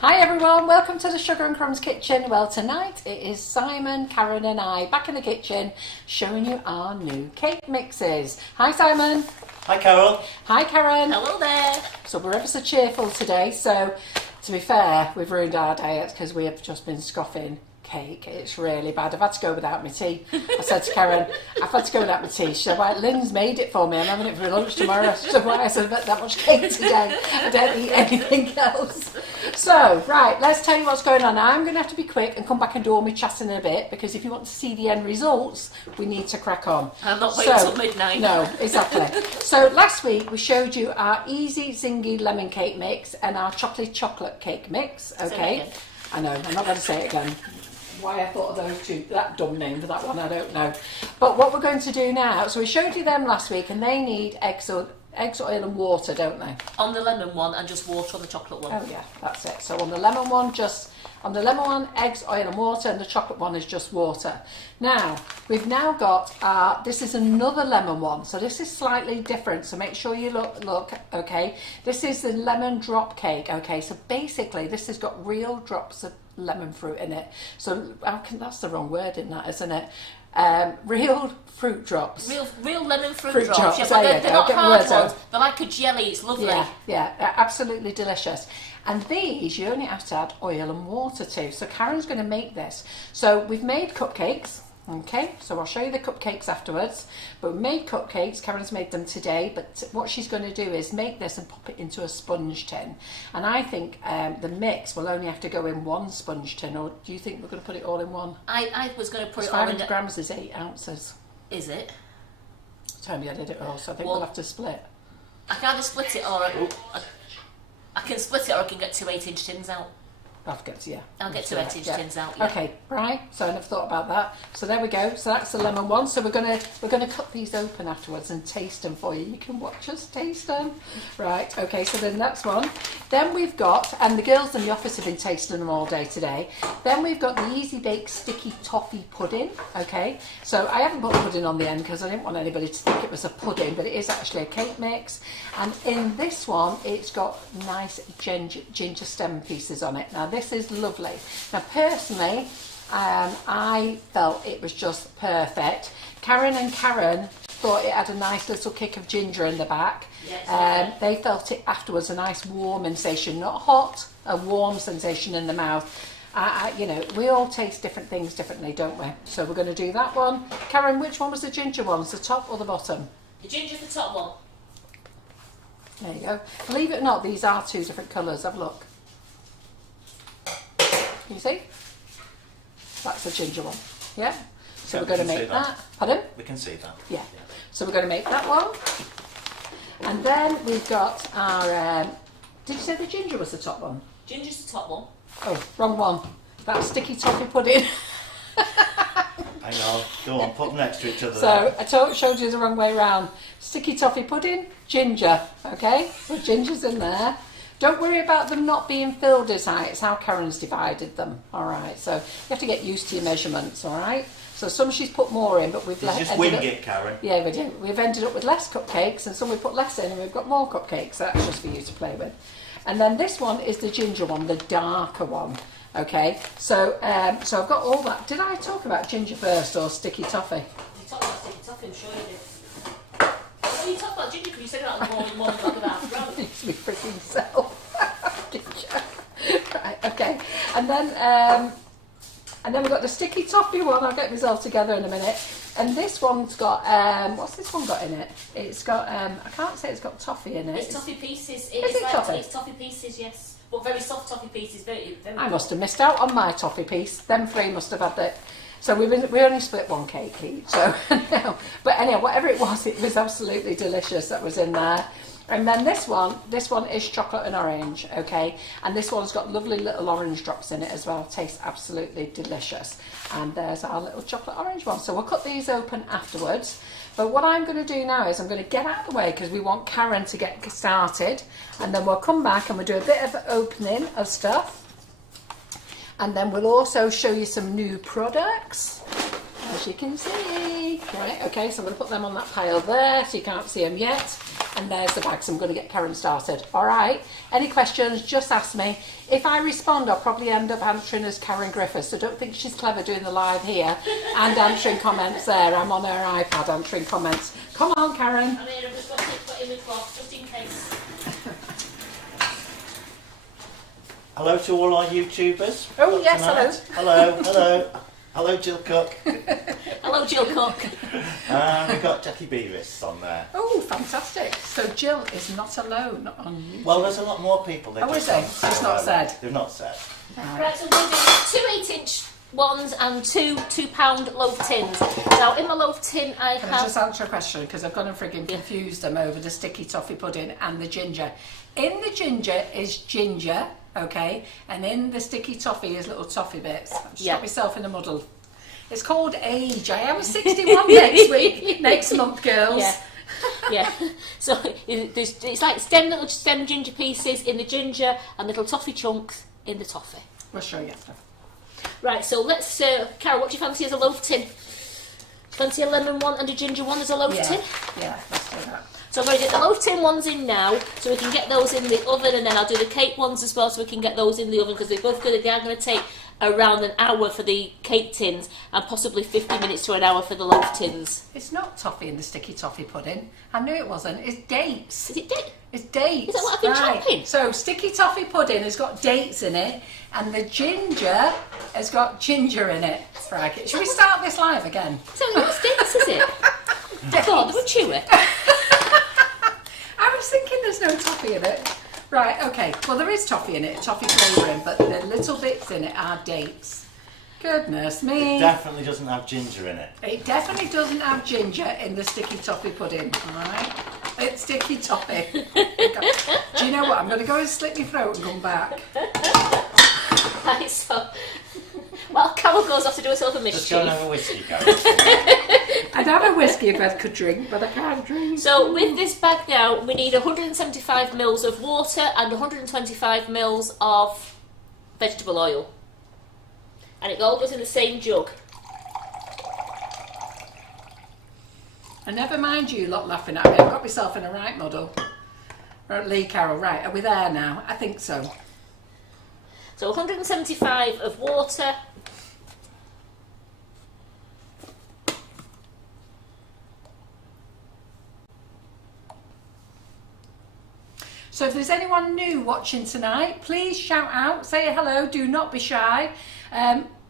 Hi everyone, welcome to the Sugar and Crumbs Kitchen. Well, tonight it is Simon, Karen and I back in the kitchen showing you our new cake mixes. Hi Simon. Hi Carol. Hi Karen. Hello there. So we're ever so cheerful today, so to be fair, we've ruined our diet because we have just been scoffing cake. It's really bad. I've had to go without my tea. I said to Karen, I've had to go without my tea. She said, right, Lynn's made it for me. I'm having it for lunch tomorrow. So why? I said, I've had that much cake today. I don't eat anything else. So, right, let's tell you what's going on. Now, I'm going to have to be quick and come back and do all my chatting in a bit, because if you want to see the end results, we need to crack on. I'm not waiting till midnight. No, exactly. So last week we showed you our easy zingy lemon cake mix and our chocolate cake mix. Okay. I know, I'm not going to say it again. Why I thought of those two, that dumb name for that one, I don't know. But what we're going to do now, so we showed you them last week, and they need eggs, oil and water, don't they? On the lemon one and just water on the chocolate one. Oh yeah, that's it. So on the lemon one, eggs, oil and water, and the chocolate one is just water. Now, we've now got this is another lemon one, so this is slightly different, so make sure you look, okay? This is the lemon drop cake, okay? So basically, this has got real drops of lemon fruit in it. So that's the wrong word in that, isn't it? Real fruit drops. Real lemon fruit drops. Yeah, but they're not hard ones. out. They're like a jelly. It's lovely. Yeah, they're absolutely delicious. And these you only have to add oil and water to. So Karen's going to make this. So we've made cupcakes. Okay, so I'll show you the cupcakes afterwards. But we made cupcakes, Karen's made them today, but what she's going to do is make this and pop it into a sponge tin. And I think the mix will only have to go in one sponge tin, or do you think we're going to put it all in one? I was going to put it all in... 500 grams is 8 ounces. Is it? Tell me I did it all, so I think we'll have to split. I can either split it or... I can split it, or I can get two 8-inch tins out. I'll get to, yeah. I'll get two 8-inch tins out. Yeah. Okay, right. So I never thought about that. So there we go. So that's the lemon one. So we're gonna cut these open afterwards and taste them for you. You can watch us taste them. Right. Okay. So then that's one. Then we've got, and the girls in the office have been tasting them all day today. Then we've got the Easy Bake Sticky Toffee Pudding. Okay. So I haven't put pudding on the end because I didn't want anybody to think it was a pudding, but it is actually a cake mix. And in this one, it's got nice ginger stem pieces on it. Now this is lovely. Now personally, I felt it was just perfect. Karen thought it had a nice little kick of ginger in the back. Yes, they felt it afterwards, a nice warm sensation, not hot, a warm sensation in the mouth. You know, we all taste different things differently, don't we? So we're going to do that one. Karen, which one was the ginger one? Was the top or the bottom? The ginger's the top one. There you go. Believe it or not, these are two different colours. Have a look. You see? That's the ginger one. Yeah? So we're going to make that. Pardon? We can see that. Yeah. So we're going to make that one. And then we've got our... did you say the ginger was the top one? Ginger's the top one. Oh, wrong one. That's sticky toffee pudding. I know. Go on, put them next to each other. So I showed you the wrong way round. Sticky toffee pudding, ginger. Okay? So ginger's in there. Don't worry about them not being filled as high. It's how Karen's divided them. All right. So you have to get used to your measurements. All right. So some she's put more in, but we've just wing it, Karen. Yeah, we do. We've ended up with less cupcakes, and some we put less in, and we've got more cupcakes. So that's just for you to play with. And then this one is the ginger one, the darker one. Okay. So so I've got all that. Did I talk about ginger first or sticky toffee? You talked about sticky toffee. I'm sure you did. When you talked about ginger, because you said it on the morning like about It's me freaking self. Right, okay. And then we've got the sticky toffee one. I'll get these all together in a minute. And this one's got what's this one got in it? It's got I can't say it's got toffee in it. It's toffee pieces. Is it like, toffee? It's toffee pieces, yes. But very soft toffee pieces. Very I must have missed out on my toffee piece. Them three must have had it. So we only split one cake each. So no. But anyhow, whatever it was absolutely delicious that was in there. And then this one is chocolate and orange, okay? And this one's got lovely little orange drops in it as well. Tastes absolutely delicious. And there's our little chocolate orange one. So we'll cut these open afterwards. But what I'm going to do now is I'm going to get out of the way because we want Karen to get started. And then we'll come back and we'll do a bit of opening of stuff. And then we'll also show you some new products. as you can see. Right, okay, so I'm going to put them on that pile there so you can't see them yet. And there's the bags. I'm going to get Karen started. All right, any questions, just ask me. If I respond, I'll probably end up answering as Karen Griffiths, so don't think she's clever doing the live here and answering comments there. I'm on her iPad answering comments. Come on, Karen. I mean, I've just got it put in with cloth, just in case. Hello to all our YouTubers. Oh, yes, Hello. Hello, Jill Cook. Hello, Jill Cook. And we've got Jackie Beavis on there. Oh, fantastic. So Jill is not alone on YouTube. Well, there's a lot more people. Oh, is there? It's not said. They've not said. Right, so we're going to do 2 8-inch ones and 2 £2 loaf tins. Now, in my loaf tin, I Can have... I just answer a question? Because I've gone and frigging confused them over the sticky toffee pudding and the ginger. In the ginger is ginger, okay? And in the sticky toffee is little toffee bits. I've just got myself in a muddle. It's called age. I am 61 next month, girls. Yeah. Yeah, so it's like little stem ginger pieces in the ginger and little toffee chunks in the toffee. We'll show you after. Right, so let's, Carol, what do you fancy as a loaf tin? Fancy a lemon one and a ginger one as a loaf tin? Yeah, let's do that. So I'm going to get the loaf tin ones in now, so we can get those in the oven, and then I'll do the cake ones as well, so we can get those in the oven, because they're both good. They are going to take around an hour for the cake tins, and possibly 50 minutes to an hour for the loaf tins. It's not toffee in the sticky toffee pudding. I knew it wasn't. It's dates. Is it date? It's dates. Is that what I've been chopping? So sticky toffee pudding has got dates in it, and the ginger has got ginger in it. Right. Should we start this live again? So what's dates, is it? I thought they were chewy. I was thinking there's no toffee in it. Right, okay. Well, there is toffee in it, toffee flavouring, but the little bits in it are dates. Goodness me. It definitely doesn't have ginger in it. It definitely doesn't have ginger in the sticky toffee pudding, alright? It's sticky toffee. Do you know what? I'm going to go and slit my throat and come back. Right, so... Well, Carol goes off to do herself a mischief. Just go and have a whiskey, Carol. I'd have a whiskey if I could drink, but I can't drink. So with this bag now, we need 175 mils of water and 125 mils of vegetable oil. And it all goes in the same jug. And never mind you lot laughing at me, I've got myself in a right muddle. Right, Lee Carroll, right, are we there now? I think so. So 175 of water. So if there's anyone new watching tonight, please shout out, say hello, do not be shy.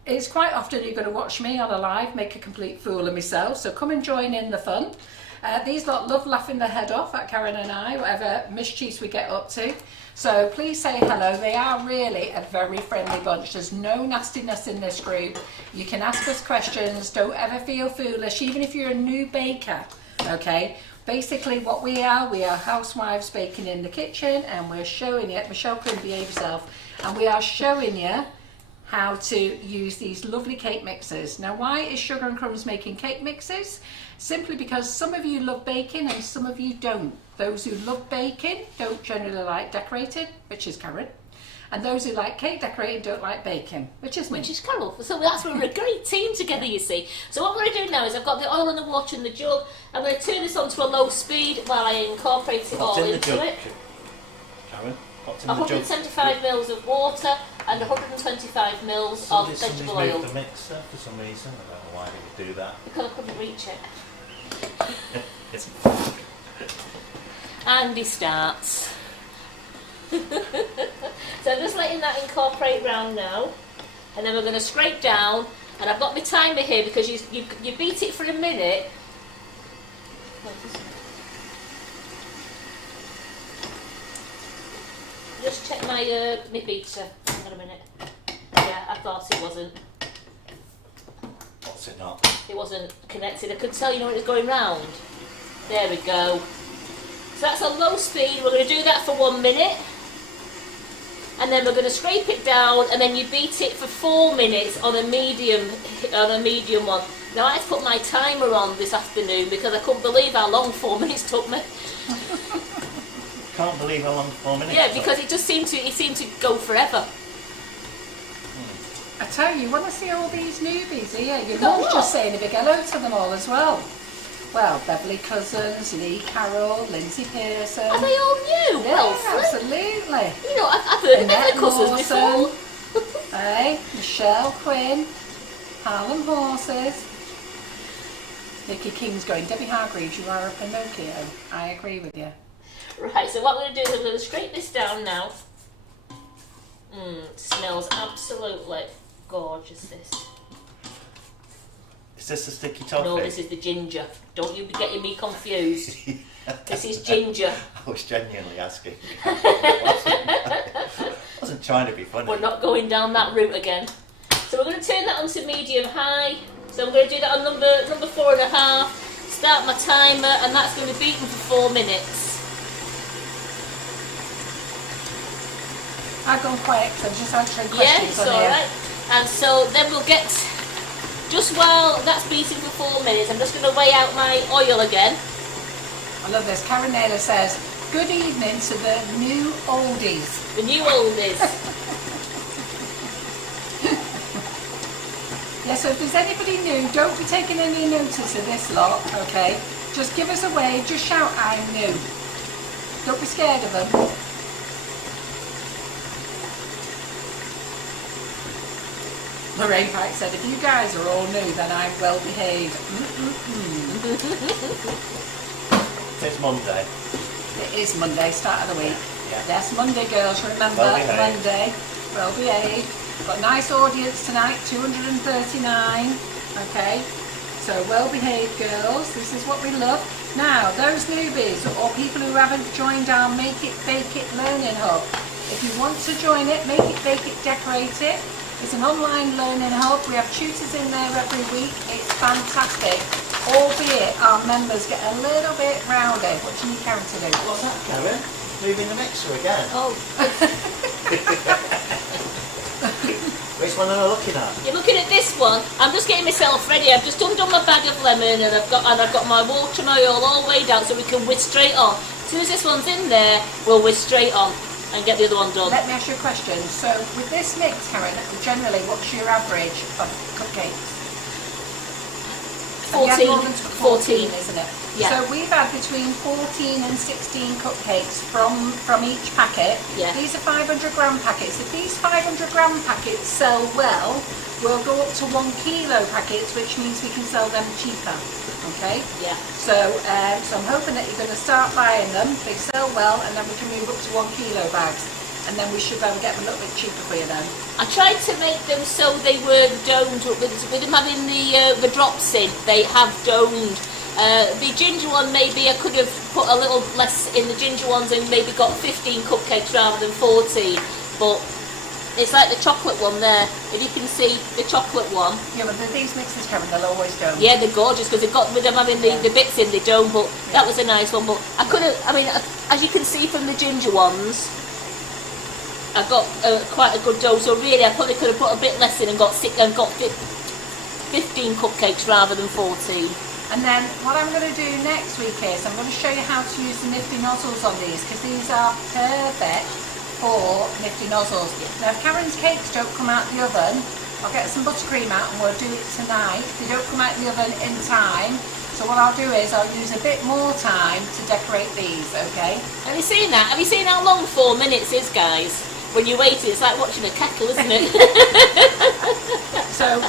It's quite often you're going to watch me on a live, make a complete fool of myself, so come and join in the fun. These lot love laughing their head off at Karen and I, whatever mischiefs we get up to. So please say hello. They are really a very friendly bunch. There's no nastiness in this group. You can ask us questions. Don't ever feel foolish, even if you're a new baker, okay? Basically what we are housewives baking in the kitchen, and we're showing you, Michelle couldn't behave herself, and we are showing you how to use these lovely cake mixers. Now, why is Sugar and Crumbs making cake mixers? Simply because some of you love baking and some of you don't. Those who love baking don't generally like decorating, which is Karen. And those who like cake decorating don't like baking, which is me. Which is Carol. So that's why we're a great team together, you see. So what we're going to do now is I've got the oil and the water in the jug. I'm going to turn this onto a low speed while I incorporate it all into it. Karen, what's in the jug? 175 mils of water and 125 mils of vegetable Somebody's oil. moved the mixer for some reason. I don't know why they would do that. Because I couldn't reach it. And he starts. So I'm just letting that incorporate round now, and then we're going to scrape down. And I've got my timer here because you beat it for a minute. Just check my beater. Hang on a minute. Yeah, I thought it wasn't. What's it not? It wasn't connected. I could tell when it was going round. There we go. So that's on low speed. We're going to do that for 1 minute. And then we're going to scrape it down, and then you beat it for 4 minutes on a medium one. Now I put my timer on this afternoon because I couldn't believe how long 4 minutes took me. Can't believe how long 4 minutes Yeah, took. because it seemed to go forever. I tell you want to see all these newbies here. Your got mum's what? just saying a big hello to them all as well. Well, Beverly Cousins, Lee Carroll, Lindsay Pearson. Are they all new? Yeah, Well, absolutely. you know, I've heard of Annette the cousins Lawson. before. Hey, Michelle Quinn, Harlem Horses. Vicky King's going, Debbie Hargreaves, you are a Pinocchio. I agree with you. Right, so what I'm going to do is I'm going to scrape this down now. It smells absolutely gorgeous, this. Is this the sticky toffee? No, this is the ginger. Don't you be getting me confused. This is ginger. I was genuinely asking. I wasn't trying to be funny. We're not going down that route again. So we're going to turn that on to medium high. So I'm going to do that on number 4.5. Start my timer, and that's going to be beaten for 4 minutes. I've gone quiet because I'm just answering questions on here. Alright. And so then we'll get, just while that's beating for 4 minutes, I'm just going to weigh out my oil again. I love this. Karen Naylor says, good evening to the new oldies. The new oldies. Yeah, so if there's anybody new, don't be taking any notice of this lot, okay? Just give us a wave, just shout, I'm new. Don't be scared of them. Lorraine Pike said, if you guys are all new, then I'm well behaved. It's Monday. It is Monday, start of the week. Yeah. Yes, Monday girls, remember, Well behaved. Monday. Well behaved. Got a nice audience tonight, 239. Okay, so well behaved girls, this is what we love. Now, those newbies or people who haven't joined our Make It Bake It Learning Hub, if you want to join it, Make It Bake It Decorate It. It's an online learning hub. We have tutors in there every week. It's fantastic. Albeit our members get a little bit rowdy. What do you need Karen to do? What's that, Karen? Moving the mixer again. Oh, Which one am I looking at? you're looking at this one. I'm just getting myself ready. I've just undone my bag of lemon, and I've got my water, my oil all weighed out so we can whisk straight on. As soon as this one's in there, we'll whisk straight on and get the other one done. Let me ask you a question. So with this mix, Karen, generally what's your average of cupcakes? And you had 14, more than 14, isn't it? Yeah. So we've had between 14 and 16 cupcakes from each packet. Yeah. These are 500 gram packets. If these 500 gram packets sell well, we'll go up to 1 kilo packets, which means we can sell them cheaper. Okay? Yeah. So I'm hoping that you're going to start buying them. They sell well, and then we can move up to 1 kilo bags. And then we should be able to get them a little bit cheaper for you then. I tried to make them so they were domed. With them having the drops in, they have domed. The ginger one, maybe I could have put a little less in the ginger ones and maybe got 15 cupcakes rather than 14. But it's like the chocolate one there. If you can see the chocolate one. Yeah, but these mixes, Karen, they'll always go. Yeah, they're gorgeous because they've got, with them having the bits in, they don't. But that was a nice one. But I could have, I mean, as you can see from the ginger ones, I got quite a good dough. So really, I probably could have put a bit less in and got 15 cupcakes rather than 14. And then what I'm going to do next week is I'm going to show you how to use the nifty nozzles on these, because these are perfect for nifty nozzles. Now if Karen's cakes don't come out the oven, I'll get some buttercream out and we'll do it tonight. If they don't come out the oven in time, so what I'll do is I'll use a bit more time to decorate these, okay? Have you seen that? Have you seen how long 4 minutes is, guys? When you wait, it's like watching a kettle, isn't it? So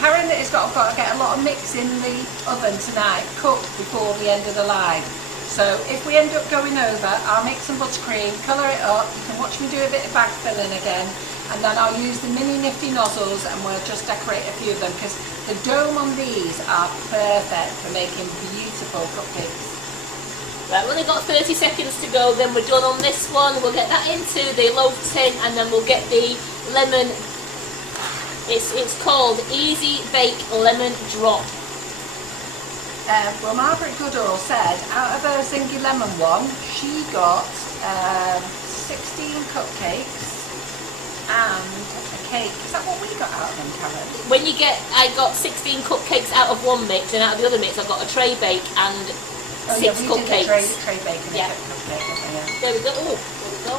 Karen has got to get a lot of mix in the oven tonight, cooked before the end of the live. So if we end up going over, I'll make some buttercream, colour it up. You can watch me do a bit of bag filling again, and then I'll use the mini nifty nozzles and we'll just decorate a few of them, because the dome on these are perfect for making beautiful cupcakes. Right, we've only got 30 seconds to go, then we're done on this one. We'll get that into the loaf tin, and then we'll get the lemon. It's called Easy Bake Lemon Drop. Well, Margaret Goodall said out of her Zingy Lemon one, she got 16 cupcakes and a cake. Is that what we got out of them, Karen? When you get, I got 16 cupcakes out of one mix, and out of the other mix I got a tray bake and 6 cupcakes. Did a tray bake and Yeah. a cupcake. Okay, yeah. There we go. Oh, there we go.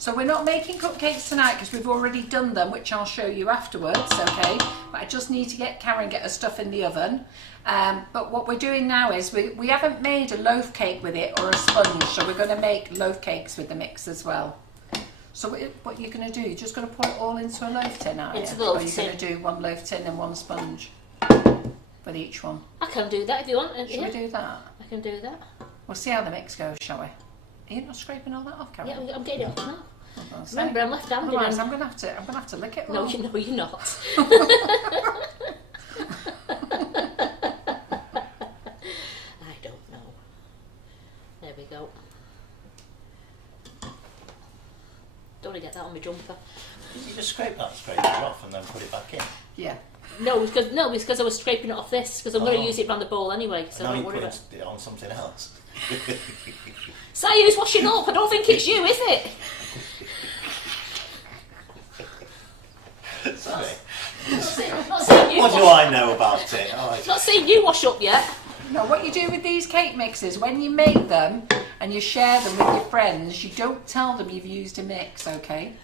So we're not making cupcakes tonight because we've already done them, which I'll show you afterwards, okay? But I just need to get her stuff in the oven. But what we're doing now is we haven't made a loaf cake with it or a sponge, so we're going to make loaf cakes with the mix as well. So what you're going to do, you're just going to put it all into a loaf tin, aren't you? Into the loaf tin. Or you're going to do one loaf tin and one sponge with each one. I can do that if you want. Shall we do that? I can do that. We'll see how the mix goes, shall we? Are you not scraping all that off, Karen? Yeah, I'm getting it off now. Say. Remember, I'm left-handed. Otherwise, I'm gonna have to lick it all. No, you're not. I don't know. There we go. Don't want to get that on my jumper. Did you just scrape it off and then put it back in? Yeah. No, it's because I was scraping it off this, because I'm going to use it around the bowl anyway, so now don't you worry put about it on something else. Sayu's washing up. I don't think it's you, is it? Sorry. Not seeing you What do I know about it? Oh, Not seeing you wash up yet. Now, what you do with these cake mixes, when you make them and you share them with your friends, you don't tell them you've used a mix, okay?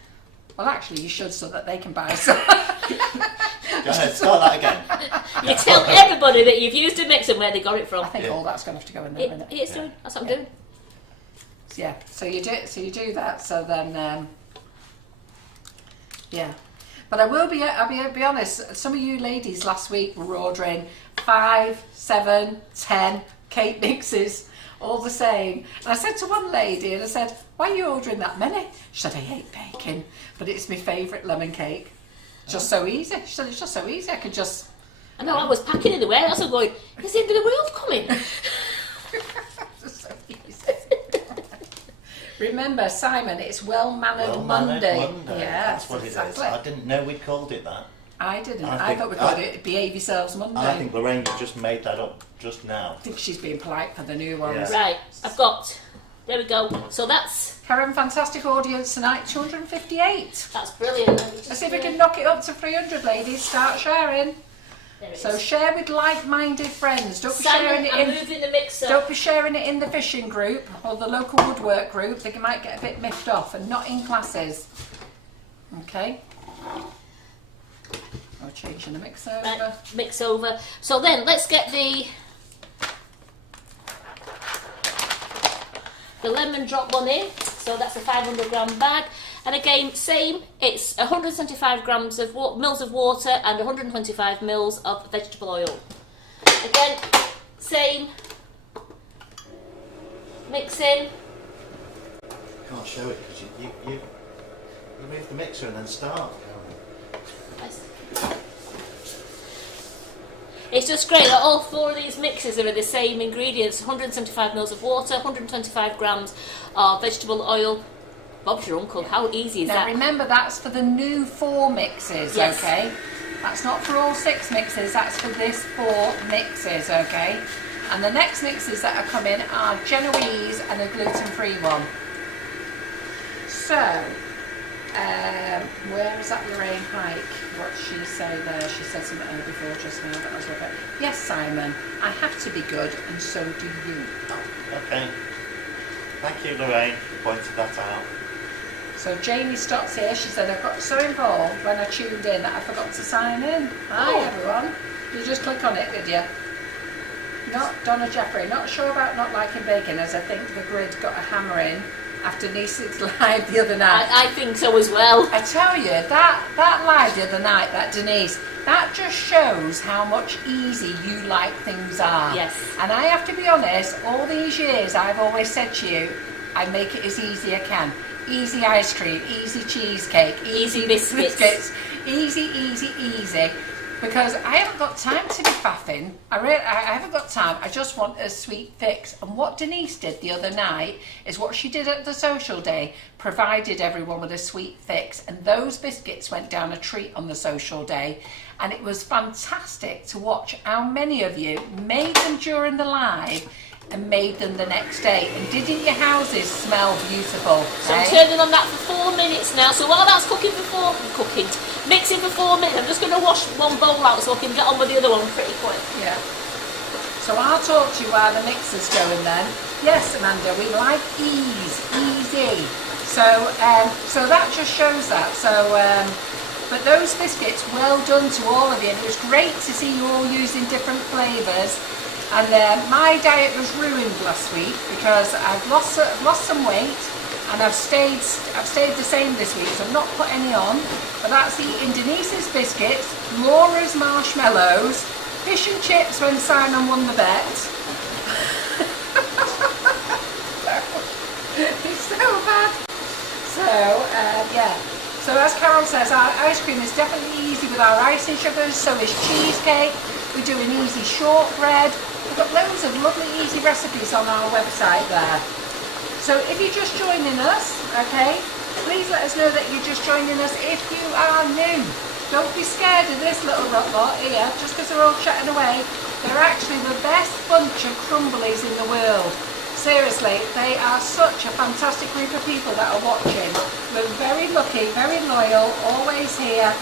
Well, actually, you should, so that they can buy some. Go ahead, start that again. You tell everybody that you've used a mix and where they got it from. I think all that's going to have to go in there, isn't it? It's doing. That's what I'm doing. Yeah. So you do that. So then, yeah. But I'll be honest. Some of you ladies last week were ordering 5, 7, 10 cake mixes, all the same. And I said to one lady, and I said, "Why are you ordering that many?" She said, "I hate baking, but it's my favourite lemon cake. Just so easy." She said, "It's just so easy. I could just." I know. I was packing in the warehouse. I'm going. Is the end of the world coming? Just so easy. Remember, Simon, it's Well-Mannered Monday. Yeah, that's what exactly. it is. I didn't know we called it that. I didn't. I thought we called it Behave Yourselves Monday. I think Lorraine just made that up just now. I think she's being polite for the new ones. Yeah. Right. I've got. There we go. So that's Karen, fantastic audience tonight, 258. that's brilliant. Let's see if we can knock it up to 300, ladies. Start sharing. There it So is. share with like-minded friends. Don't be Simon, sharing it I'm in. moving the mixer. Don't be sharing it in the fishing group or the local woodwork group. They might get a bit miffed off, and not in classes. Okay. I'm changing the mix over. Right, mix over. So then let's get the lemon drop one in. So that's a 500 gram bag. And again, same, it's 175 grams of mils of water and 125 mils of vegetable oil. Again, same, mix in. Can't show it because you remove the mixer and then start. It's just great that all 4 of these mixes are the same ingredients: 175 mils of water, 125 grams of vegetable oil. Bob's your uncle. How easy is Now that? remember, that's for the new 4 mixes, Yes. okay? That's not for all 6 mixes, that's for this 4 mixes, okay? And the next mixes that are coming are Genoese and a gluten-free one. So, where is that Lorraine Pike? What did she say there? She said something before just now, that was okay. Yes, Simon, I have to be good, and so do you. Okay. Thank you, Lorraine, for pointing that out. So Jamie Stott's here. She said, "I got so involved when I tuned in that I forgot to sign in." Hi everyone. You just click on it, did you? Not Donna Jeffrey. Not sure about not liking bacon, as I think the grid got a hammer in after Niece's live the other night. I think so as well. I tell you, that live the other night, that Denise, that just shows how much easy you like things are. Yes. And I have to be honest, all these years I've always said to you, I make it as easy as I can. Easy ice cream, easy cheesecake, Easy biscuits. Easy, easy, easy. Because I haven't got time to be faffing. I haven't got time. I just want a sweet fix. And what Denise did the other night is what she did at the social day, provided everyone with a sweet fix. And those biscuits went down a treat on the social day. And it was fantastic to watch how many of you made them during the live and made them the next day. And didn't your houses smell beautiful? So I'm eh? turning on that for 4 minutes now. So while that's mixing for 4 minutes, I'm just going to wash one bowl out so I can get on with the other one pretty quick. Yeah. So I'll talk to you while the mixer's going then. Yes, Amanda, we like ease, easy, So that just shows that. But those biscuits, well done to all of you. It was great to see you all using different flavours. And my diet was ruined last week because I've lost some weight, and I've stayed the same this week. So I've not put any on. But that's eating Denise's biscuits, Laura's marshmallows, fish and chips when Simon won the bet. It's so bad. Yeah. So as Carol says, our ice cream is definitely easy with our icing sugars. So is cheesecake. We do an easy shortbread. We've got loads of lovely easy recipes on our website there. So if you're just joining us, okay, please let us know that you're just joining us if you are new. Don't be scared of this little lot here, just because they're all chatting away. They're actually the best bunch of crumblies in the world. Seriously, they are such a fantastic group of people that are watching. We're very lucky, very loyal, always here.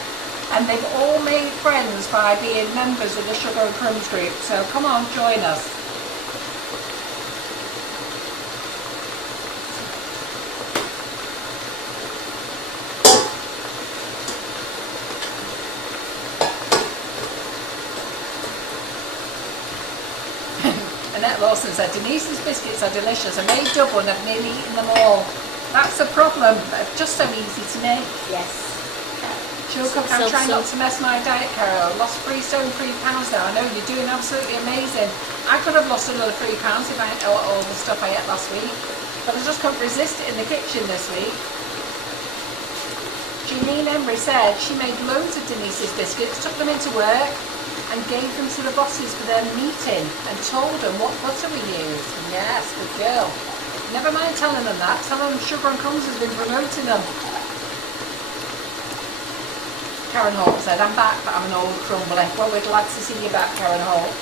And they've all made friends by being members of the Sugar and Crumbs group. So come on, join us. Annette Lawson said, Denise's biscuits are delicious. I made double and I've nearly eaten them all. That's the problem. They're just so easy to make. Yes. Jill Cook, I'm trying not to mess my diet, Carol. Lost 3 stone 3 pounds now. I know you're doing absolutely amazing. I could have lost another 3 pounds if I hadn't ate all the stuff I ate last week. But I just couldn't resist it in the kitchen this week. Jeanine Emery said she made loads of Denise's biscuits, took them into work and gave them to the bosses for their meeting and told them what butter we used. Yes, good girl. Never mind telling them that. Tell them Sugar and Crumbs has been promoting them. Karen Holt said, I'm back, but I'm an old crumbly. Well, we're glad to see you back, Karen Holt.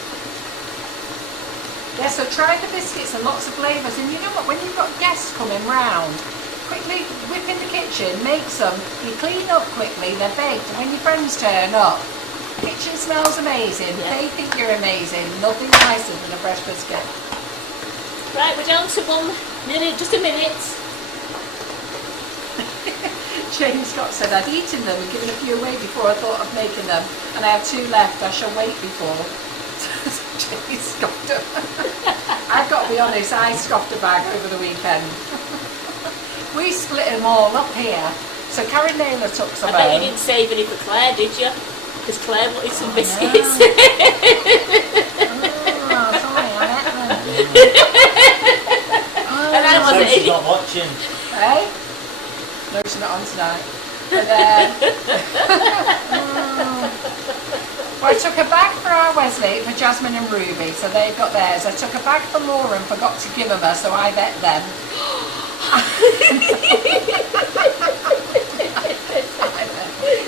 Yeah, so try the biscuits and lots of flavours. And you know what, when you've got guests coming round, quickly whip in the kitchen, make some, you clean up quickly, they're baked, and when your friends turn up, the kitchen smells amazing, they think you're amazing, nothing nicer than a fresh biscuit. Right, we're down to 1 minute, just a minute. James Scott said, I'd eaten them and given a few away before I thought of making them, and I have 2 left, I shall wait before. James scoffed it. I've got to be honest, I scoffed a bag over the weekend. We split them all up here. So Karen Naylor took some I bet home. you didn't save any for Claire, did you? Because Claire wanted some biscuits. Oh, sorry, I ate them. And I wasn't She's eating. not watching. Hey? No, she's not on tonight. But, well, I took a bag for our Wesley, for Jasmine and Ruby, so they've got theirs. I took a bag for Laura and forgot to give them her, so I bet them.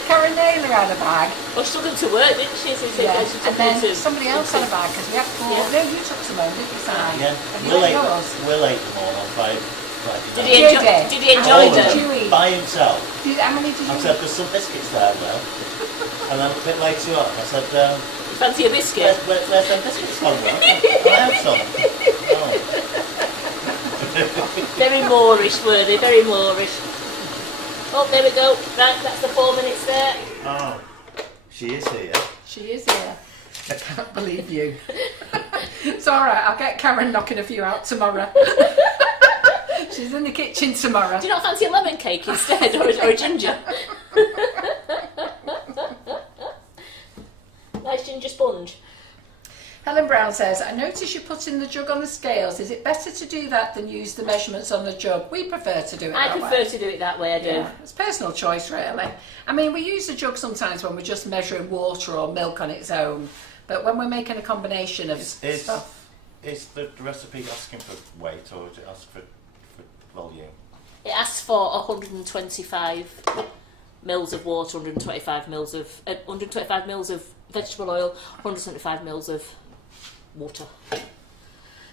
Karen Naylor had a bag. Well, she took them to work, didn't she? So she Yeah. she And took then them to somebody else had a bag, because we had 4. Yeah. No, you took some home, didn't you, Si? Yeah, Have you ate yours? We'll eat them all on Friday. Did You he enjoy, did. did he enjoy All of them? Did you eat? By himself. How many did you I eat? said, there's some biscuits there, though. And then a bit later on, I said, You fancy a biscuit? where's them biscuits gone, Will? I have some. Oh. Very Moorish, were they? Very Moorish. Oh, there we go. Right, that's the 4 minutes there. Oh, she is here. She is here. I can't believe you. It's alright, I'll get Karen knocking a few out tomorrow. She's in the kitchen tomorrow. Do you not fancy a lemon cake instead, or a ginger? Nice ginger sponge. Helen Brown says, I notice you put in the jug on the scales. Is it better to do that than use the measurements on the jug? We prefer to do it I that prefer way. to do it that way, I do. Yeah, it's personal choice, really. I mean, we use the jug sometimes when we're just measuring water or milk on its own. But when we're making a combination of stuff... Is the recipe asking for weight, or does it ask for volume? It asks for 125 mils of water, 125 mils of vegetable oil, 175 mils of water.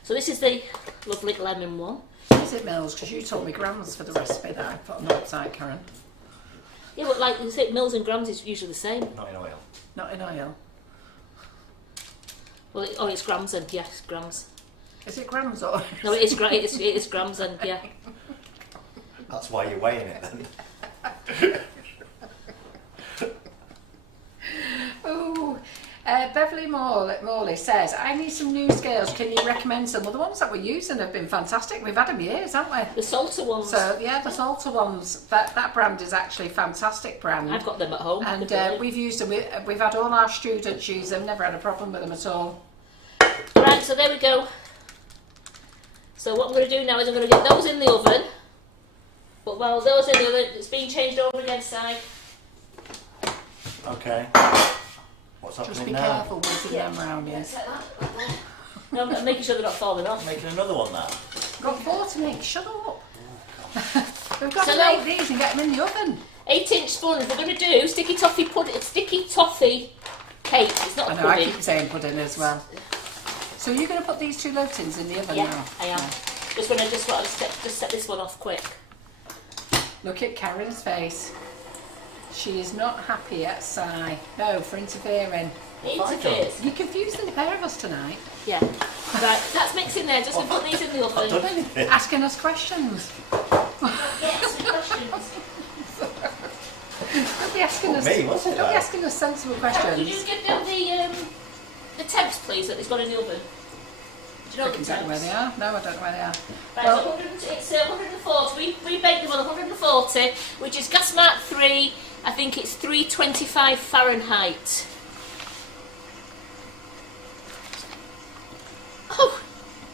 So this is the lovely lemon one. Is it mils? Because you told me grams for the recipe that I put on the website, Karen. Yeah, but like you say, mils and grams is usually the same. Not in oil. Not in oil. Well, it's grams and yes, grams. Is it grams or... No, it is grams and yeah. That's why you're weighing it then. Oh, Beverly Morley says, I need some new scales. Can you recommend some? Well, the ones that we're using have been fantastic. We've had them years, haven't we? The Salter ones. So, yeah, the Salter ones. That brand is actually a fantastic brand. I've got them at home. And we've used them. We've had all our students use them. Never had a problem with them at all. Right, so there we go. So what I'm going to do now is I'm going to get those in the oven. But while those in the oven, it's being changed over again, Si. Okay. What's happening Just be now? careful whizzing them round, yes. Like that, like that. No, I'm making sure they're not falling off. Making another one now. Got 4 to make. Shut up. We've got So to now- make these and get them in the oven. 8-inch spoons. We're going to do sticky toffee cake. It's not I a know, I pudding. keep saying pudding as well. So you're going to put these 2 loaf tins in the oven Yeah, now? I am. Just want to set this one off quick. Look at Karen's face. She is not happy at Si. No, for interfering. It interferes. You're confusing the pair of us tonight. Yeah. Right, that's mixing there. Just going to put these in the oven. Asking us questions. Yeah, some questions. Don't be asking us. Me, what's it Don't be like? asking us sensible Could you questions. just give them the temps, please, that it's got in the oven? Do you know I the don't know where temps? they are. No, I don't know where they are. Right, Well- so it's 140. We bake them on 140, which is gas mark 3. I think it's 325 Fahrenheit.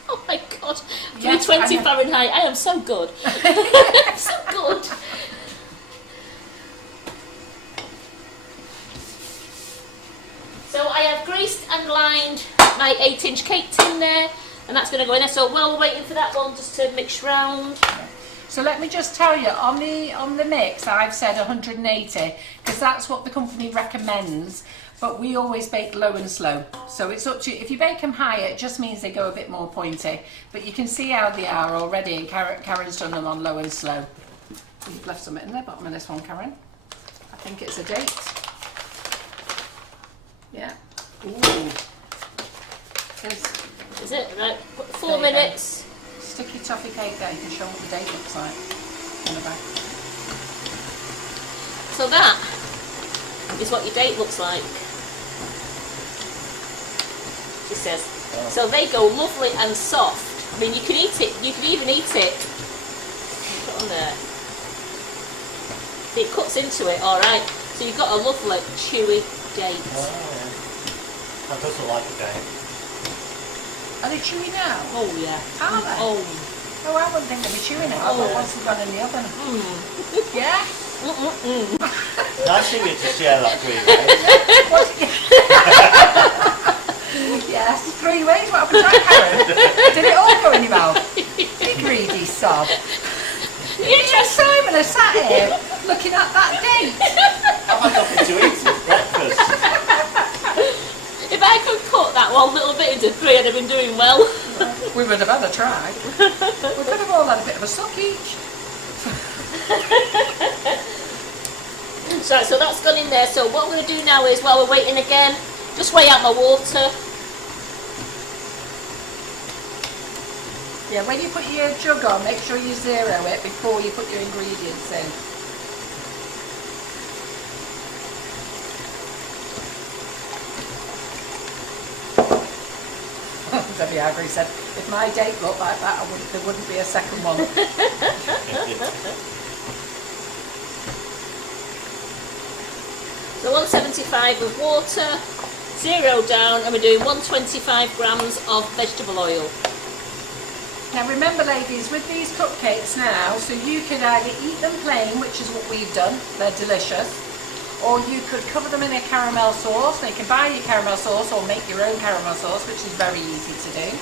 Oh my God! Yes, 320 I know. Fahrenheit. I am so good. I'm so good. So I have greased and lined my 8-inch cake tin there, and that's going to go in there. So while we're waiting for that one just to mix round. So let me just tell you, on the mix, I've said 180 because that's what the company recommends. But we always bake low and slow, so it's up to you. If you bake them higher, it just means they go a bit more pointy. But you can see how they are already, and Karen's done them on low and slow. You've left some in the bottom of this one, Karen. I think it's a date. Yeah. Ooh. Is it? Right, put 4 There you go. minutes. Sticky toffee cake there. You can show what the date looks like on the back. So that is what your date looks like. She says. So they go lovely and soft. I mean, you can eat it. You can even eat it. Put it on there. See, it cuts into it. All right. So you've got a lovely chewy date. Oh, yeah. That does look like a day. Are they chewy now? Oh yeah. Are they? Oh. Oh, I wouldn't think they'd be chewing it. I thought once they've gone in the oven. Yeah? Nice of you to share that 3 ways. Yes, 3 ways. What happened to that, Karen? Did it all go in your mouth? You greedy sob. You and Simon are sat here looking at that date. I've had nothing to eat since breakfast. If I could cut that one little bit into 3, I'd have been doing well. We would have had a try. We could have all had a bit of a suck each. So that's gone in there. So what I'm going to do now is, while we're waiting again, just weigh out my water. Yeah, when you put your jug on, make sure you zero it before you put your ingredients in. Debbie Agri said, if my date looked like that, there wouldn't be a second one. So 175 of water, 0 down, and we're doing 125 grams of vegetable oil. Now remember ladies, with these cupcakes now, so you could either eat them plain, which is what we've done, they're delicious, or you could cover them in a caramel sauce. Now you can buy your caramel sauce or make your own caramel sauce, which is very easy to do.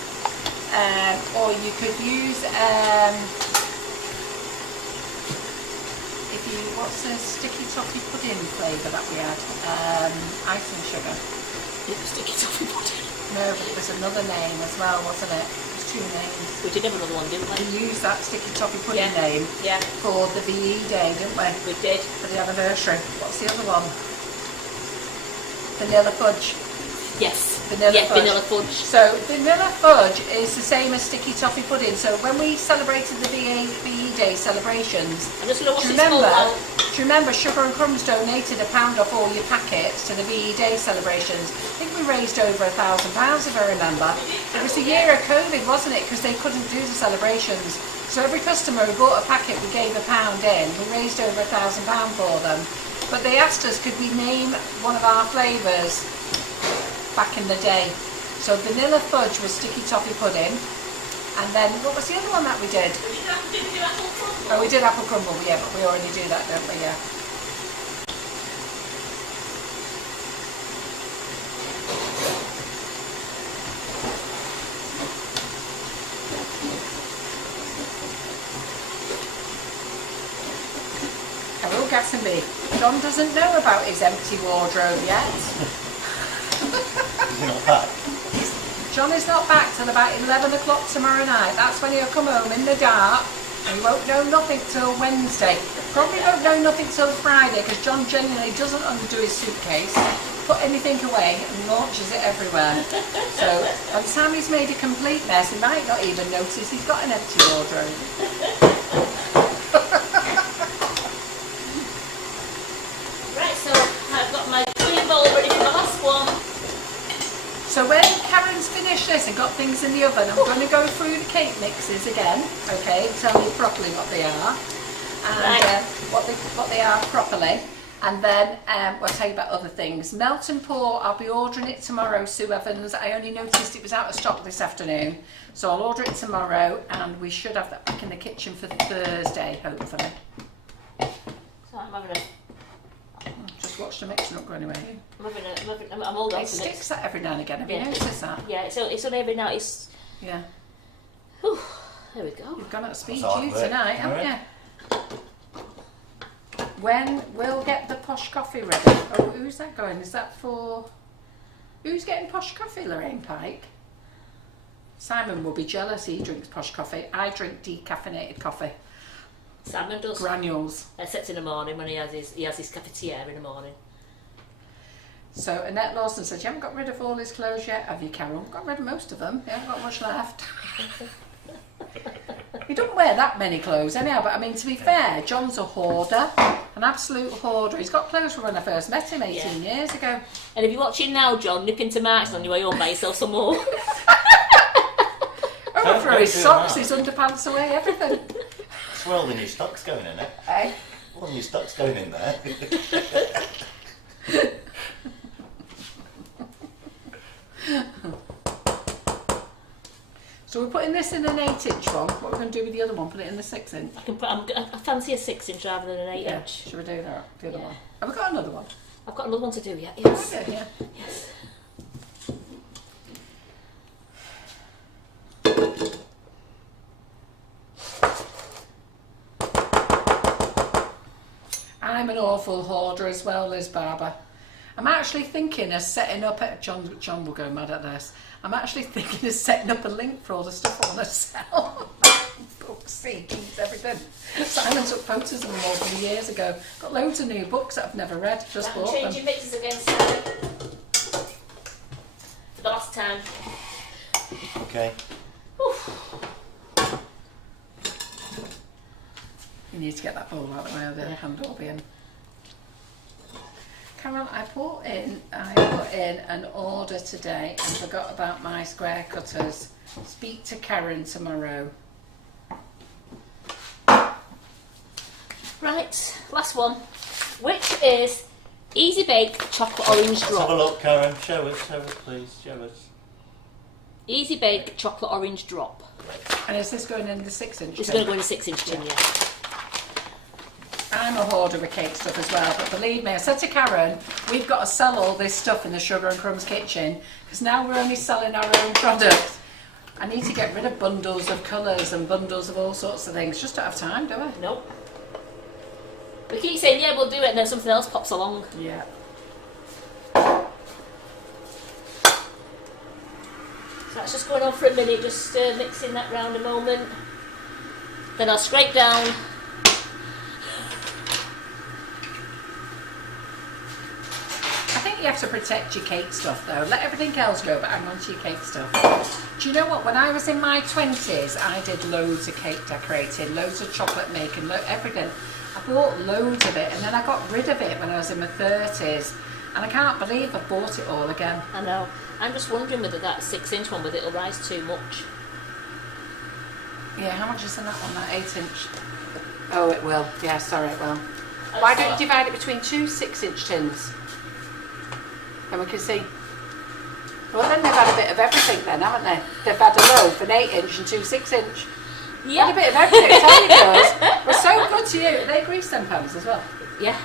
Or you could use, what's the sticky toffee pudding flavour that we had? Icing sugar. Sticky toffee pudding. No, but it was another name as well, wasn't it? There's 2 names. We did have another one, didn't we? We used that sticky toffee pudding Yeah. name Yeah, for the VE day, didn't we? we did. For the anniversary. What's the other one? Vanilla fudge. Yes. Vanilla fudge. Vanilla fudge. So vanilla fudge is the same as sticky toffee pudding. So when we celebrated the VE Day celebrations, I'm just going to wash do this bowl out. you remember Sugar and Crumbs donated £1 off all your packets to the VE Day celebrations? I think we raised over £1,000 if I remember. It was the year of COVID, wasn't it? Because they couldn't do the celebrations. So every customer who bought a packet, we gave £1 in. We raised over £1,000 for them. But they asked us, could we name one of our flavours back in the day? So vanilla fudge was sticky toffee pudding. And then, what was the other one that we did? Did we do apple crumble? Oh, we did apple crumble, yeah, but we already do that, don't we? Yeah. Hello, Gatsby. John doesn't know about his empty wardrobe yet. Is he not back? John is not back till about 11 o'clock tomorrow night. That's when he'll come home in the dark and he won't know nothing till Wednesday. Probably won't know nothing till Friday because John genuinely doesn't undo his suitcase, put anything away and launches it everywhere. So by the time he's made a complete mess, he might not even notice he's got an empty wardrobe. Right, so I've got my clean bowl ready for the last one. So when Karen's finished this and got things in the oven, I'm going to go through the cake mixes again, okay, tell me properly what they are, and Right. what they are properly, and then we'll tell you about other things. Melt and pour, I'll be ordering it tomorrow, Sue Evans. I only noticed it was out of stock this afternoon, so I'll order it tomorrow, and we should have that back in the kitchen for Thursday, hopefully. So I'm having a... Just watch the mixer not go anywhere. I'm holding on It to sticks that every now and again, have you Yeah. noticed that? Yeah, it's on every now. It's... Yeah. Whew, there we go. You've gone at speed That's hard you work, tonight, haven't Karen. you? When we'll get the posh coffee ready. Oh, who's that going? Is that for... Who's getting posh coffee, Lorraine Pike? Simon will be jealous, he drinks posh coffee. I drink decaffeinated coffee. Simon does. Granules. Except in the morning when he has his cafetiere in the morning. So Annette Lawson said, you haven't got rid of all his clothes yet, have you, Carol? Got rid of most of them. You haven't got much left. He don't wear that many clothes anyhow, but I mean, to be fair, John's a hoarder, an absolute hoarder. He's got clothes from when I first met him 18 years ago. And if you're watching now, John, nip into Marks on your way home, buy yourself some more. Throw his socks, his underpants away, everything. It's where all the new stock's going in it. Hey? All the new stock's going in there. So we're putting this in an 8-inch one. What we're going to do with the other one? Put it in the 6-inch. I fancy a 6-inch rather than an 8-inch. Yeah. Should we do that? The other Yeah. one. Have we got another one? I've got another one to do yet. Yes. Okay, yeah. Yes. I'm an awful hoarder as well, Liz Barber. I'm actually thinking of setting up, John will go mad at this, I'm actually thinking of setting up a link for all the stuff I want to sell. Books, CDs, everything. Simon took photos of them all from years ago. Got loads of new books that I've never read, just bought them. Changing mixes again, Simon. For the last time. Okay. Oof. You need to get that bowl out of the way, or the handle will be in. Carol, I put in an order today and forgot about my square cutters. Speak to Karen tomorrow. Right, last one, which is Easy Bake Chocolate Orange Let's have a Drop. look, Karen. Show us, please. Show us. Easy Bake Chocolate Orange Drop. And is this going in the 6-inch? It's going to go in a 6-inch tin, yeah. I'm a hoarder with cake stuff as well, but believe me, I said to Karen, we've got to sell all this stuff in the Sugar and Crumbs Kitchen because now we're only selling our own products. I need to get rid of bundles of colours and bundles of all sorts of things. Just don't have time, do I? Nope. We keep saying, yeah, we'll do it, and then something else pops along. Yeah. So that's just going on for a minute, just mixing that round a moment. Then I'll scrape down. you have to protect your cake stuff though. Let everything else go, but hang on to your cake stuff. Do you know what? When I was in my 20s, I did loads of cake decorating, loads of chocolate making, everything. I bought loads of it, and then I got rid of it when I was in my 30s. And I can't believe I bought it all again. I know. I'm just wondering whether that 6-inch one, whether it'll rise too much. Yeah, how much is in that one, that 8-inch? Oh, it will. Yeah, sorry, it will. Why don't you divide it between 2 6-inch tins? And we can see. Well, then they've had a bit of everything then, haven't they? They've had a loaf, an 8-inch and 2 6-inch. Yeah. Had a bit of everything. I tell you, girls, we're so good to you. They grease them pans as well. Yeah.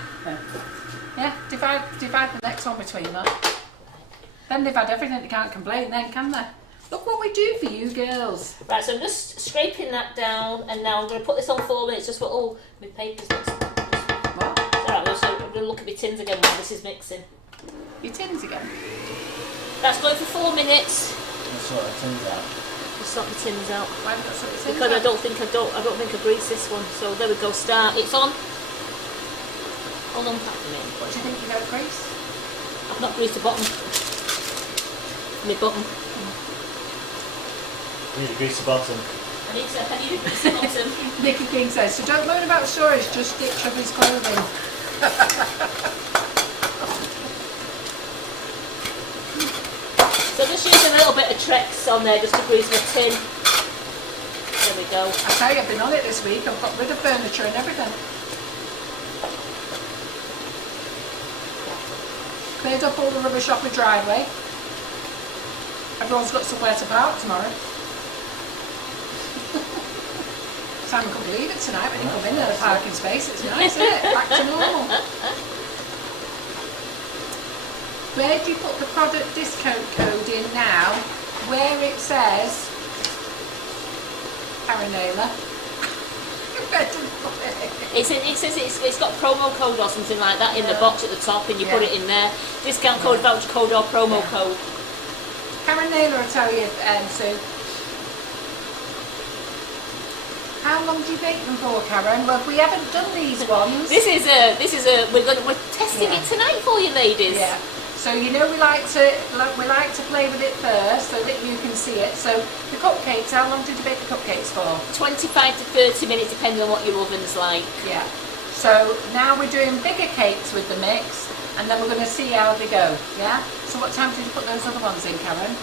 Yeah, divide the next one between them. Then they've had everything, they can't complain then, can they? Look what we do for you girls. Right, so I'm just scraping that down, and now I'm going to put this on 4 minutes just for, oh, my paper's not... What? Alright, I'm going to look at my tins again while this is mixing. Your tins again? That's going for 4 minutes. Let's sort the tins out. Just sort the tins out. Why have you got sort of tins Because out? I don't think I grease this one. So there we go, start. It's on. Hold on, pat for me. What do you think you got grease? I've not greased the bottom. My bottom. You need to grease the bottom. I need to grease the bottom. Nicky King says, so don't moan about storage, just ditch of his clothing. So just use a little bit of Trex on there just to grease my tin. There we go. I tell you, I've been on it this week, I've got rid of furniture and everything. Cleared up all the rubbish off my driveway. Everyone's got somewhere to park tomorrow. Simon couldn't believe it tonight when he come in there, the parking space. It's nice, isn't it? Back to normal. Where do you put the product discount code in now? Where it says Karen Naylor. It says it's got promo code or something like that in the box at the top, and you put it in there. Discount code, voucher code, or promo code. Karen Naylor will tell you, Sue. How long do you bake them for, Karen? Well, we haven't done these ones. This is we're testing it tonight for you, ladies. Yeah. So you know we like to play with it first so that you can see it. So the cupcakes, how long did you bake the cupcakes for? 25 to 30 minutes, depending on what your oven's like. Yeah. So now we're doing bigger cakes with the mix, and then we're going to see how they go. Yeah. So what time did you put those other ones in, Karen?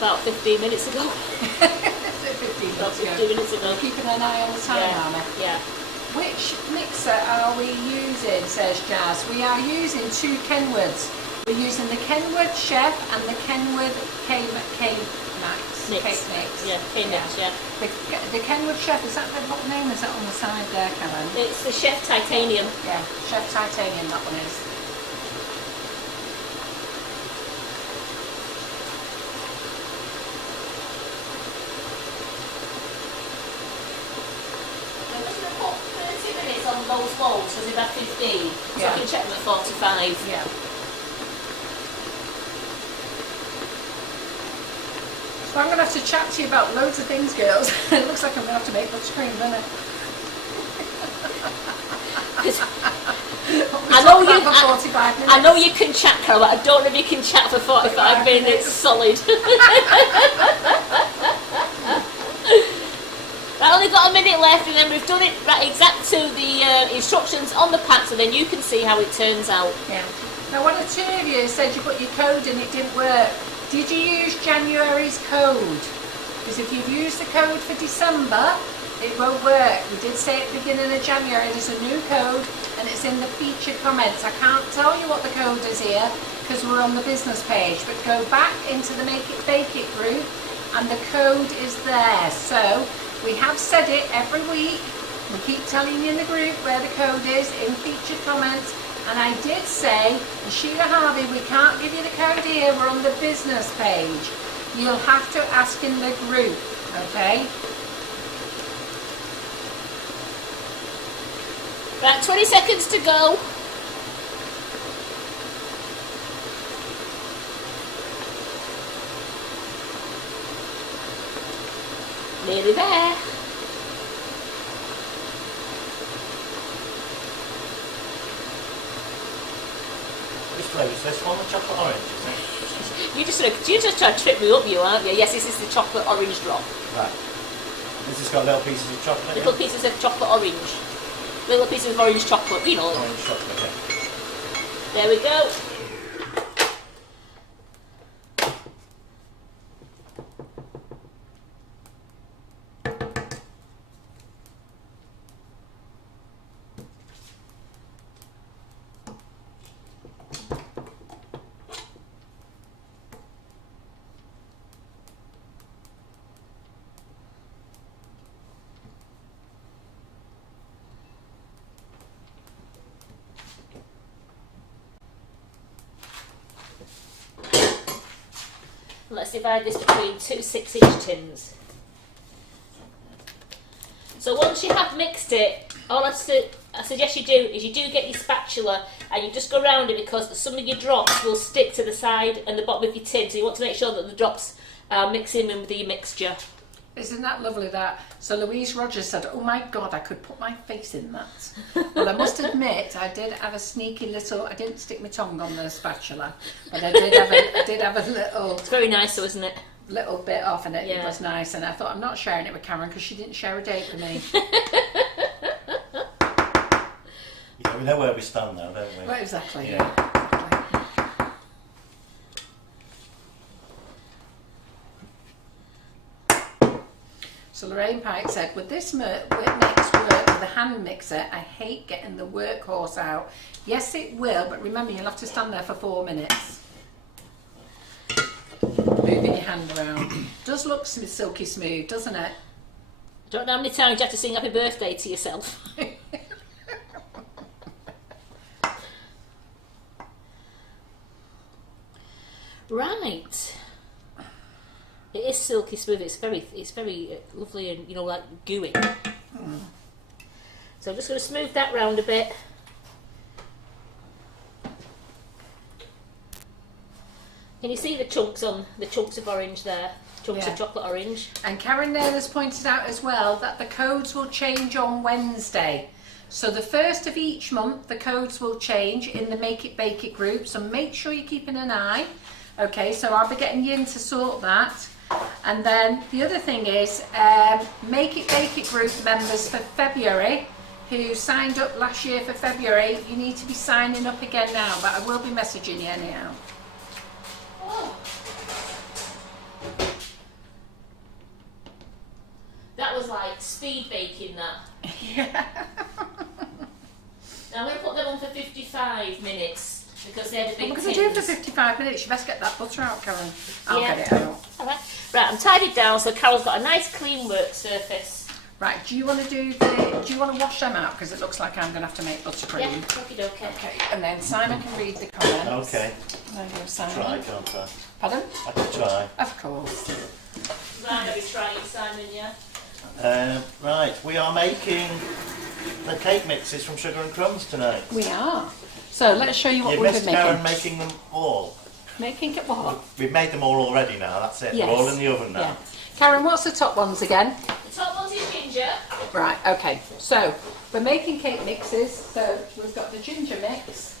About 15 minutes ago. 15 minutes ago. Keeping an eye on the time, Mama. Yeah. Which mixer are we using, says Jazz? We are using 2 Kenwoods. We're using the Kenwood Chef and the Kenwood K-Max. Mix. Cake Mix. Yeah, K-Mix, yeah. The Kenwood Chef, is that what name is that on the side there, Karen? It's the Chef Titanium. Yeah, Chef Titanium, that one is. Those bowls, because they've had 15, so I can check them at 45. Yeah. So I'm going to have to chat to you about loads of things, girls. It looks like I'm going to have to make buttercream, doesn't it? I know you can chat, Carol, but I don't know if you can chat for 45 minutes solid. I only got a minute left, and then we've done it right exact to the instructions on the pack, so then you can see how it turns out. Yeah. Now, one or two of you said you put your code in, it didn't work. Did you use January's code? Because if you've used the code for December, it won't work. We did say at the beginning of January there's a new code, and it's in the feature comments. I can't tell you what the code is here because we're on the business page, but go back into the Make It Bake It group, and the code is there. So we have said it every week. We keep telling you in the group where the code is in featured comments. And I did say, and Sheila Harvey, we can't give you the code here, we're on the business page. You'll have to ask in the group, okay? Right, 20 seconds to go. Nearly there. Which flavour is this one? The chocolate orange, is it? You just trying to trip me up, you aren't you? Yes, this is the chocolate orange drop. Right. This has got little pieces of chocolate. Little pieces of chocolate orange. Little pieces of orange chocolate, you know. Orange chocolate, okay. There we go. Let's divide this between two 6-inch tins. So once you have mixed it, all I suggest you do is you do get your spatula and you just go around it, because some of your drops will stick to the side and the bottom of your tin, so you want to make sure that the drops are mixing in with your mixture. Isn't that lovely that? So Louise Rogers said, oh my God, I could put my face in that. Well, I must admit, I did have a sneaky little, I didn't stick my tongue on the spatula, but I did have a little... It's very nice though, isn't it? Little bit off in it, Yeah. It was nice, and I thought, I'm not sharing it with Karen because she didn't share a date with me. Yeah, we know where we stand now, don't we? Well, exactly, Yeah. Exactly. So Lorraine Pike said, would this mix work with a hand mixer? I hate getting the workhorse out. Yes, it will, but remember, you'll have to stand there for 4 minutes. Moving your hand around. Does look silky smooth, doesn't it? Don't know how many times you have to sing happy birthday to yourself. Right. It is silky smooth. It's very lovely and, you know, like gooey. So I'm just going to smooth that round a bit. Can you see the chunks of orange there? Chunks of chocolate orange. And Karen there has pointed out as well that the codes will change on Wednesday. So the first of each month, the codes will change in the Make It Bake It group. So make sure you're keeping an eye. Okay, so I'll be getting you in to sort that. And then the other thing is, Make It Bake It group members for February, who signed up last year for February, you need to be signing up again now, but I will be messaging you anyhow. Oh. That was like speed baking, that. Yeah. Now I'm going to put them on for 55 minutes. Because they're the big What are we tins. going to do for 55 minutes? You best get that butter out, Karen. I'll Yeah. get it out. Alright, right, I'm tidied down so Carol's got a nice clean work surface. Right, do you want to wash them out? Because it looks like I'm going to have to make buttercream. Yeah, okay. Okay, and then Simon can read the comments. Okay. There you go, Simon. Try, can't I? Pardon? I can try. Of course. Right, I'll be trying, Simon, yeah? Right, we are making the cake mixes from Sugar and Crumbs tonight. We are. So let's show you what You we've missed been Karen making. making them all. Making it what? We've made them all already now, that's it. Yes. They're all in the oven now. Yeah. Karen, what's the top ones again? The top one's is ginger. Right, okay. So we're making cake mixes. So we've got the ginger mix.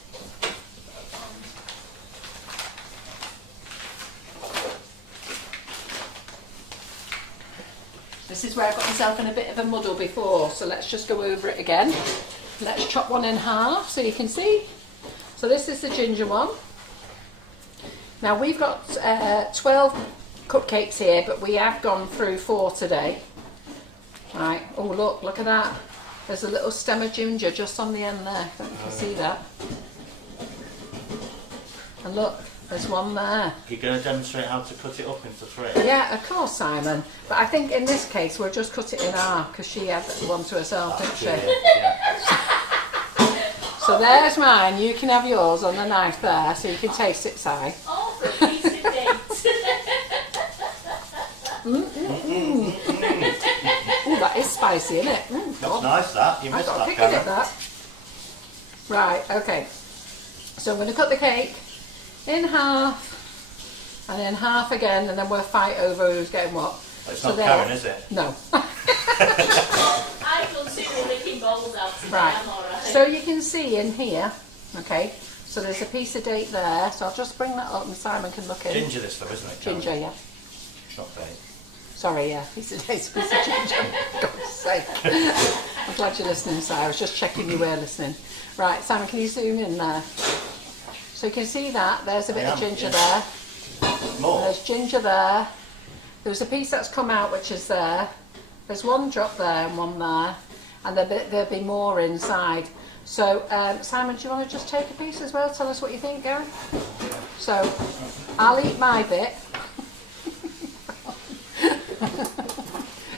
This is where I got myself in a bit of a muddle before, so let's just go over it again. Let's chop one in half so you can see. So this is the ginger one. Now we've got 12 cupcakes here, but we have gone through 4 today. Right, oh look at that. There's a little stem of ginger just on the end there, don't you can see that. And look, there's one there. You're going to demonstrate how to cut it up into 3? Yeah, of course, Simon. But I think in this case we'll just cut it in half because she had one to herself, didn't she? Yeah. So there's mine. You can have yours on the knife there, so you can taste it, Si. Oh, for a piece of date. Ooh, that is spicy, isn't it? That's nice, that. You I missed got a that, kick at Karen. that. Right, okay. So I'm going to cut the cake in half, and then half again, and then we'll fight over who's getting what. It's So not there. Karen, is it? No. I consider licking bubbles out today, Right. I'm alright. So you can see in here, okay, So there's a piece of date there. So I'll just bring that up and Simon can look in. Ginger this though, isn't it? Karen? Ginger, yeah. Not date. Sorry, yeah, piece of date, piece of ginger. God's sake. I'm glad you're listening, Si. I was just checking you were listening. Right, Simon, can you zoom in there? So you can see that. There's a bit of ginger there. More? There's ginger there. There's a piece that's come out which is there. There's one drop there and one there. And there'll be more inside. So, Simon, do you want to just take a piece as well? Tell us what you think, Gary. So, I'll eat my bit.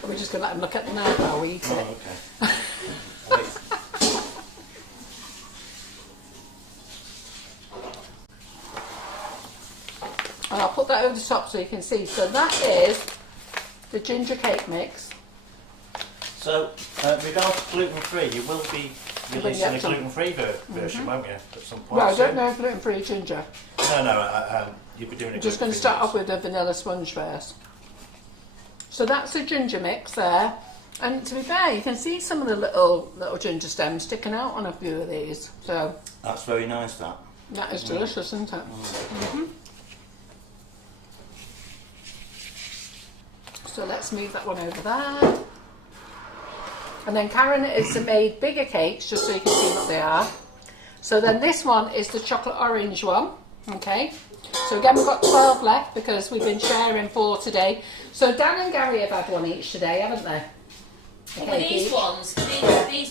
We're just going to let him look at the knife while we eat it. Oh, okay. And I'll put that over the top so you can see. So that is the ginger cake mix. So, regards to gluten-free, you will be releasing a gluten-free version, won't you, at some point? Well, I don't know if gluten-free ginger. No, you'll be doing it. I'm just going to start off with a vanilla sponge first. So that's the ginger mix there. And to be fair, you can see some of the little ginger stems sticking out on a few of these. So that's very nice, that. That is delicious, isn't it? So let's move that one over there. And then Karen has made bigger cakes just so you can see what they are. So then this one is the chocolate orange one. Okay. So again, we've got 12 left because we've been sharing 4 today. So Dan and Gary have had one each today, haven't they? Well, these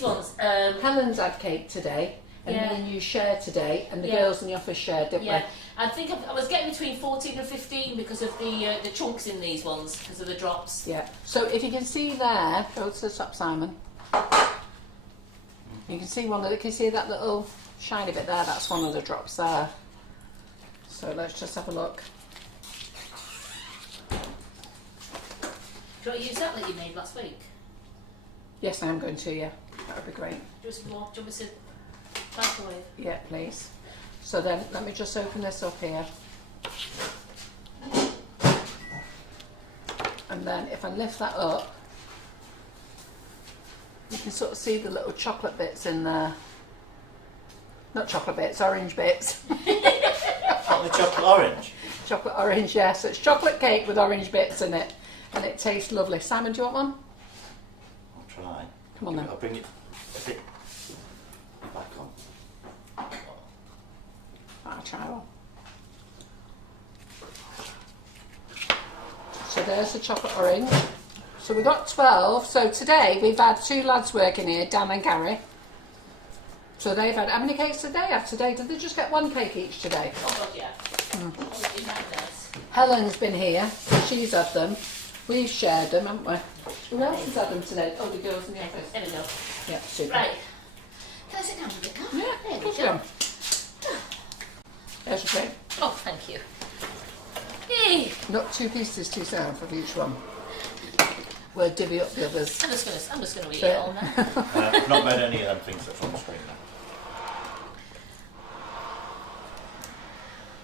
ones, Helen's had cake today, and me and you shared today, and the girls in the office shared, didn't we? I think I was getting between 14 and 15 because of the chunks in these ones, because of the drops. Yeah. So if you can see there, go to the top, Simon. You can see can you see that little shiny bit there? That's one of the drops there. So let's just have a look. Do you want to use that you made last week? Yes, I am going to, yeah. That would be great. Do you want me to microwave? Yeah, please. So then, let me just open this up here. And then if I lift that up, you can sort of see the little chocolate bits in there. Not chocolate bits, orange bits. Not the chocolate orange? Chocolate orange, yes. It's chocolate cake with orange bits in it. And it tastes lovely. Simon, do you want one? I'll try. Come on then. I'll bring it a bit back on. I'll try one. So there's the chocolate orange. So we've got 12. So today we've had 2 lads working here, Dan and Gary. So they've had, how many cakes did they have today? Did they just get 1 cake each today? Oh God, yeah. Helen's been here, she's had them. We've shared them, haven't we? Who else has had them today? Oh, the girls in the office. There we go. Yeah, super. Right. Can I sit down a bit now? Yeah, there of we course go. you can. There's your cake. Oh, thank you. Yay. Not 2 pieces too sound for each one. We'll divvy up the others. I'm just gonna eat it all now. I've not made any of them things that's on the screen now.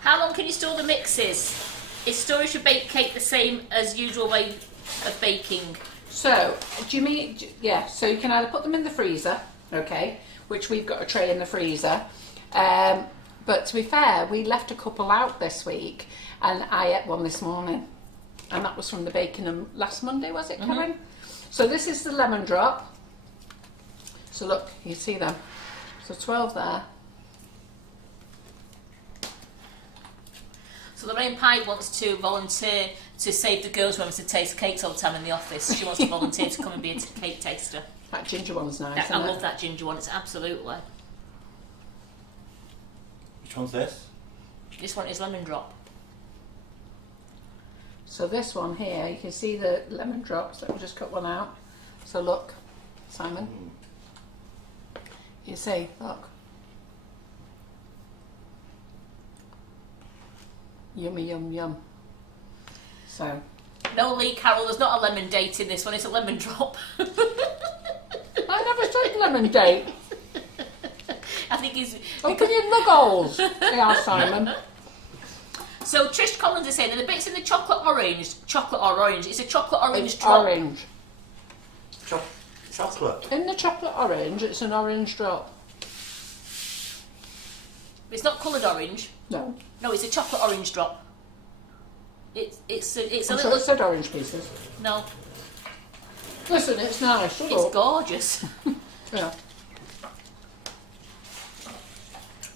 How long can you store the mixes? Is storage for baked cake the same as usual way of baking? So, do you mean, yeah, so you can either put them in the freezer, okay, which we've got a tray in the freezer, but to be fair, we left a couple out this week, and I ate one this morning, and that was from the baking last Monday, was it, Karen? So this is the lemon drop. So look, you see them. So 12 there. So Lorraine Pike wants to volunteer to save the girls who want to taste cakes all the time in the office. She wants to volunteer to come and be a cake taster. That ginger one's nice, I love that ginger one, it's absolutely. Which one's this? This one is lemon drop. So this one here, you can see the lemon drops. Let me just cut one out. So look, Simon. You see, look. Yummy, yum, yum. So. No, Lee Carroll, there's not a lemon date in this one, it's a lemon drop. I never said lemon date. I think he's... Open your nuggles. Yeah, Simon. So Trish Collins is saying that the bits in the chocolate or orange, it's a chocolate orange drop. Orange. Chocolate? In the chocolate orange, it's an orange drop. It's not coloured orange. No. No, it's a chocolate orange drop. It's a I'm little. sure it said orange pieces. No, Listen, it's nice. Shut it's up. gorgeous. Yeah.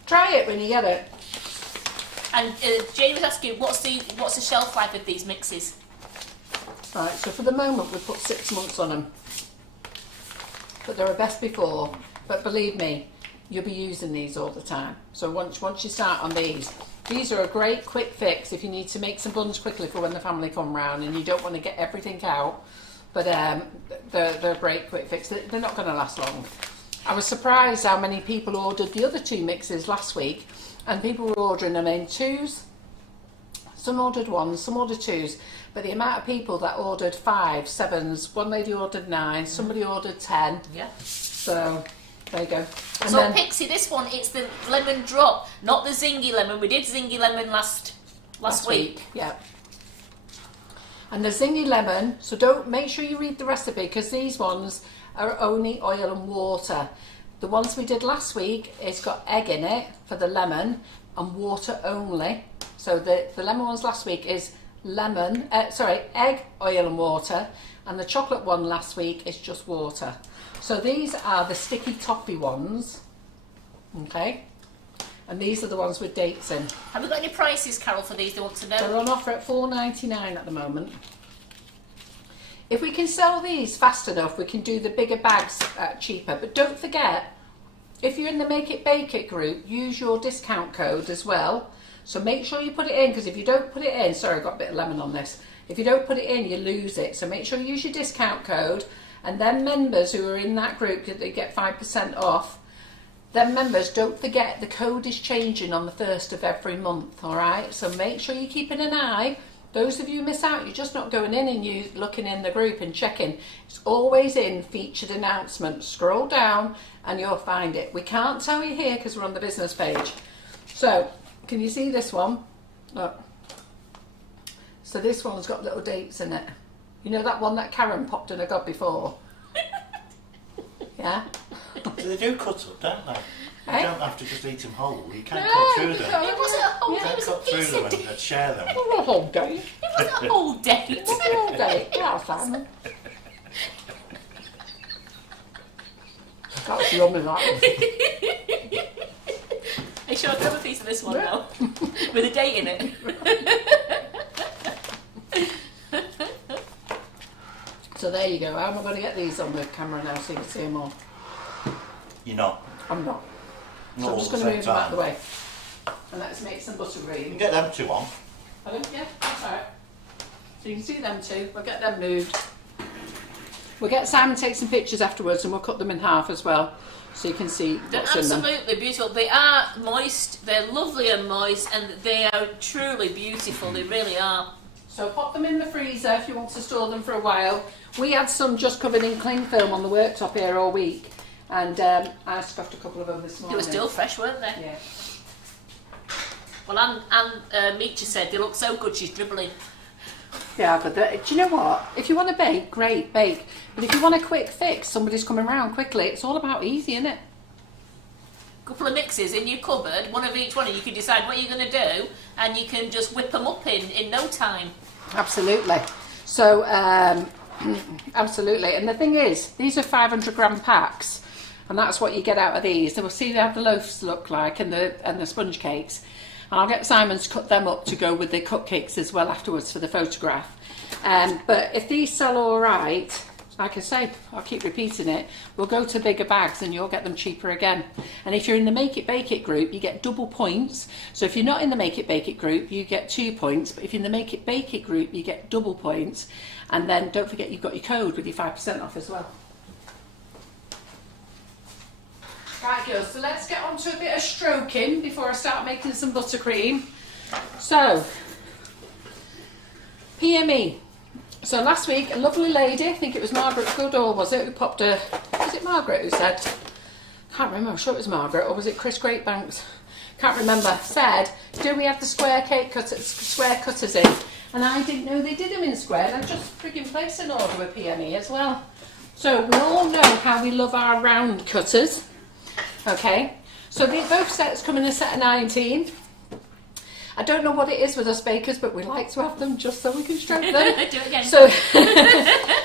Try it when you get it. And Jane was asking, what's the shelf life of these mixes? Right, so for the moment we've put 6 months on them. But they're a best before. But believe me, you'll be using these all the time. So once you start on these are a great quick fix if you need to make some buns quickly for when the family come round and you don't want to get everything out. But they're a great quick fix. They're not going to last long. I was surprised how many people ordered the other 2 mixes last week, and people were ordering them in 2s. Some ordered 1s, some ordered 2s, but the amount of people that ordered 5, 7s, one lady ordered 9, somebody ordered 10. Yeah. So there you go. And So then, Pixie, this one, it's the lemon drop, not the zingy lemon. We did zingy lemon last week. yeah. And the zingy lemon, so make sure you read the recipe, because these ones are only oil and water. The ones we did last week, it's got egg in it for the lemon and water only. So the lemon ones last week is egg, oil and water, and the chocolate one last week is just water. So these are the sticky toppy ones, okay? And these are the ones with dates in. Have we got any prices, Carol, for these? They want to know. They're on offer at $4.99 at the moment. If we can sell these fast enough, we can do the bigger bags cheaper. But don't forget, if you're in the Make It Bake It group, use your discount code as well. So make sure you put it in, because if you don't put it in, sorry, I've got a bit of lemon on this. If you don't put it in, you lose it. So make sure you use your discount code, and then members who are in that group, they get 5% off. Then members, don't forget the code is changing on the 1st of every month, all right? So make sure you're keeping an eye. Those of you who miss out, you're just not going in and you looking in the group and checking. It's always in featured announcements. Scroll down and you'll find it. We can't tell you here because we're on the business page. So, can you see this one? Look. So this one's got little dates in it. You know that one that Karen popped in a gob before? Yeah? They do cut up, don't they? You Eh? don't have to just eat them whole. You can No, cut through you them. can't. It wasn't a whole You day, can it was a cut through piece them of day. and share them. Not a whole day. It wasn't a whole day. Not a whole day. Yeah, Simon. That's yummy, that one. Are you sure I can have a piece of this one now? With a date in it. So there you go. How am I going to get these on the camera now so you can see them all? You're not. I'm not. Not So I'm all just at the going to same move them out of the time. way. And let's make some You buttercream. can get them 2 on. Pardon? Yeah, that's alright. So you can see them too. We'll get them moved. We'll get Simon to take some pictures afterwards and we'll cut them in half as well so you can see They're what's in them. absolutely beautiful. They are moist, they're lovely and moist, and they are truly beautiful. They really are. So pop them in the freezer if you want to store them for a while. We had some just covered in cling film on the worktop here all week, and I stuffed a couple of them this They morning. were still fresh, weren't they? Yeah. Well, Anne Meacher said they look so good she's dribbling. Yeah, but do you know what? If you want to bake, great, bake. But if you want a quick fix, somebody's coming round quickly, it's all about easy, isn't it? Couple of mixes in your cupboard, one of each one, and you can decide what you're going to do, and you can just whip them up in no time. Absolutely. So, absolutely. And the thing is, these are 500 gram packs, and that's what you get out of these. So we'll see how the loaves look like and the sponge cakes. And I'll get Simon to cut them up to go with the cupcakes as well afterwards for the photograph. But if these sell all right, like I say, I'll keep repeating it, we'll go to bigger bags and you'll get them cheaper again. And if you're in the Make It Bake It group, you get double points. So if you're not in the Make It Bake It group, you get 2 points. But if you're in the Make It Bake It group, you get double points. And then don't forget you've got your code with your 5% off as well. Right, girls, so let's get on to a bit of stroking before I start making some buttercream. So, PME. So last week, a lovely lady, I think it was Margaret Goodall, was it, who popped a... Was it Margaret who said? Can't remember, I'm sure it was Margaret, or was it Chris Greatbanks? Can't remember. Said, do we have the square cutters in? And I didn't know they did them in squares. I just frigging placed an order with PME as well. So we all know how we love our round cutters. Okay, So both sets come in a set of 19. I don't know what it is with us bakers, but we like to have them just so we can stroke them. Do it again. So,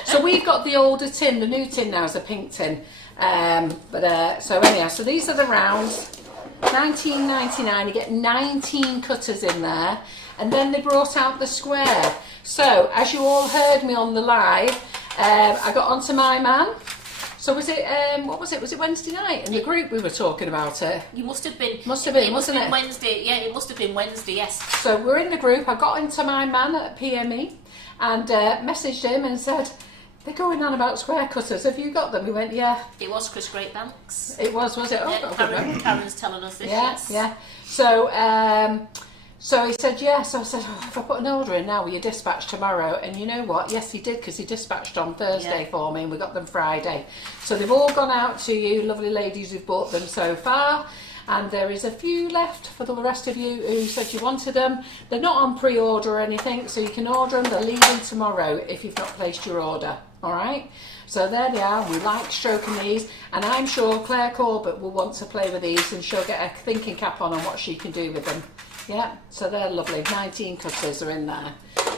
so we've got the older tin. The new tin now is a pink tin. So anyhow, so these are the rounds. $19.99. You get 19 cutters in there, and then they brought out the square. So as you all heard me on the live, I got onto my man. So was it, what was it? Was it Wednesday night? In the group we were talking about it. You must have been. Must have been, it must wasn't have been it? Wednesday. Yeah, it must have been Wednesday, yes. So we're in the group. I got into my man at PME and messaged him and said, they're going on about square cutters. Have you got them? He went, yeah. It was Chris Greatbanks. It was it? Oh, Yeah, Karen's telling us this, yes. yes. Yeah. So he said yes. So I said, oh, if I put an order in now, will you dispatch tomorrow? And you know what? Yes, he did, because he dispatched on Thursday for me, and we got them Friday. So they've all gone out to you, lovely ladies who've bought them so far. And there is a few left for the rest of you who said you wanted them. They're not on pre-order or anything, so you can order them. They're leaving tomorrow if you've not placed your order. All right? So there they are. We like stroking these, and I'm sure Claire Corbett will want to play with these, and she'll get a thinking cap on what she can do with them. Yeah, so they're lovely. 19 cutters are in there.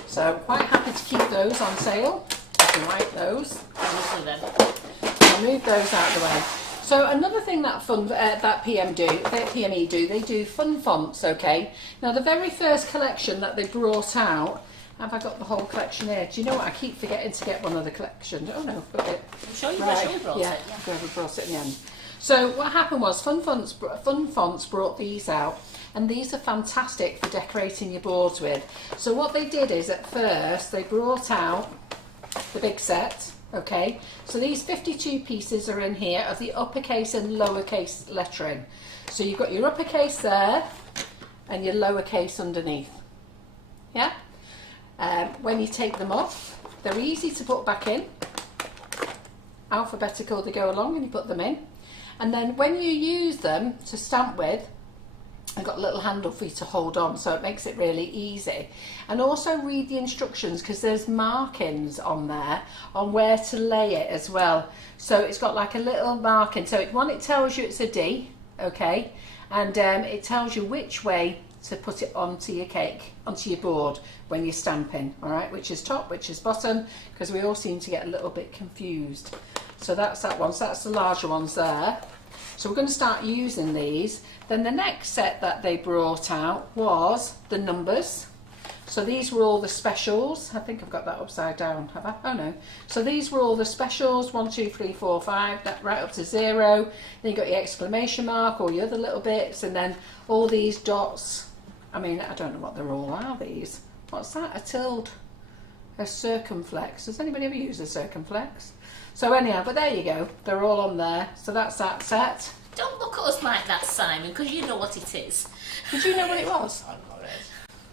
So quite happy to keep those on sale. You can like those. I'll move those out of the way. So another thing that PME do, they do fun fonts, okay? Now the very first collection that they brought out, have I got the whole collection here? Do you know what? I keep forgetting to get one of the collection. Oh no, got it. I'm sure you Right. brought Yeah, it. Yeah. whoever brought it in the end. So what happened was Fun Fonts brought these out, and these are fantastic for decorating your boards with. So what they did is at first they brought out the big set, okay? So these 52 pieces are in here of the uppercase and lowercase lettering. So you've got your uppercase there and your lowercase underneath. Yeah? When you take them off, they're easy to put back in. Alphabetical, they go along and you put them in. And then when you use them to stamp with, I've got a little handle for you to hold on, so it makes it really easy. And also read the instructions, because there's markings on there on where to lay it as well. So it's got like a little marking. So it tells you it's a D, okay, and it tells you which way to put it onto your cake, onto your board when you're stamping, all right, which is top, which is bottom, because we all seem to get a little bit confused. So that's that one. So that's the larger ones there. So we're going to start using these. Then the next set that they brought out was the numbers. So these were all the specials. I think I've got that upside down, have I? Oh no. So these were all the specials, 1, 2, 3, 4, 5, that right up to 0. Then you got your exclamation mark, all your other little bits, and then all these dots. I mean, I don't know what they're all are, these. What's that? A tilde? A circumflex. Does anybody ever use a circumflex? So anyhow, but there you go. They're all on there. So that's that set. Don't look at us like that, Simon, because you know what it is. Did you know what it was? I know it.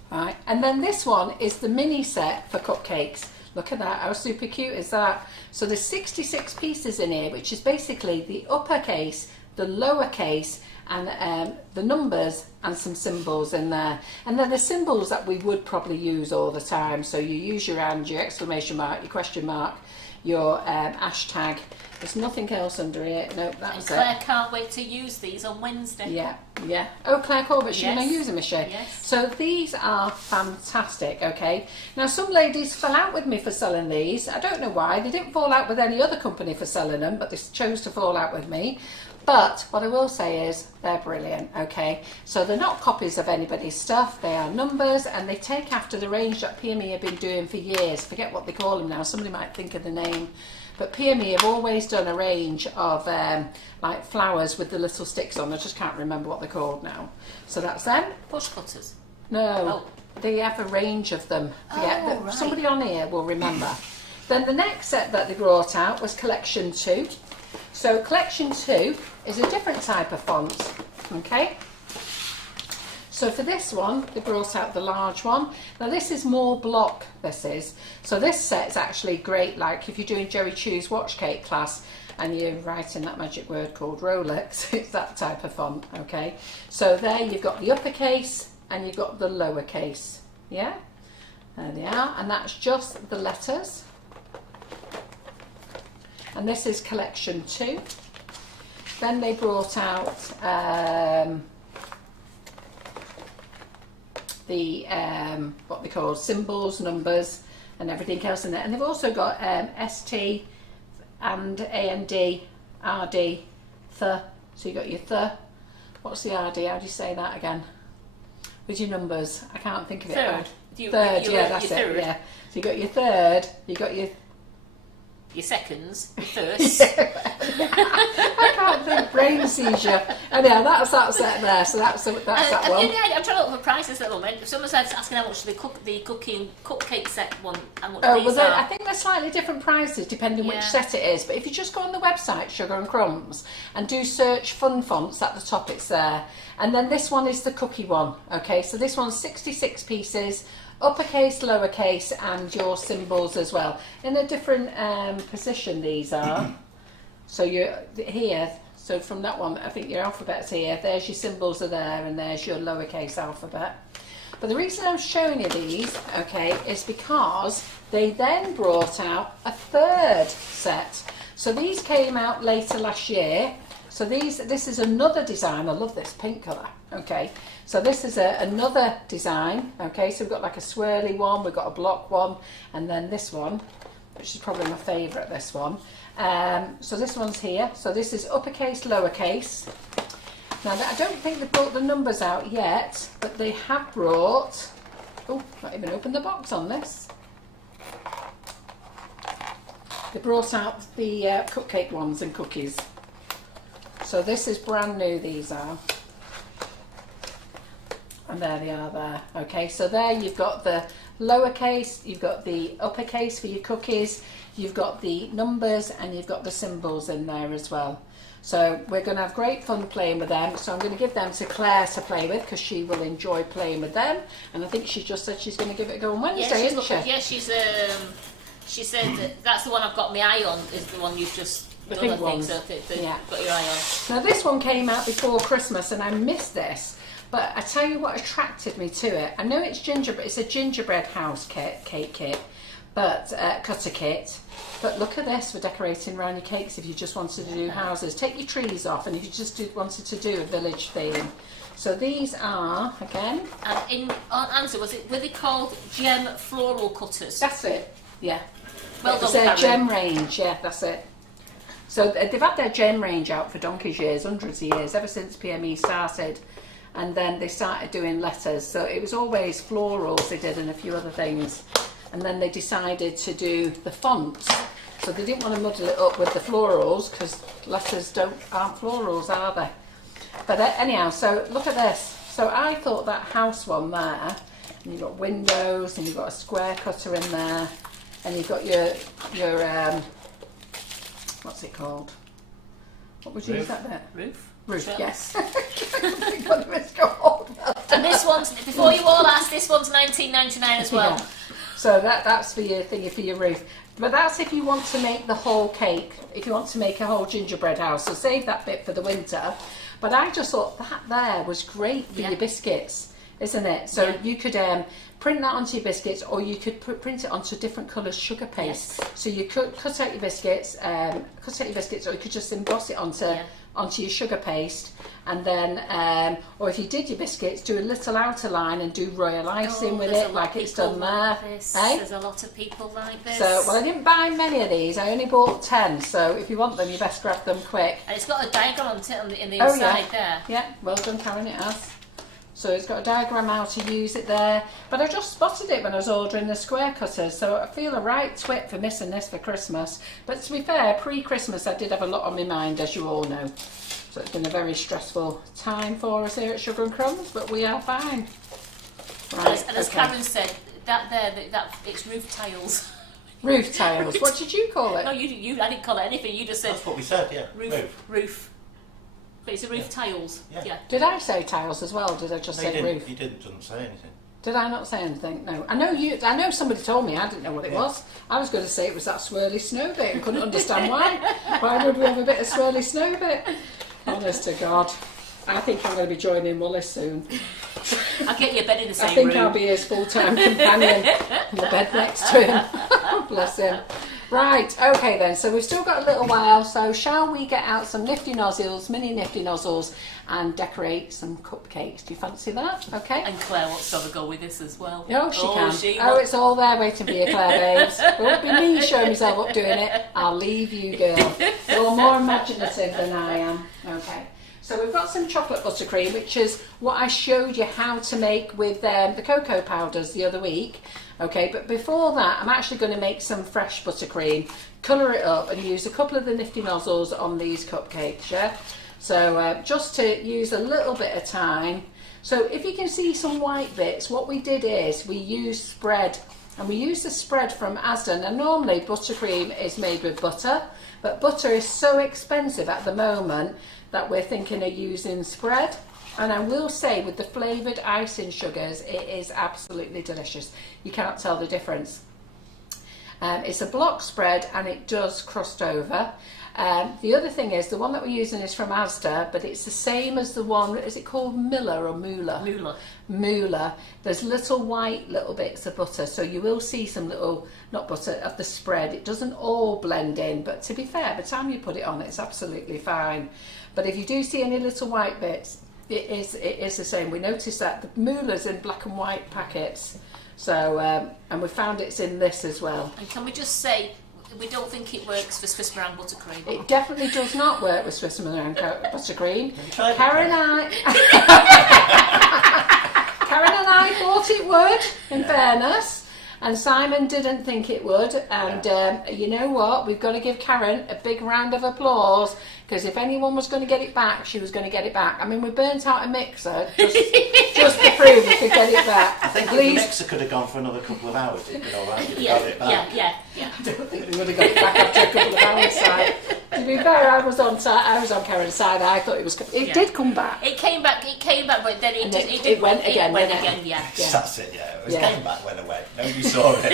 Right, and then this one is the mini set for cupcakes. Look at that, how super cute is that? So there's 66 pieces in here, which is basically the uppercase, the lowercase, and the numbers and some symbols in there. And then the symbols that we would probably use all the time. So you use your and, your exclamation mark, your question mark, your hashtag. There's nothing else under here. No, that's it. Claire can't wait to use these on Wednesday. Yeah, yeah. Oh, Claire Corbett, she's going to use them, is she? Yes. So these are fantastic, okay? Now, some ladies fell out with me for selling these. I don't know why. They didn't fall out with any other company for selling them, but they chose to fall out with me. But what I will say is they're brilliant, okay? So they're not copies of anybody's stuff. They are numbers, and they take after the range that PME have been doing for years. Forget what they call them now. Somebody might think of the name. But PME have always done a range of like flowers with the little sticks on. I just can't remember what they're called now. So that's them. Push cutters. No, they have a range of them. Right. Somebody on here will remember. Then the next set that they brought out was Collection 2. So Collection 2 is a different type of font, okay? So for this one, they brought out the large one. Now this is more block, this is. So this set is actually great, like if you're doing Jerry Chu's watch cake class and you're writing that magic word called Rolex, it's that type of font, okay? So there you've got the uppercase and you've got the lowercase, yeah? There they are, and that's just the letters. And this is Collection 2. then they brought out the what they call symbols, numbers, and everything else in there. And they've also got ST and AND, RD, th. So you got your th. What's the RD? How do you say that again? With your numbers, I can't think of it. Third. Third, yeah, that's it. Third. Yeah. So you got your third. You got your seconds, your first. I can't think. Brain seizure. Anyhow, that's that set there. So that's that one. I'm trying to look for prices at the moment. Someone's asking how much the cupcake set one. How much Oh, these well, are. I think they're slightly different prices depending which set it is. But if you just go on the website, Sugar and Crumbs, and do search fun fonts at the top, it's there. And then this one is the cookie one. Okay, so this one's 66 pieces. Uppercase, lowercase, and your symbols as well. In a different position, these are. So you're here. So from that one, I think your alphabet's here. There's your symbols are there, and there's your lowercase alphabet. But the reason I'm showing you these, okay, is because they then brought out a third set. So these came out later last year. So this is another design. I love this pink colour. Okay, so this is another design. Okay, so we've got like a swirly one, we've got a block one, and then this one, which is probably my favourite, this one. So this one's here. So this is uppercase, lowercase. Now I don't think they've brought the numbers out yet, but they have brought, oh, not even opened the box on this. They brought out the cupcake ones and cookies. So this is brand new, these are. And there they are there. Okay, so there you've got the lowercase, you've got the uppercase for your cookies, you've got the numbers, and you've got the symbols in there as well. So we're going to have great fun playing with them. So I'm going to give them to Claire to play with because she will enjoy playing with them. And I think she just said she's going to give it a go on Wednesday, isn't she? Yeah, she said that's the one I've got my eye on, is the one you've just the done, pink ones. got your eye on. Now this one came out before Christmas and I missed this. But I tell you what attracted me to it. I know it's it's a gingerbread house cake kit, but cutter kit. But look at this for decorating around your cakes if you just wanted to do houses. Take your trees off and if you just wanted to do a village theme. So these are, again... And answer, were they called gem floral cutters? That's it, yeah. Well done, it's their gem range, yeah, that's it. So they've had their gem range out for donkey's years, hundreds of years, ever since PME started. And then they started doing letters. So it was always florals they did and a few other things. And then they decided to do the fonts. So they didn't want to muddle it up with the florals because letters aren't florals, are they? But anyhow, so look at this. So I thought that house one there, and you've got windows and you've got a square cutter in there, and you've got your what's it called? What would you use that bit? Roof, sure. Yes. What it's called. And this one's, before you all ask, this one's $19.99 as well. Yeah. So that's for your thingy for your roof. But that's if you want to make the whole cake, if you want to make a whole gingerbread house. So save that bit for the winter. But I just thought that there was great for your biscuits, isn't it? So you could print that onto your biscuits, or you could print it onto different colours sugar paste. Yes. So you could cut out your biscuits, or you could just emboss it onto your sugar paste, and then or if you did your biscuits, do a little outer line and do royal icing with it, like it's done there. There's a lot of people like this. So, well, I didn't buy many of these. I only bought 10. So if you want them, you best grab them quick. And it's got a diagram on it in the inside there. Yeah, well done, Karen. It has. So it's got a diagram how to use it there. But I just spotted it when I was ordering the square cutters, so I feel a right twit for missing this for Christmas. But to be fair, pre-Christmas I did have a lot on my mind, as you all know. So it's been a very stressful time for us here at Sugar and Crumbs, but we are fine. Right, and as Karen said, that it's roof tiles. Roof tiles. What did you call it? No, you. I didn't call it anything. You just said. That's what we said. Yeah. Roof. But it's a roof tiles. Yeah. Did I say tiles as well? Did I just say roof? You didn't say anything. Did I not say anything? No. I know somebody told me. I didn't know what it was. I was going to say it was that swirly snow bit and couldn't understand why. Why would we have a bit of swirly snow bit? Honest to God. I think I'm going to be joining Willis soon. I'll get you a bed in the same room. I think room. I'll be his full-time companion in the bed next to him. Bless him. Right, okay then, so we've still got a little while, so shall we get out some nifty nozzles, mini nifty nozzles, and decorate some cupcakes? Do you fancy that? Okay. And Claire wants to have a go with this as well. Oh, she can. It's all there waiting for you, Claire, babes. It won't be me showing myself up doing it. I'll leave you, girl. You're more imaginative than I am. Okay. So we've got some chocolate buttercream, which is what I showed you how to make with the cocoa powders the other week. Okay, but before that, I'm actually going to make some fresh buttercream, colour it up and use a couple of the nifty nozzles on these cupcakes, yeah? So just to use a little bit of time. So if you can see some white bits, what we did is we used spread, and we used the spread from Asda. Now normally buttercream is made with butter, but butter is so expensive at the moment that we're thinking of using spread. And I will say with the flavoured icing sugars, it is absolutely delicious. You can't tell the difference. It's a block spread and it does crust over. The other thing is, the one that we're using is from Asda, but it's the same as the one, is it called Miller or Moolah? Moolah. Moolah. There's little white little bits of butter, so you will see some little, not butter, of the spread. It doesn't all blend in, but to be fair, by the time you put it on, it's absolutely fine. But if you do see any little white bits, it is the same. We noticed that the Moolah's in black and white packets, so and we found it's in this as well. And can we just say, we don't think it works for Swiss meringue buttercream. It definitely does not work with Swiss meringue buttercream. Karen and I thought it would, in fairness, and Simon didn't think it would. And you know what? We've got to give Karen a big round of applause, because if anyone was going to get it back, she was going to get it back. I mean, we burnt out a mixer just to prove we could get it back. I think if the mixer could have gone for another couple of hours, it'd been alright. Got it back. Yeah. I don't think we would have got it back after a couple of hours. Side. To be fair, I was on Karen's side. I thought it did come back. It came back, but then it went again. Yeah. That's it, yeah. It came back, went away. Nobody saw it.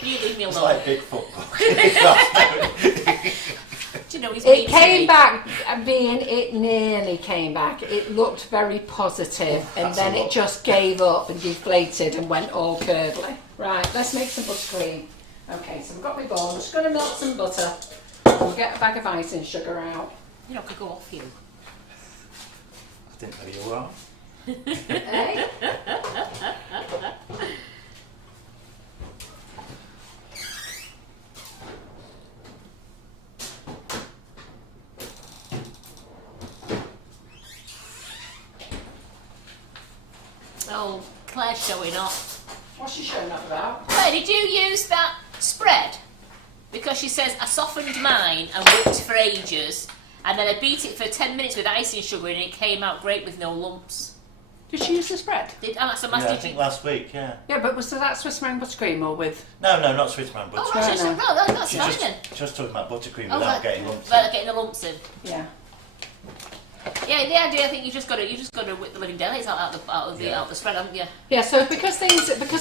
You leave me alone. It's like big football. Do you know, it came back, it nearly came back. It looked very positive, and then it just gave up and deflated and went all curdly. Right, let's make some buttercream. Okay, so we've got my bowl. I'm just going to melt some butter. We'll get a bag of icing sugar out. You know, I could go off you. I didn't know you were. Hey? Oh, Claire's showing off. What's she showing up about? Claire, did you use that spread? Because she says, I softened mine and whipped for ages, and then I beat it for 10 minutes with icing sugar and it came out great with no lumps. Did she use the spread? I think last week, yeah. Yeah, but was that Swiss meringue buttercream or with? No, not Swiss meringue buttercream. Oh, actually, that's fine then. Just talking about buttercream without getting lumps in. Without getting the lumps in. Yeah. Yeah, the idea, I think you just got to whip the living daylights out of the spread, haven't you? Yeah. So because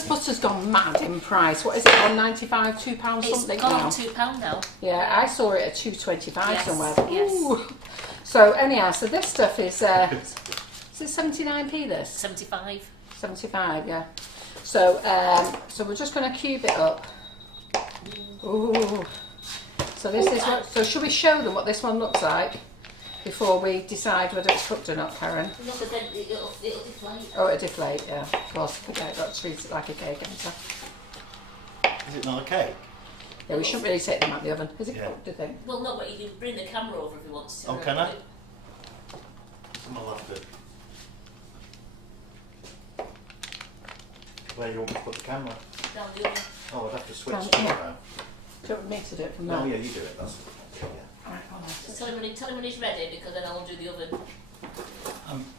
butter's gone mad in price. What is it? £1.95, £2 something It's gone now. £2 now. Yeah, I saw it at £2.25 somewhere. Yes. Ooh. So anyhow, so this stuff is it 79p? This 75. 75, yeah. So so we're just going to cube it up. Ooh. So this is what. So should we show them what this one looks like before we decide whether it's cooked or not, Karen? No, but then it'll deflate. Oh, it'll deflate, yeah. Of course, okay, got to treat it like a cake, haven't I? Is it not a cake? Yeah, we shouldn't really take them out of the oven. Is it Yeah. cooked, do you think? Well, no, but you can bring the camera over if he wants to. Oh, can I? I'll have to. Where you want me to put the camera? Down the oven. Oh, I'd have to switch Down- it yeah. around. Do you want me to do it from No, there? yeah, you do it. That's yeah. Alright, hold on. So tell him when he's ready, because then I'll do the oven.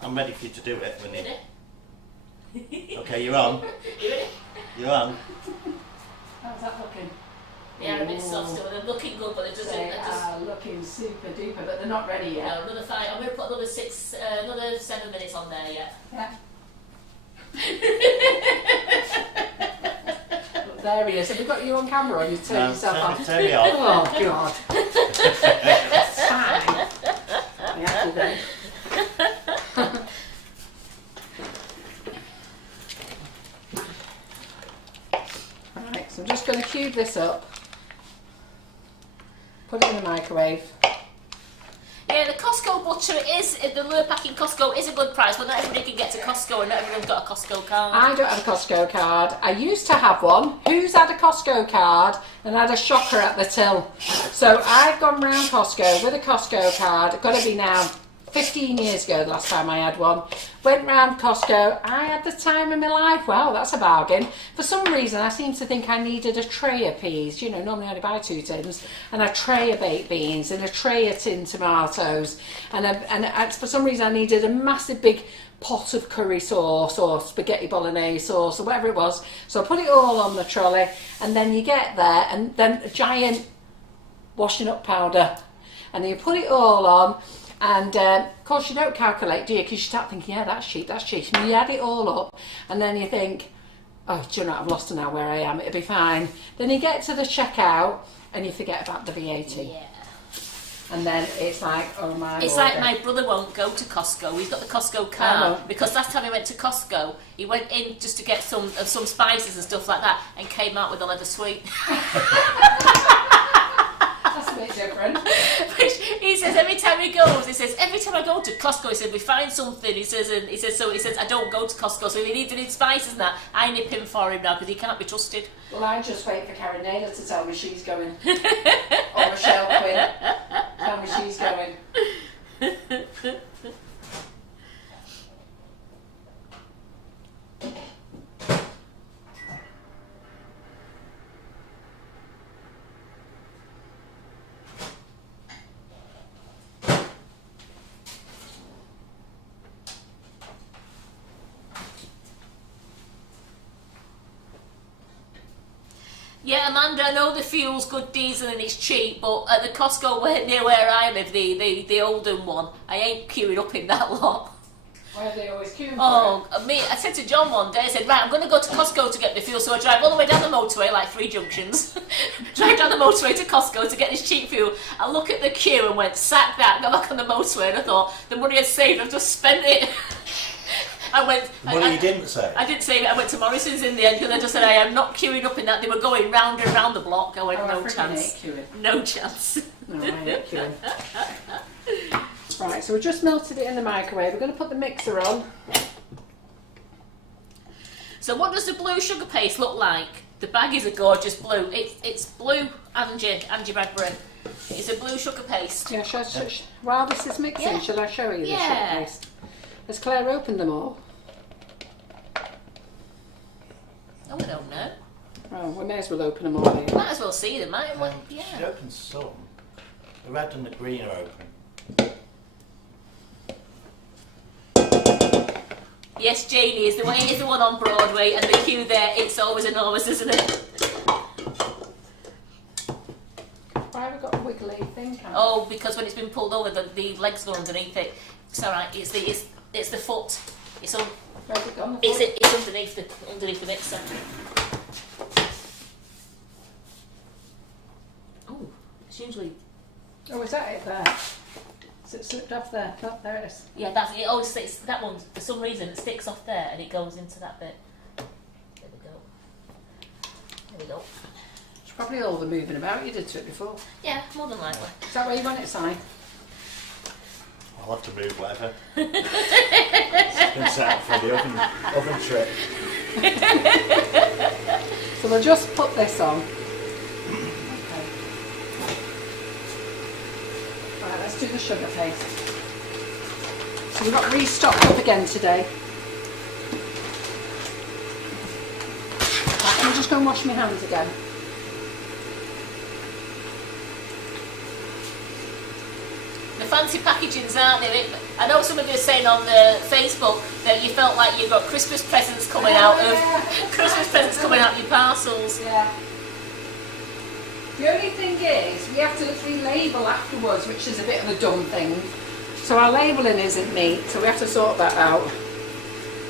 I'm ready for you to do it when Ready? you. Okay, you're on. You ready? You're on. How's that looking? Yeah, a bit soft still. They're looking good, but They are looking super duper, but they're not ready yet. No, another 5. I'm going to put another 7 minutes on there yet. Yeah. Look, there he is. Have we got you on camera or you turn yourself off? Turn me off. Oh, God. Fine. We have to then. Right, so I'm just going to cube heat this up. Put it in the microwave. Yeah, the Costco butter the lure pack in Costco is a good price, but not everybody can get to Costco and not everyone's got a Costco card. I don't have a Costco card. I used to have one. Who's had a Costco card and had a shocker at the till? So I've gone round Costco with a Costco card. Got to be now 15 years ago the last time I had one. Went round Costco. I had the time of my life. Wow, that's a bargain. For some reason, I seem to think I needed a tray of peas. You know, normally I only buy 2 tins. And a tray of baked beans and a tray of tinned tomatoes. And for some reason, I needed a massive big pot of curry sauce or spaghetti bolognese sauce or whatever it was. So I put it all on the trolley. And then you get there and then a giant washing up powder. And then you put it all on. And of course you don't calculate, do you? Because you start thinking, yeah, that's cheap, that's cheap. And you add it all up and then you think, oh, do you know, I've lost an hour where I am, it'll be fine. Then you get to the checkout and you forget about the VAT. Yeah. And then it's like, oh my It's Lord. like my brother won't go to Costco. He's got the Costco card because last time he went to Costco, he went in just to get some spices and stuff like that, and came out with a leather sweet. That's a bit different. Which he says every time he goes, he says every time I go to Costco, he says we find something. He says I don't go to Costco, so if he needs any spices and that, I nip him for him now because he can't be trusted. Well, I just wait for Karen Naylor to tell me she's going. Or Michelle Quinn. Tell me she's going. Yeah, Amanda, I know the fuel's good diesel and it's cheap, but at the Costco near where I live, the Oldham one, I ain't queuing up in that lot. Why are they always queuing for I said to John one day, I said, right, I'm going to go to Costco to get the fuel, so I drive all the way down the motorway, like 3 junctions, drive down the motorway to Costco to get this cheap fuel. I look at the queue and went, sack that, go back on the motorway, and I thought, the money I'd saved, I've just spent it. I went. What you didn't say? I didn't say it. I went to Morrison's in the end because I just said I am not queuing up in that. They were going round and round the block. I went, no chance. No chance. No, I hate queuing. Right, so we just melted it in the microwave. We're going to put the mixer on. So what does the blue sugar paste look like? The bag is a gorgeous blue. It's blue, Angie Bradbury. It's a blue sugar paste. Yeah, while this is mixing, shall I show you the sugar paste? Has Claire opened them all? Oh, I don't know. Oh, we may as well open them all here. Might as well see them, might we? Yeah. She opened some. The red and the green are open. Yes, Janie is the one on Broadway, and the queue there, it's always enormous, isn't it? Why have we got a wiggly thing? Oh, because when it's been pulled over, the legs go underneath it. It's alright, it's the foot. It's on. Where's it gone? It's underneath the mixer. Oh, it's usually. Oh, is that it there? Is it slipped off there? Oh, there it is. Yeah, that's it. Always sticks. That one, for some reason, it sticks off there and it goes into that bit. There we go. There we go. It's probably all the moving about. You did to it before. Yeah, more than likely. Is that where you want it, Si? I'll have to move whatever. It's been set up for the oven trip. So we'll just put this on. Okay. Right, let's do the sugar paste. So we've got restocked up again today. Right, let me just go and wash my hands again. The fancy packagings, aren't they? I know some of you are saying on the Facebook that you felt like you got Christmas presents coming out of your parcels. Yeah. The only thing is, we have to relabel afterwards, which is a bit of a dumb thing. So our labelling isn't neat, so we have to sort that out.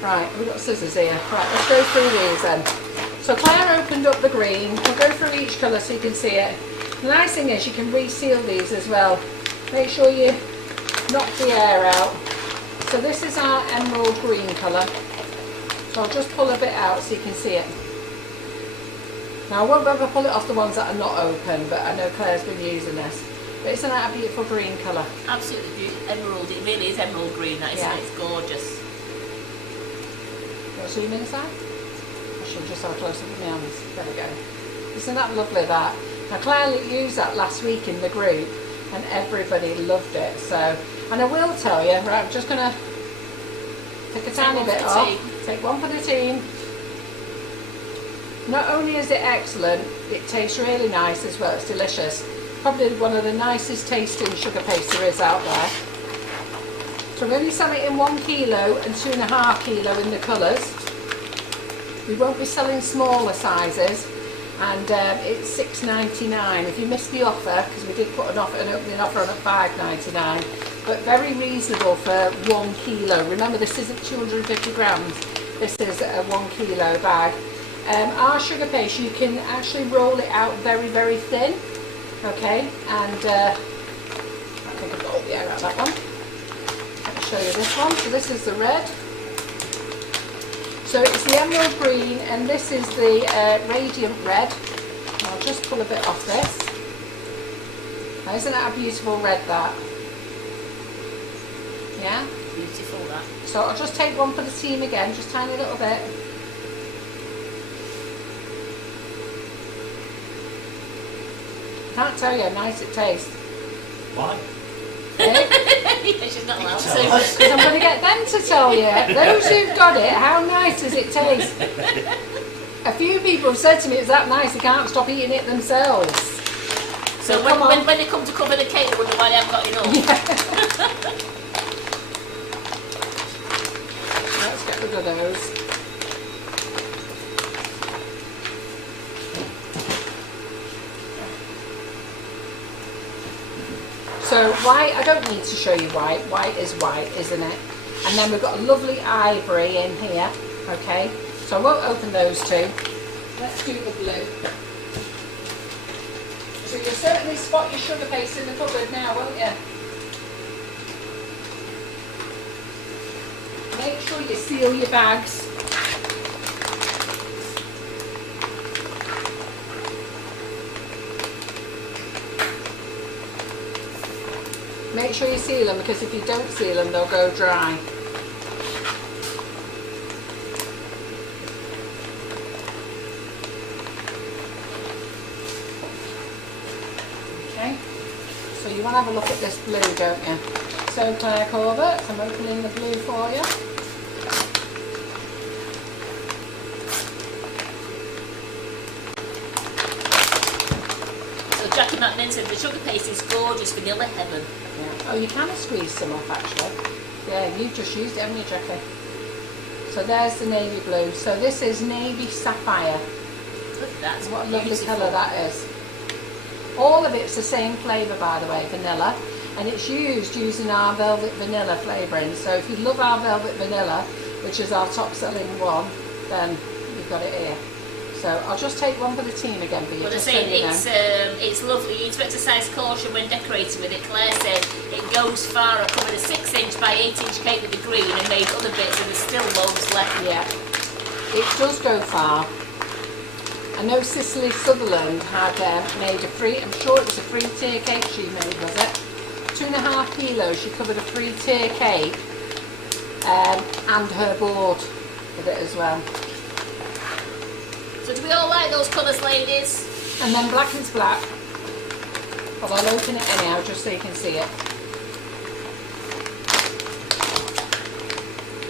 Right, we've got scissors here. Right, let's go through these then. So Claire opened up the green. We'll go through each colour so you can see it. The nice thing is you can reseal these as well. Make sure you knock the air out. So this is our emerald green colour. So I'll just pull a bit out so you can see it. Now I won't be able to pull it off the ones that are not open, but I know Claire's been using this. But isn't that a beautiful green colour? Absolutely beautiful. Emerald, it really is emerald green, that isn't it? It's gorgeous. Want to zoom inside? I should just have a close look at my hands. There we go. Isn't that lovely, that? Now Claire used that last week in the group and everybody loved it. So, and I will tell you, right, I'm just going to take a tiny bit off. Take one for the team. Not only is it excellent, it tastes really nice as well. It's delicious. Probably one of the nicest tasting sugar paste there is out there. So we only sell it in 1 kilo and 2.5 kilo in the colours. We won't be selling smaller sizes, and it's £6.99. If you missed the offer, because we did put an opening offer on at £5.99, but very reasonable for 1 kilo. Remember, this isn't 250 grams. This is a 1 kilo bag. Our sugar paste, you can actually roll it out very, very thin. Okay, and I think I've got all the air out of that one. Let me show you this one. So this is the red. So it's the emerald green, and this is the radiant red. I'll just pull a bit off this. Now, isn't that a beautiful red, that? Yeah? Beautiful, that. So I'll just take one for the team again, just tiny little bit. Can't tell you how nice it tastes. Why? Eh? Yeah, she's not allowed to. Because I'm going to get them to tell you. Those who've got it, how nice does it taste? A few people have said to me it's that nice they can't stop eating it themselves. So when they come to cover the cake, they wonder why they haven't got enough. Yeah. Let's get rid of those. So white, I don't need to show you white. White is white, isn't it? And then we've got a lovely ivory in here. Okay, so I won't open those two. Let's do the blue. So you'll certainly spot your sugar paste in the cupboard now, won't you? Make sure you seal your bags. Make sure you seal them, because if you don't seal them, they'll go dry. Okay, so you want to have a look at this blue, don't you? So Claire Corbett, I'm opening the blue for you. So Jackie McMinn said the sugar paste is gorgeous, vanilla heaven. Yeah. Oh, you can squeeze some off actually. Yeah, you've just used it, haven't you, Jackie? So there's the navy blue. So this is navy sapphire. Look at that. What a lovely colour that is. All of it's the same flavour, by the way, vanilla. And it's using our velvet vanilla flavouring. So if you love our velvet vanilla, which is our top selling one, then you've got it here. So I'll just take one for the team again for you. Well, just they're saying so you know. it's lovely. You need to exercise caution when decorating with it. Claire said it goes far. I covered a 6-inch by 8-inch cake with the green and made other bits, and there's still loads left. Yeah, it does go far. I know Cicely Sutherland had made a free, I'm sure it was a free tier cake she made, was it? 2.5 kilos, she covered a free tier cake and her board with it as well. So do we all like those colours, ladies? And then black is black. But I'll open it anyhow just so you can see it.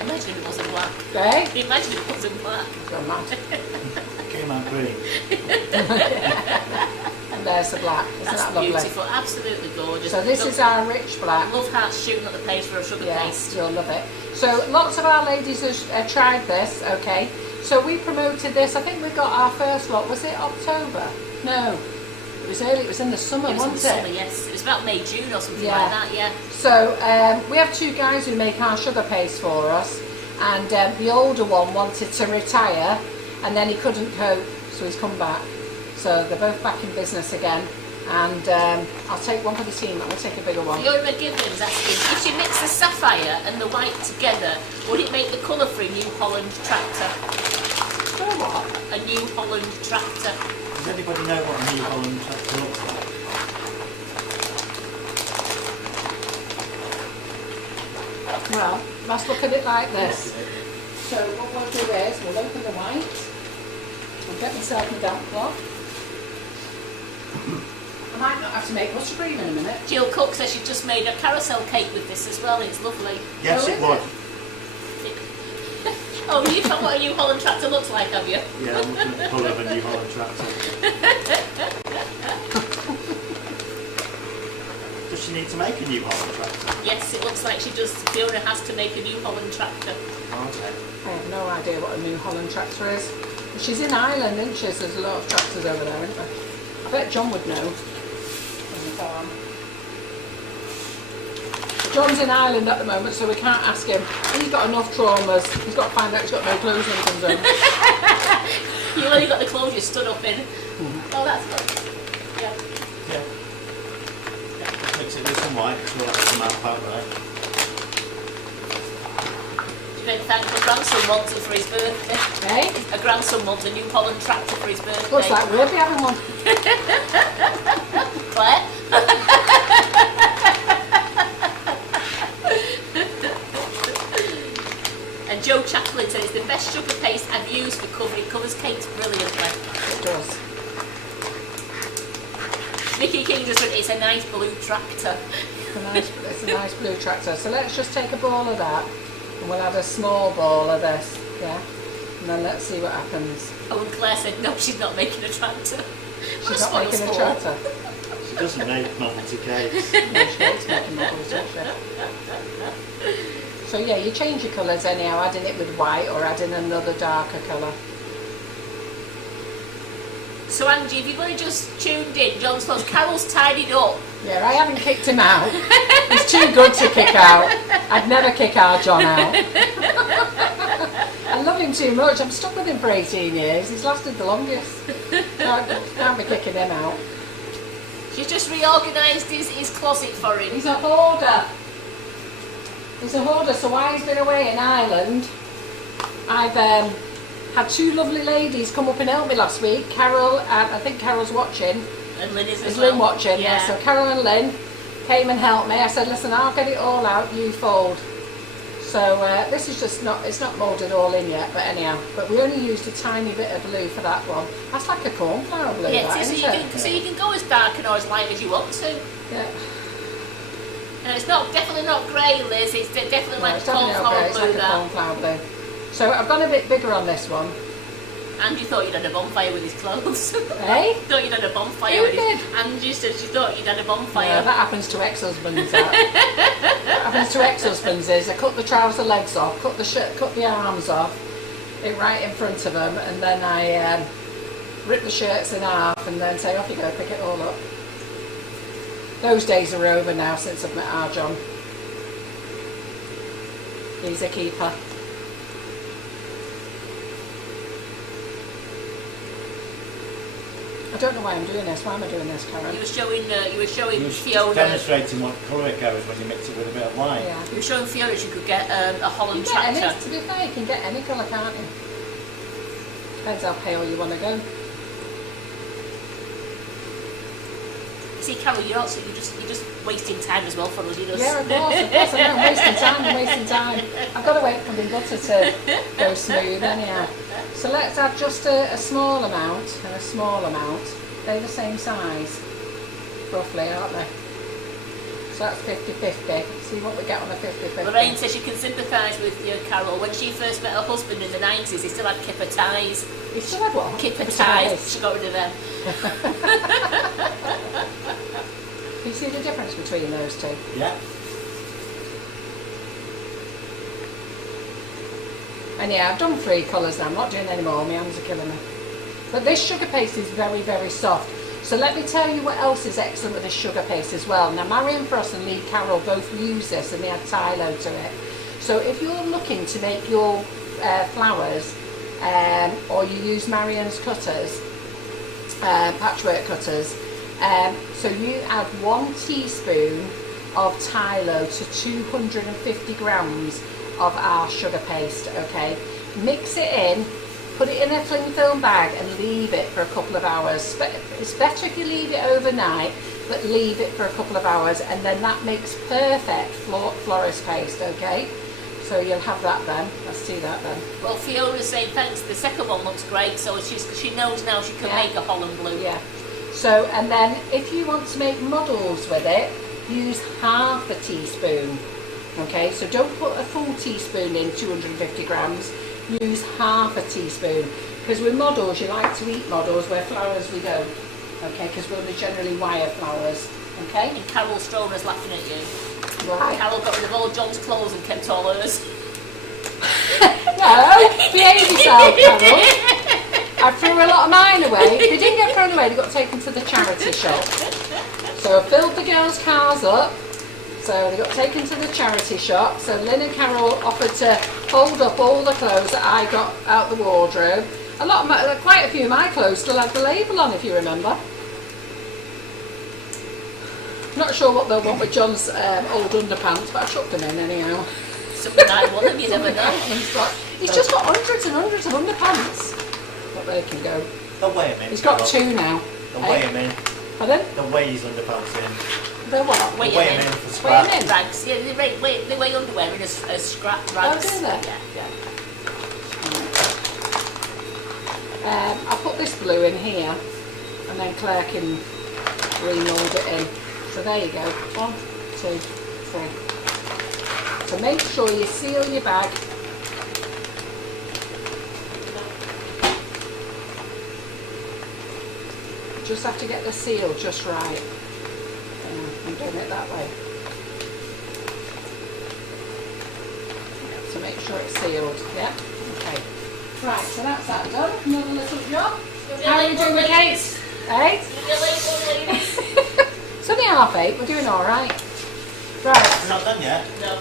Imagine it wasn't black. Okay? Imagine it wasn't black. Don't mind. Came out green. And there's the black. Isn't That's that lovely? beautiful, absolutely gorgeous. So this is our rich black. Love hearts shooting at the page for a sugar paste. You'll love it. So lots of our ladies have tried this, okay? So we promoted this, I think we got our first lot, was it October? No, it was early, it was in the summer, wasn't it? Summer, yes. It was about May, June or something like that, yeah. So we have 2 guys who make our sugar paste for us, and the older one wanted to retire, and then he couldn't cope, so he's come back. So they're both back in business again. And I'll take one for the team, and we'll take a bigger one. Fiona McGivern's asking, if you mix the sapphire and the white together, would it make the colour for a New Holland tractor? know what? A New Holland tractor. Does anybody know what a New Holland tractor looks like? Well, let's look at it like this. So what we'll do is, we'll open the white, I'll get myself a damp cloth. I might not have to make buttercream in a minute. Jill Cook says she just made a carousel cake with this as well, it's lovely. Yes, Oh, it is would. Oh, you've got what a New Holland tractor looks like, have you? Yeah, I'm looking at the colour of a New Holland tractor. Does she need to make a New Holland tractor? Yes, it looks like she does. Fiona has to make a New Holland tractor. Okay. I have no idea what a New Holland tractor is. She's in Ireland, isn't she? So there's a lot of tractors over there, isn't there? I bet John would know. On the farm. John's in Ireland at the moment, so we can't ask him. He's got enough traumas. He's got to find out he's got no clothes when he comes home. You only got the clothes you stood up in. Oh, that's good. Yeah. Yeah. Mix it with some white, so that's come out about right. Do you think thank my grandson wants it for his birthday? Hey? A grandson wants a New Holland tractor for his birthday. Looks like we'll be having one. Claire? And Joe Chaplin said it's the best sugar paste I've used for covering. It covers cakes brilliantly. It does. Vicky King just said it's a nice blue tractor. It's a nice blue tractor. So let's just take a ball of that, and we'll add a small ball of this, yeah? And then let's see what happens. Oh, and Claire said no, she's not making a tractor. She's not making a tractor. She doesn't make novelty cakes. No, she hates making bubbles, does she? So yeah, you change your colours anyhow, adding it with white or adding another darker colour. So Angie, if you've only just tuned in, John says Carol's tidied up. Yeah, I haven't kicked him out. He's too good to kick out. I'd never kick our John out. I love him too much. I'm stuck with him for 18 years. He's lasted the longest. Can't be kicking him out. She's just reorganised his closet for him. He's a hoarder. He's a hoarder, so while he's been away in Ireland, I've had two lovely ladies come up and help me last week. Carol, and I think Carol's watching. And Lynn is as Is well. Lynn watching? Yeah. So Carol and Lynn came and helped me. I said, listen, I'll get it all out, you fold. So this is just not, it's not moulded all in yet, but anyhow. But we only used a tiny bit of blue for that one. That's like a cornflower blue, Yeah, that, so isn't you it? can, so you can go as dark and or as light as you want to. Yeah. And it's not definitely not grey, Liz. It's definitely No, like it's a definitely not cornflower grey, it's blue. like a That. cornflower blue. So I've gone a bit bigger on this one. Angie thought you'd had a bonfire with his clothes. Hey? Thought you'd had a bonfire Who with did? his. Angie said she thought you'd had a bonfire. Yeah, that happens to ex-husbands. That happens to ex-husbands. Is I cut the trouser legs off, cut the shirt, cut the arms off, it right in front of them, and then I rip the shirts in half, and then say, off you go, pick it all up. Those days are over now since I've met our John. He's a keeper. I don't know why I'm doing this. Why am I doing this, Karen? You were showing You're Fiona. demonstrating what colour it goes when you mix it with a bit of white. Yeah. You were showing Fiona she could get a You Holland get any, tractor. to be fair, you can get any colour, can't you? Depends how pale you want to go. See, Carol, you're just wasting time as well for us. You know. Yeah, of course, I know. I'm wasting time. I've got to wait for the butter to go smooth anyhow. So let's add just a small amount and a small amount. They're the same size, roughly, aren't they? So that's 50-50. See what we get on a 50-50. Lorraine says she can sympathise with you, Carol. When she first met her husband in the 90s, he still had kipper ties. You still had what? Kipper ties. She got rid of them. Can you see the difference between those two? Yeah. And yeah, I've done 3 colours now. I'm not doing any more. My hands are killing me. But this sugar paste is very, very soft. So let me tell you what else is excellent with this sugar paste as well. Now, Marion Frost and Lee Carroll both use this, and they add Tylo to it. So if you're looking to make your flowers, or you use Marion's cutters, patchwork cutters, so you add 1 teaspoon of Tylo to 250 grams of our sugar paste, okay? Mix it in, Put it in a cling film bag and leave it for a couple of hours. But it's better if you leave it overnight, but leave it for a couple of hours, and then that makes perfect florist paste, okay? So you'll have that then. Let's see that then. Well, Fiona's saying thanks. The second one looks great, so she knows now she can make a Holland blue. Yeah. So, and then if you want to make models with it, use half a teaspoon. Okay, so don't put a full teaspoon in 250 grams. Use half a teaspoon, because with models, you like to eat models, where flowers we don't. Okay, because we only generally wire flowers. Okay. And Carol Stroner's laughing at you. Right. Carol got rid of all John's clothes and kept all hers. No, behave yourself, Carol. I threw a lot of mine away. They didn't get thrown away, they got taken to the charity shop. So I filled the girls' cars up. So they got taken to the charity shop. So Lynn and Carol offered to hold up all the clothes that I got out the wardrobe. Quite a few of my clothes still had the label on, if you remember. Not sure what they'll want with John's old underpants, but I chucked them in anyhow. Something I want them, you never know. He's just got hundreds and hundreds of underpants. But they can go. They'll weigh him in. He's got two now. They'll weigh him in. Pardon? They'll weigh his underpants in. They're what? Weigh Weigh him in for scrap. Weigh him in? Rags. Yeah, they weigh underwear in as scrap rags. Oh, do they? Yeah. I'll put this blue in here, and then Claire can remold it in. So there you go. 1, 2, 3. So make sure you seal your bag. Just have to get the seal just right. I'm doing it that way. So make sure it's sealed. Yeah. Okay. Right. So that's that done. Another little job. How are you doing with cakes? Eh? It's only 8:30. We're doing all right. Right. It's not done yet. No,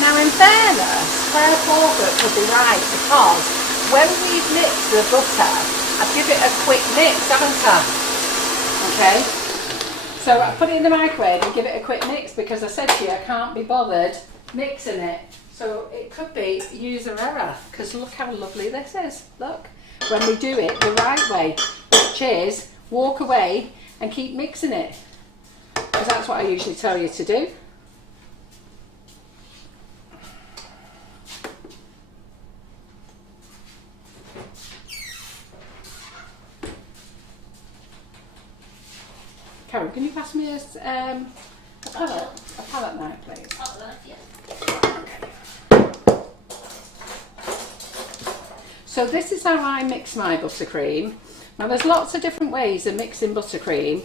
Now, in fairness, Claire Porter could be right, because when we've mixed the butter, I give it a quick mix, haven't I? Okay. So I put it in the microwave and give it a quick mix, because I said to you I can't be bothered mixing it. So it could be user error, because look how lovely this is. Look, when we do it the right way, which is walk away and keep mixing it, because that's what I usually tell you to do. Karen, can you pass me a palette knife, please? So this is how I mix my buttercream. Now there's lots of different ways of mixing buttercream,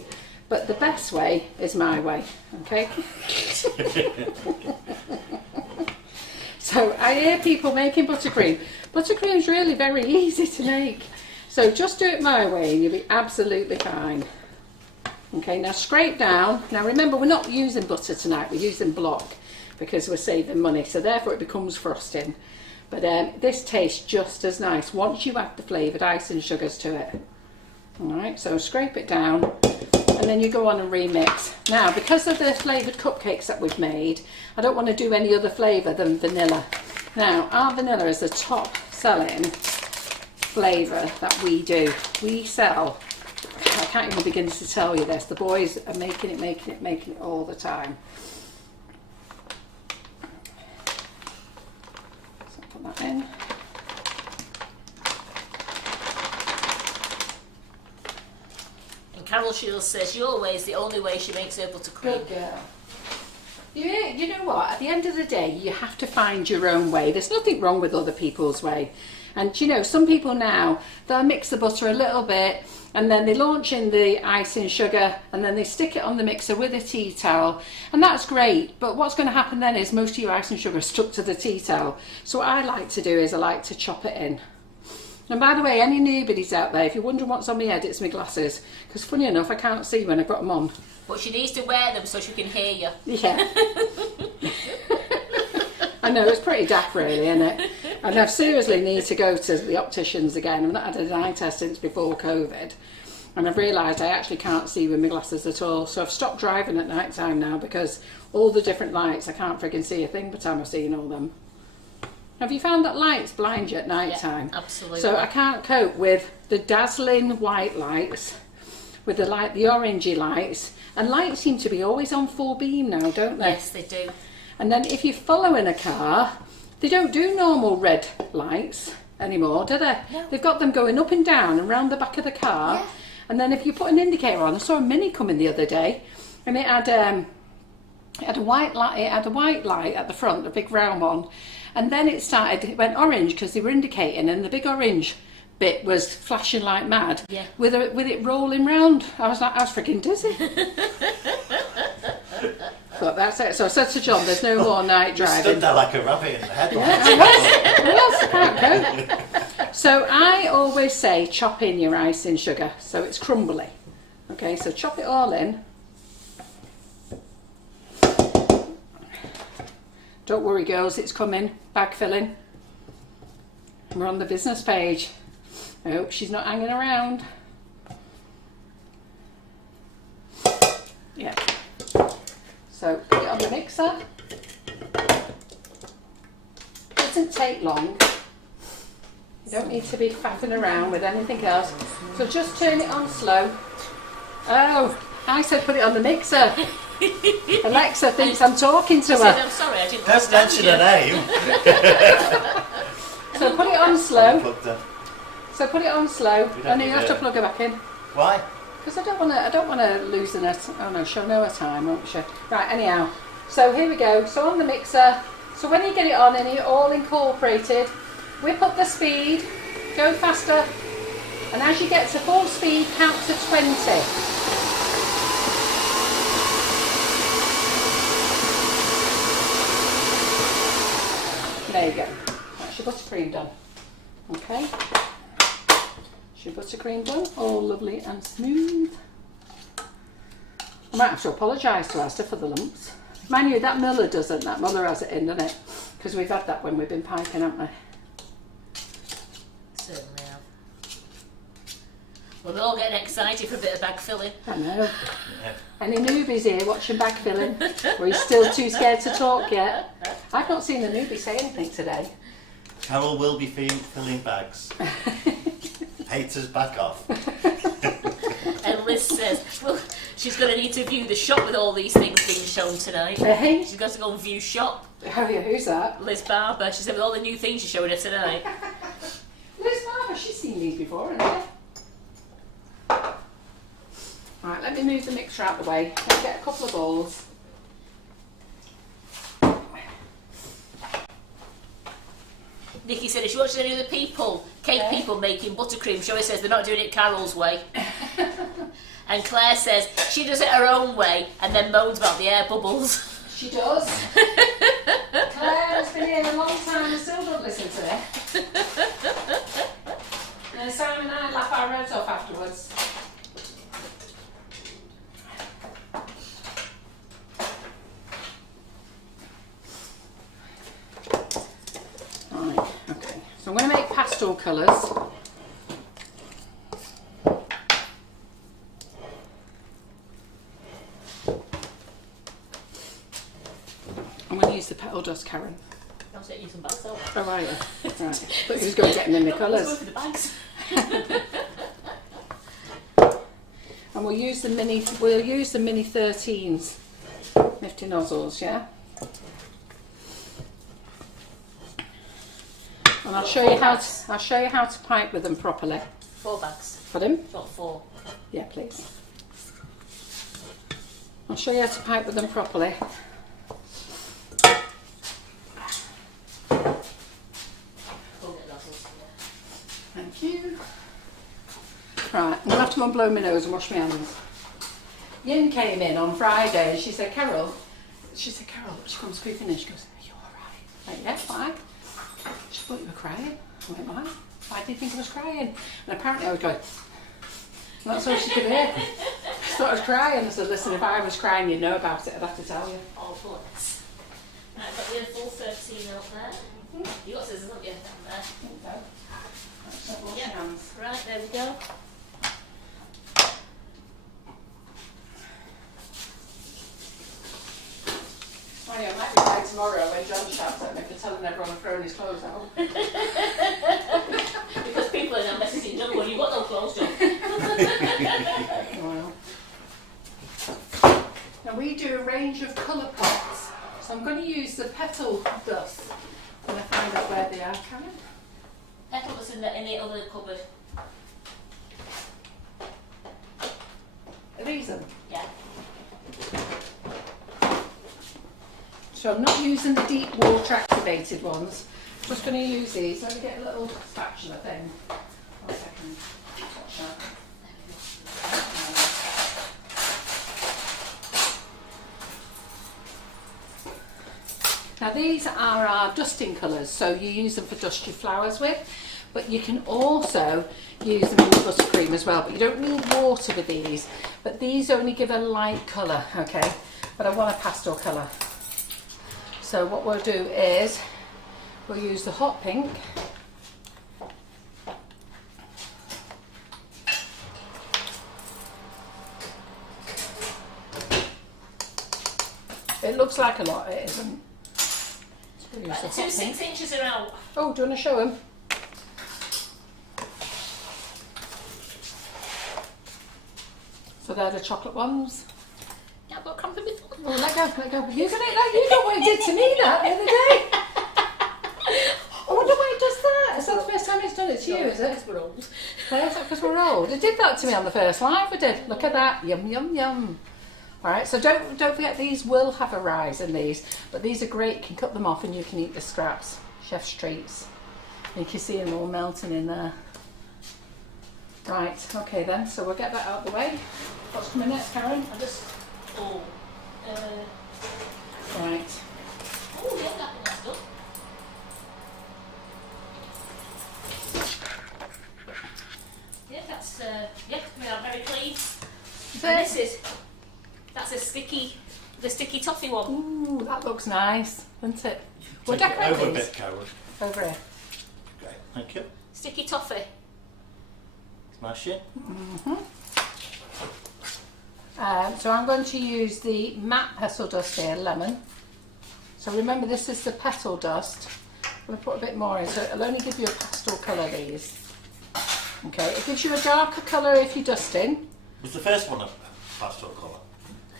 but the best way is my way, okay? So I hear people making buttercream. Buttercream's really very easy to make. So just do it my way and you'll be absolutely fine. Okay, now scrape down. Now remember, we're not using butter tonight, we're using block because we're saving money, so therefore it becomes frosting. But this tastes just as nice once you add the flavoured icing sugars to it. Alright, so scrape it down and then you go on and remix. Now, because of the flavoured cupcakes that we've made, I don't want to do any other flavour than vanilla. Now, our vanilla is the top selling flavour that we do. We sell, I can't even begin to tell you this, the boys are making it all the time. So put that in. And Carol Shields says your way is the only way she makes her buttercream. Good girl. You know what, at the end of the day, you have to find your own way. There's nothing wrong with other people's way. And you know, some people now, they'll mix the butter a little bit and then they launch in the icing sugar and then they stick it on the mixer with a tea towel. And that's great, but what's going to happen then is most of your icing sugar is stuck to the tea towel. So what I like to do is I like to chop it in. And by the way, any newbies out there, if you're wondering what's on my head, it's my glasses. Because funny enough, I can't see when I've got them on. But she needs to wear them so she can hear you. Yeah. I know, it's pretty daft really, isn't it? And I seriously need to go to the opticians again. I've not had an eye test since before COVID. And I've realised I actually can't see with my glasses at all. So I've stopped driving at night time now because all the different lights, I can't friggin' see a thing by the time I've seen all them. Have you found that lights blind you at night time? Yeah, absolutely. So I can't cope with the dazzling white lights, with the orangey lights, and lights seem to be always on full beam now, don't they? Yes, they do. And then if you're following a car, they don't do normal red lights anymore, do they? No. They've got them going up and down and round the back of the car. Yeah. And then if you put an indicator on, I saw a Mini coming the other day, and it had a white light. It had a white light at the front, a big round one, and then it went orange because they were indicating, and the big orange bit was flashing like mad. Yeah. With it rolling round. I was freaking dizzy. But that's it. So I said to John, "There's no more night You driving." stood there like a rabbit in the headlights. Yeah, I was. I can't cope. So I always say, chop in your icing sugar so it's crumbly. Okay, so chop it all in. Don't worry, girls, it's coming. Bag filling. We're on the business page. I hope she's not hanging around. Yeah. So put it on the mixer. Doesn't take long. You don't need to be faffing around with anything else. So just turn it on slow. Oh, I said put it on the mixer. Alexa thinks I'm talking to her. I'm sorry, I didn't Don't understand mention you. her name. So put it on slow. Unplugged her. So put it on slow. don't And you need have to it. plug her back in. Why? Because I don't want to lose her. Oh no, she'll know her time, won't she? Right, anyhow. So here we go. So on the mixer. So when you get it on and you're all incorporated, whip up the speed, go faster, and as you get to full speed, count to 20. There you go. That's your buttercream done. Okay. Your buttercream done, all lovely and smooth. I might have to apologise to Asda for the lumps. Mind you, that Miller doesn't. That Miller has it in, doesn't it? Because we've had that when we've been piking, haven't we? Certainly have. Well, we're all getting excited for a bit of bag filling. I know. Any newbies here watching bag filling? Or are you still too scared to talk yet? I've not seen a newbie say anything today. Carol will be filling bags. Haters back off. And Liz says, well, she's going to need to view the shop with all these things being shown tonight. Hey? She's got to go and view shop. Oh yeah, who's that? Liz Barber. She said with all the new things she's showing her tonight. Liz Barber, she's seen these before, hasn't she? Right, let me move the mixer out of the way. Let's get a couple of bowls. Nikki said if she watches any of the cake people making buttercream, she always says they're not doing it Carol's way. And Claire says she does it her own way and then moans about the air bubbles. She does. Claire has been here a long time and still don't listen to her. And then Sam and I laugh our heads off afterwards. Right, okay. So I'm going to make pastel colours. I'm going to use the petal dust, Karen. I was getting you some bags out. Oh, right, yeah. Right. But who's going to get them in the Let's go colours? for the bags. And we'll use the mini 13s, nifty nozzles, yeah. And I'll show you how to pipe with them properly. 4 bags. Put them? Got 4. Yeah, please. I'll show you how to pipe with them properly. Thank you. Right, I'm going to have to go and blow my nose and wash my hands. Yin came in on Friday and she said, Carol, she comes creeping in, she goes, are you alright? Like, yeah, why? She thought you were crying. I went, why? Why did you think I was crying? And apparently I was going, and that's all she could hear. She thought I was crying. I said, listen, if I was crying, you'd know about it, I'd have to tell you. Oh, bless. Right, I've got the full 13 out there. You got scissors, haven't you? There. I think so. Let's not wash Yeah. your hands. Right, there we go. Oh yeah, I might be back tomorrow when John shouts at me for telling everyone I've thrown his clothes out. Because people are now messaging number one, you've got no clothes, John. Well. Now we do a range of colour pots, so I'm going to use the petal dust when I find out where they are, Karen. Petal was in the other cupboard. Are these them? Yeah. So I'm not using the deep water activated ones. I'm just going to use these. Let me get a little spatula thing. 1 second. Watch that. Now these are our dusting colours, so you use them for dust your flowers with, but you can also use them in the buttercream as well, but you don't need water with these, but these only give a light colour, okay, but I want a pastel colour. So what we'll do is, we'll use the hot pink, it looks like a lot, it isn't. Right, the 2 6-inches are out. Oh, do you want to show him? So they're the chocolate ones. Yeah, I've got cramp in my foot. Oh, let go. You got what it did to me that the other day. I wonder why it does that. Is that the first time it's done it to you, is it? We're old. Is that because we're old? It did that to me on the first live, it did. Look at that. Yum, yum, yum. Alright, so don't forget these will have a rise in these, but these are great. You can cut them off and you can eat the scraps. Chef's treats. And you can see them all melting in there. Right, okay then, so we'll get that out of the way. What's coming next, Karen? I just... Oh. Right. Oh, yeah, that's done. Yeah, that's... yeah, coming out very clean. And this is... That's the sticky toffee one. Ooh, that looks nice, doesn't it? We'll Take it decorate over a these. bit, Karen. Over here. Okay, thank you. Sticky toffee. Smash it. So I'm going to use the matte petal dust here, lemon. So remember, this is the petal dust. I'm going to put a bit more in, so it'll only give you a pastel colour, these. Okay, it gives you a darker colour if you're dusting. Was the first one a pastel colour?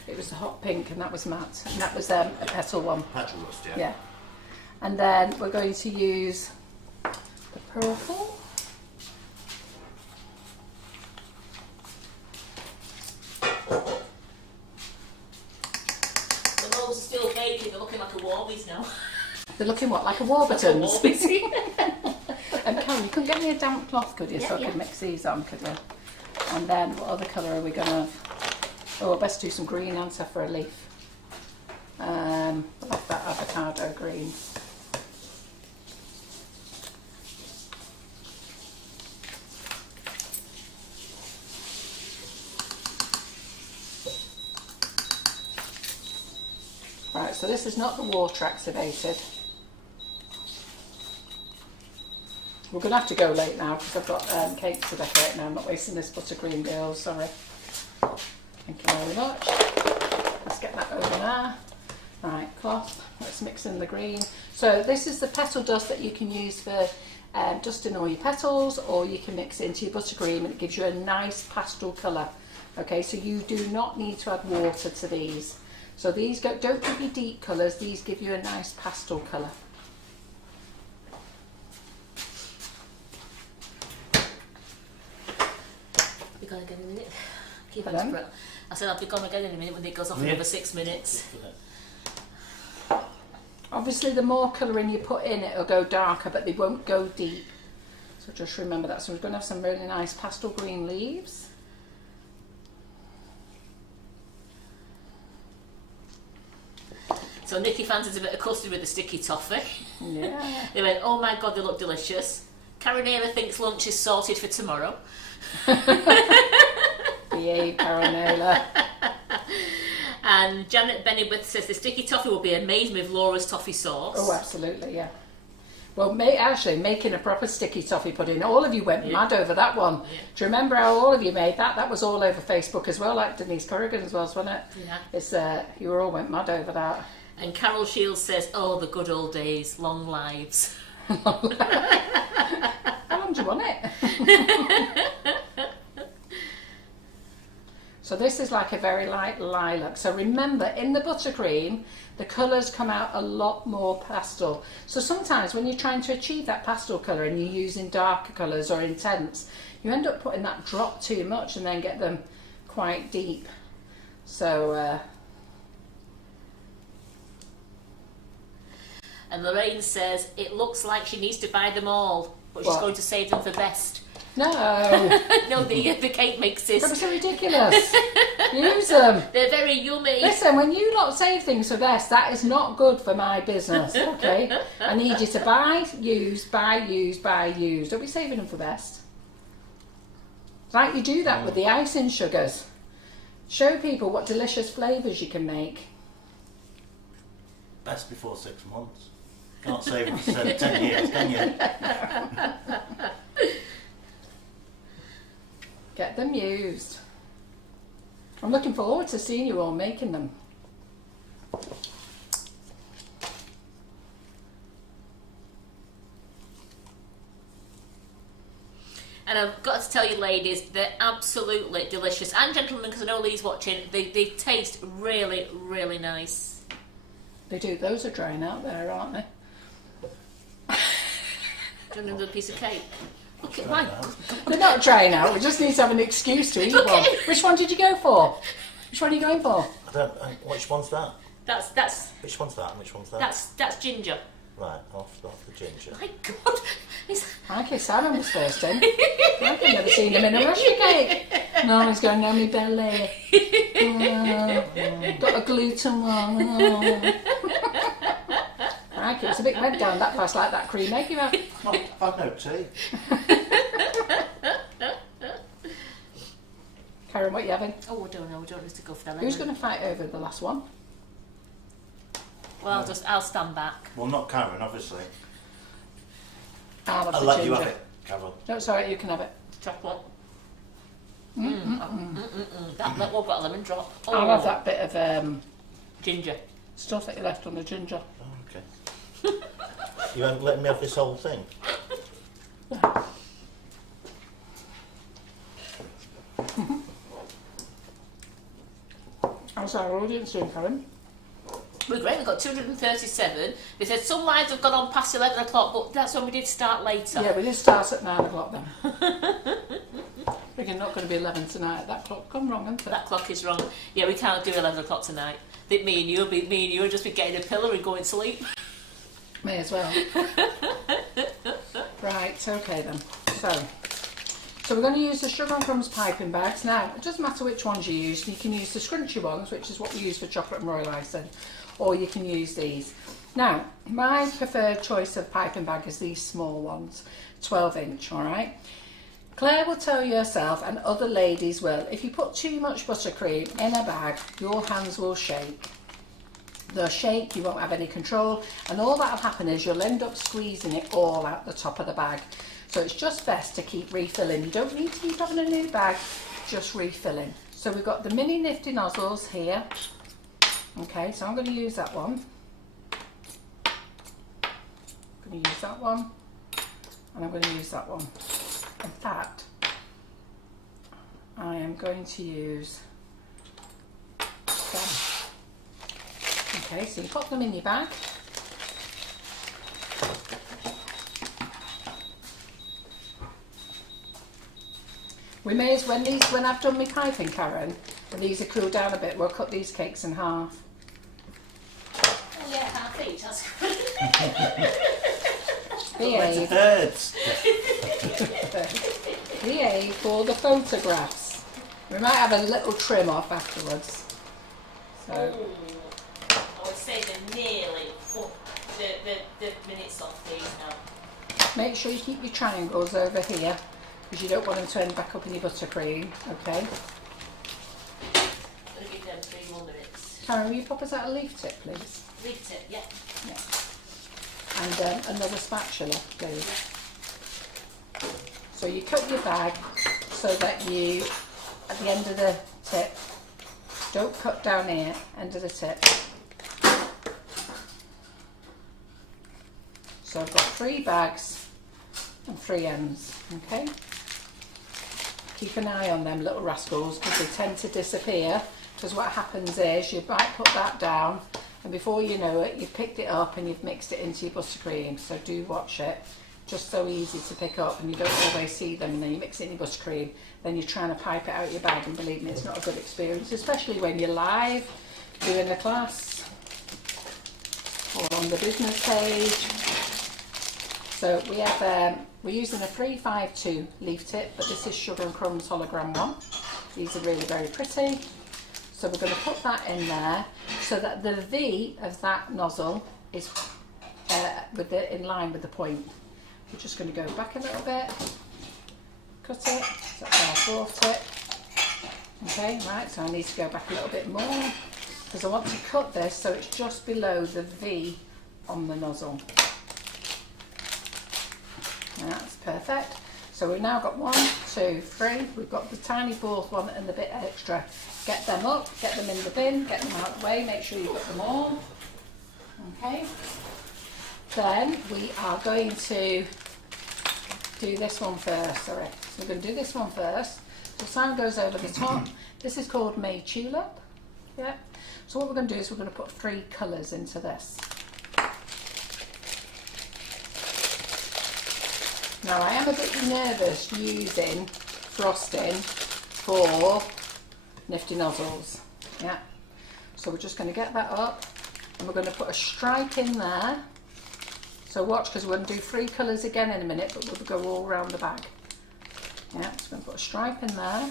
It was the hot pink and that was matte, and that was a petal one. Petal dust, yeah. Yeah. And then we're going to use the purple. The moles are still baking, they're looking like a Warbies now. They're looking what, like a Warburtons? Warbies. And Karen, you couldn't get me a damp cloth, could you? Yeah, So I yeah. could mix these on, could you? And then what other colour are we going to... Oh, I best do some green answer for a leaf. Like that avocado green. Right, so this is not the water activated. We're going to have to go late now because I've got cakes to decorate now. I'm not wasting this buttercream, girls, sorry. Thank you very much. Let's get that over there. Right, cloth. Let's mix in the green. So this is the petal dust that you can use for dusting all your petals, or you can mix it into your buttercream and it gives you a nice pastel colour. Okay, so you do not need to add water to these. So these don't give you deep colours, these give you a nice pastel colour. Be gone again in a minute. Keep Pardon? on. I said I'll be gone again in a minute when it goes off another 6 minutes. Obviously the more colouring you put in, it'll go darker, but they won't go deep. So just remember that. So we're going to have some really nice pastel green leaves. So Nikki fancies a bit of custard with the sticky toffee. Yeah. They went, oh my god, they look delicious. Carinella thinks lunch is sorted for tomorrow. Behave, Carinella. And Janet Bennywith says the sticky toffee will be amazing with Laura's toffee sauce. Oh, absolutely, yeah. Well, actually, making a proper sticky toffee pudding, all of you went mad over that one. Yeah. Do you remember how all of you made that? That was all over Facebook as well, like Denise Corrigan as well, wasn't it? Yeah. It's you all went mad over that. And Carol Shields says, oh, the good old days, long lives. How long do you want it? So this is like a very light lilac. So remember, in the buttercream, the colours come out a lot more pastel. So sometimes when you're trying to achieve that pastel colour and you're using darker colours or intense, you end up putting that drop too much and then get them quite deep. So and Lorraine says it looks like she needs to buy them all, but she's going to save them for best. no. No, the cake mixes. That was so ridiculous. Use them. They're very yummy. Listen, when you lot save things for best, that is not good for my business, okay? I need you to buy, use, buy, use, buy, use. Don't be saving them for best. Like you do that with the icing sugars. Show people what delicious flavours you can make. Best before 6 months. Can't save them for 10 years, can you? Get them used. I'm looking forward to seeing you all making them. And I've got to tell you, ladies, they're absolutely delicious. And gentlemen, because I know Lee's watching, they taste really, really nice. They do. Those are drying out there, aren't they? Do you want another piece of cake? Look at mine. They're not drying out. We just need to have an excuse to eat one. Which one did you go for? Which one are you going for? I don't. Which one's that? That's. Which one's that? And which one's that? That's ginger. Right, off the ginger. My God. Okay, Simon was first in. I've never seen him in a Russia cake. No, he's going down my belly. Oh, got a gluten one. Oh. Right, it's a bit red down that fast, like that cream egg you have. I've no tea. Karen, what are you having? Oh, I don't know. We don't need to go for that. Who's going to fight over the last one? Well, I'll stand back. Well, not Karen, obviously. I'll I'll let you have it, Carol. No, it's alright, you can have it. Chocolate. That little got a lemon drop. Oh. I'll have that bit of Ginger. stuff that you left on the ginger. Oh, okay. You won't let me have this whole thing? How's our audience doing, Karen? We're great, we've got 237. They said some lines have gone on past 11 o'clock, but that's when we did start later. Yeah, we did start at 9 o'clock then. We're not going to be 11 tonight. That clock gone wrong, hasn't it? That clock is wrong. Yeah, we can't do 11 o'clock tonight. I think me and you will just be getting a pillow and going to sleep. May as well. Right, okay then. So we're going to use the Sugar and Crumbs piping bags. Now, it doesn't matter which ones you use. You can use the scrunchy ones, which is what we use for chocolate and royal icing, or you can use these. Now, my preferred choice of piping bag is these small ones, 12 inch, all right? Claire will tell you herself, and other ladies will, if you put too much buttercream in a bag, your hands will shake. They'll shake, you won't have any control, and all that'll happen is you'll end up squeezing it all out the top of the bag. So it's just best to keep refilling. You don't need to keep having a new bag, just refilling. So we've got the mini nifty nozzles here. Okay, so I'm going to use that one. I'm going to use that one, and I'm going to use that one. In fact, I am going to use them. Okay, so you pop them in your bag. We may as when I've done my piping, Karen, and these are cooled down a bit, we'll cut these cakes in half. Oh yeah, half each. That's It's thirds. BA for the photographs. We might have a little trim off afterwards. So I would say they're nearly full. The minutes off these now. make sure you keep your triangles over here, because you don't want them to end back up in your buttercream, okay? I'm going to give them 3 more minutes. Karen, will you pop us out a leaf tip, please? Leave it, yeah. Yeah. And another spatula, please. So you cut your bag so that you, at the end of the tip, don't cut down here, end of the tip. So I've got 3 bags and 3 ends, okay? Keep an eye on them little rascals because they tend to disappear, because what happens is you might put that down and before you know it you've picked it up and you've mixed it into your buttercream, so do watch it. Just so easy to pick up and you don't always see them, and then you mix it in your buttercream, then you're trying to pipe it out your bag, and believe me, it's not a good experience, especially when you're live doing a class or on the business page. So we have, we're using a 352 leaf tip, but this is Sugar and Crumbs hologram one. These are really very pretty. So we're going to put that in there so that the V of that nozzle is in line with the point. We're just going to go back a little bit, cut it, so that's our 4th tip. Okay, right, so I need to go back a little bit more because I want to cut this so it's just below the V on the nozzle. That's perfect. So we've now got 1, 2, 3, we've got the tiny 4th one and the bit extra. Get them up, get them in the bin, get them out of the way, make sure you've got them all. Okay. Then we are going to do this one first, sorry. So we're going to do this one first. So sound goes over the top. This is called May Tulip. Yeah. So what we're going to do is we're going to put 3 colours into this. Now I am a bit nervous using frosting for nifty nozzles. Yeah. So we're just going to get that up and we're going to put a stripe in there. So watch, because we're going to do 3 colours again in a minute, but we'll go all around the bag. Yeah, so we're going to put a stripe in there.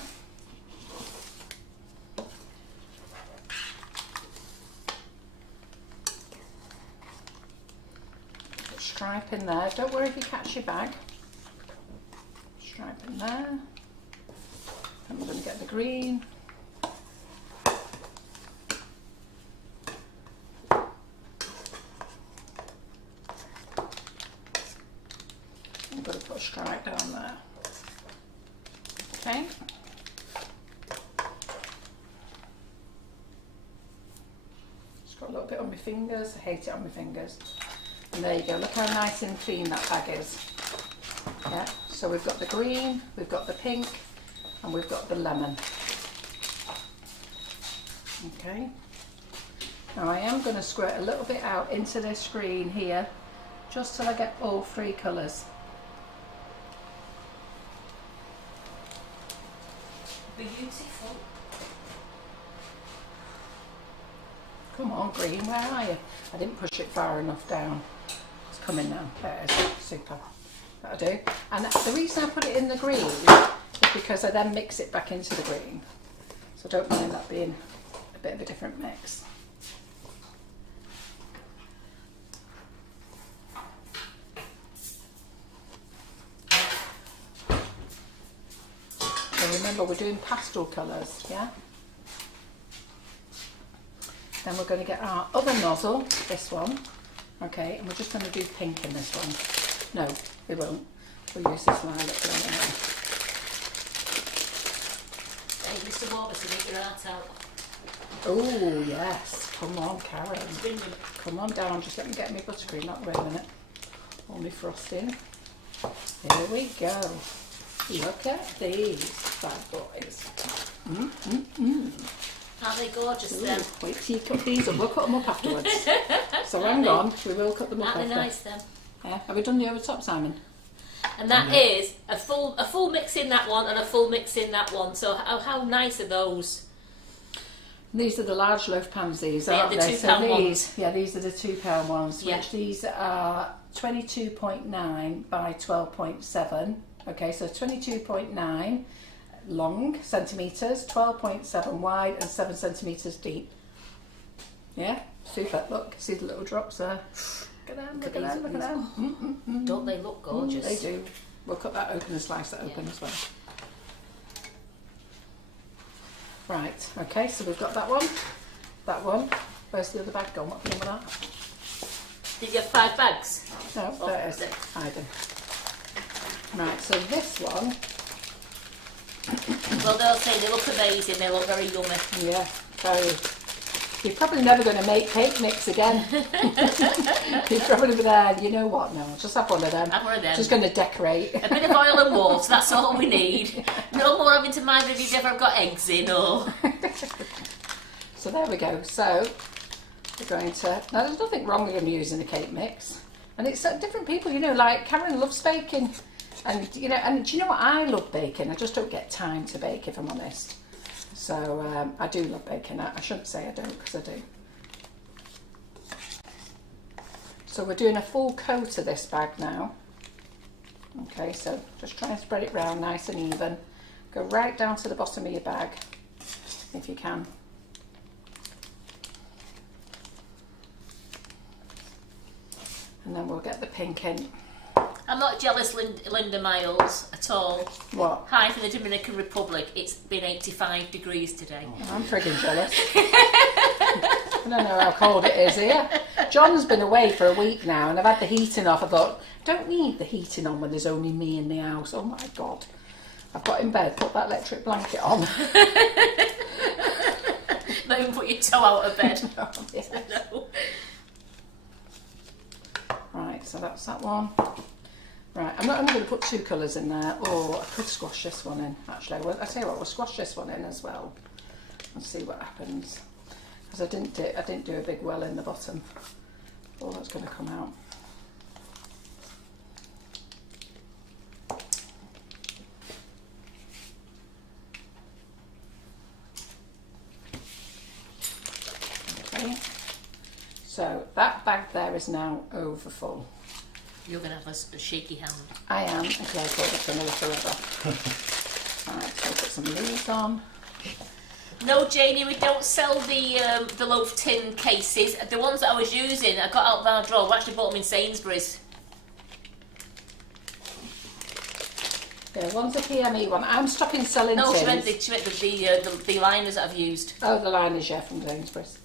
Put a stripe in there. Don't worry if you catch your bag. Stripe in there. And we're going to get the green. I'm going to put a stripe down there. Okay. Just got a little bit on my fingers. I hate it on my fingers. And there you go. Look how nice and clean that bag is. Yeah. So we've got the green, we've got the pink, and we've got the lemon. Okay. Now I am going to squirt a little bit out into this green here, just till I get all 3 colours. Beautiful. Come on, green, where are you? I didn't push it far enough down. It's coming now. There it is. Super. That'll do. And the reason I put it in the green is because I then mix it back into the green. So don't mind that being a bit of a different mix. So remember, we're doing pastel colours, yeah? Then we're going to get our other nozzle, this one, okay, and we're just going to do pink in this one. No, we won't. We'll use this lilac one anyway. Hey, Mr. Warburton, get your heart out. Oh, yes. Come on, Karen. Bring them. Come on down. Just let me get my buttercream. Not wait a minute. All my frosting. Here we go. Look at these bad boys. Aren't they gorgeous then? Wait till you cut these up. We'll cut them up afterwards. So hang on. We will cut them up Aren't they after. nice then? Yeah. Have we done the over top, Simon? And that is a full mix in that one and a full mix in that one. So how nice are those? These are the large loaf pans, these, Yeah, aren't the they? £2 ones. Yeah, these are the £2 ones, Yeah. which these are 22.9 by 12.7. Okay, so 22.9 long centimetres, 12.7 wide and 7 centimetres deep. Yeah, super. Look, see the little drops there. Look at them, look at them, look at them. Don't they look gorgeous? They do. We'll cut that open and slice that open as well. Right, okay, so we've got that one. That one. Where's the other bag gone? What's the number of that? Did you have 5 bags? No, Oh, there it is. there. Hiding. Right, so this one. Well, they'll say they look amazing. They look very yummy. Yeah, very. You're probably never going to make cake mix again. Keep rubbing over there. You know what? No, I'll just have one of them. Have one of them. Just going to decorate. A bit of oil and water, that's all we need. No more having to mind if you've ever got eggs in or... So there we go. So we're going to... Now there's nothing wrong with them using a cake mix. And it's different people, you know, like Karen loves baking. And, you know, and do you know what? I love baking. I just don't get time to bake, if I'm honest. So I do love baking. I shouldn't say I don't, because I do. So we're doing a full coat of this bag now. Okay, so just try and spread it round nice and even. Go right down to the bottom of your bag, if you can. And then we'll get the pink in. I'm not jealous, Linda Miles, at all. What? Hi from the Dominican Republic. It's been 85 degrees today. Oh, I'm frigging jealous. I don't know how cold it is here. John's been away for a week now and I've had the heating off. I thought, don't need the heating on when there's only me in the house. Oh my God. I've got in bed, put that electric blanket on. Not even put your toe out of bed. No, yes. No. Right, so that's that one. Right, I'm not only going to put 2 colours in there. Oh, I could squash this one in, actually. Well, I tell you what, we'll squash this one in as well and see what happens. Because I didn't do a big well in the bottom. All that's going to come out. Okay. So that bag there is now over full. You're going to have a shaky hand. I am, and Claire told us another forever. Right, so put some leaves on. No, Janie, we don't sell the loaf tin cases. The ones that I was using, I got out of our drawer. We actually bought them in Sainsbury's. Yeah, one's a PME one. I'm stopping selling No, tins. she meant the liners that I've used. Oh, the liners, yeah, from Sainsbury's.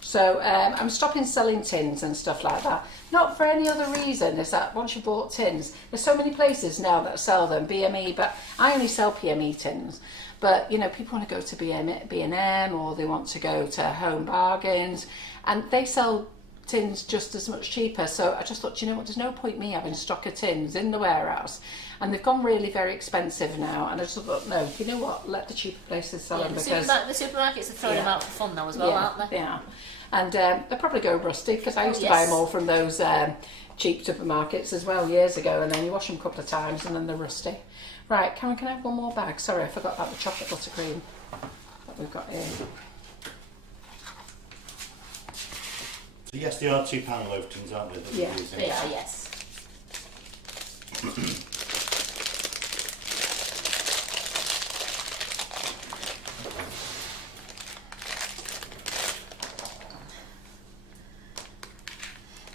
So I'm stopping selling tins and stuff like that. Not for any other reason, is that once you bought tins, there's so many places now that sell them, BME, but I only sell PME tins. But, you know, people want to go to B&M or they want to go to Home Bargains and they sell tins just as much cheaper. So I just thought, you know what, there's no point me having stock of tins in the warehouse. And they've gone really very expensive now. And I just thought, no, you know what, let the cheaper places sell them. Because the supermarkets are throwing them out for fun now as well, aren't they? Yeah. And they probably go rusty because I used to buy them all from those cheap supermarkets as well years ago, and then you wash them a couple of times and then they're rusty. Right, Karen, can I have one more bag? Sorry, I forgot about the chocolate buttercream that we've got here. So yes, they are £2 loaf tins, aren't they? That Yeah, you're using? They are, yes.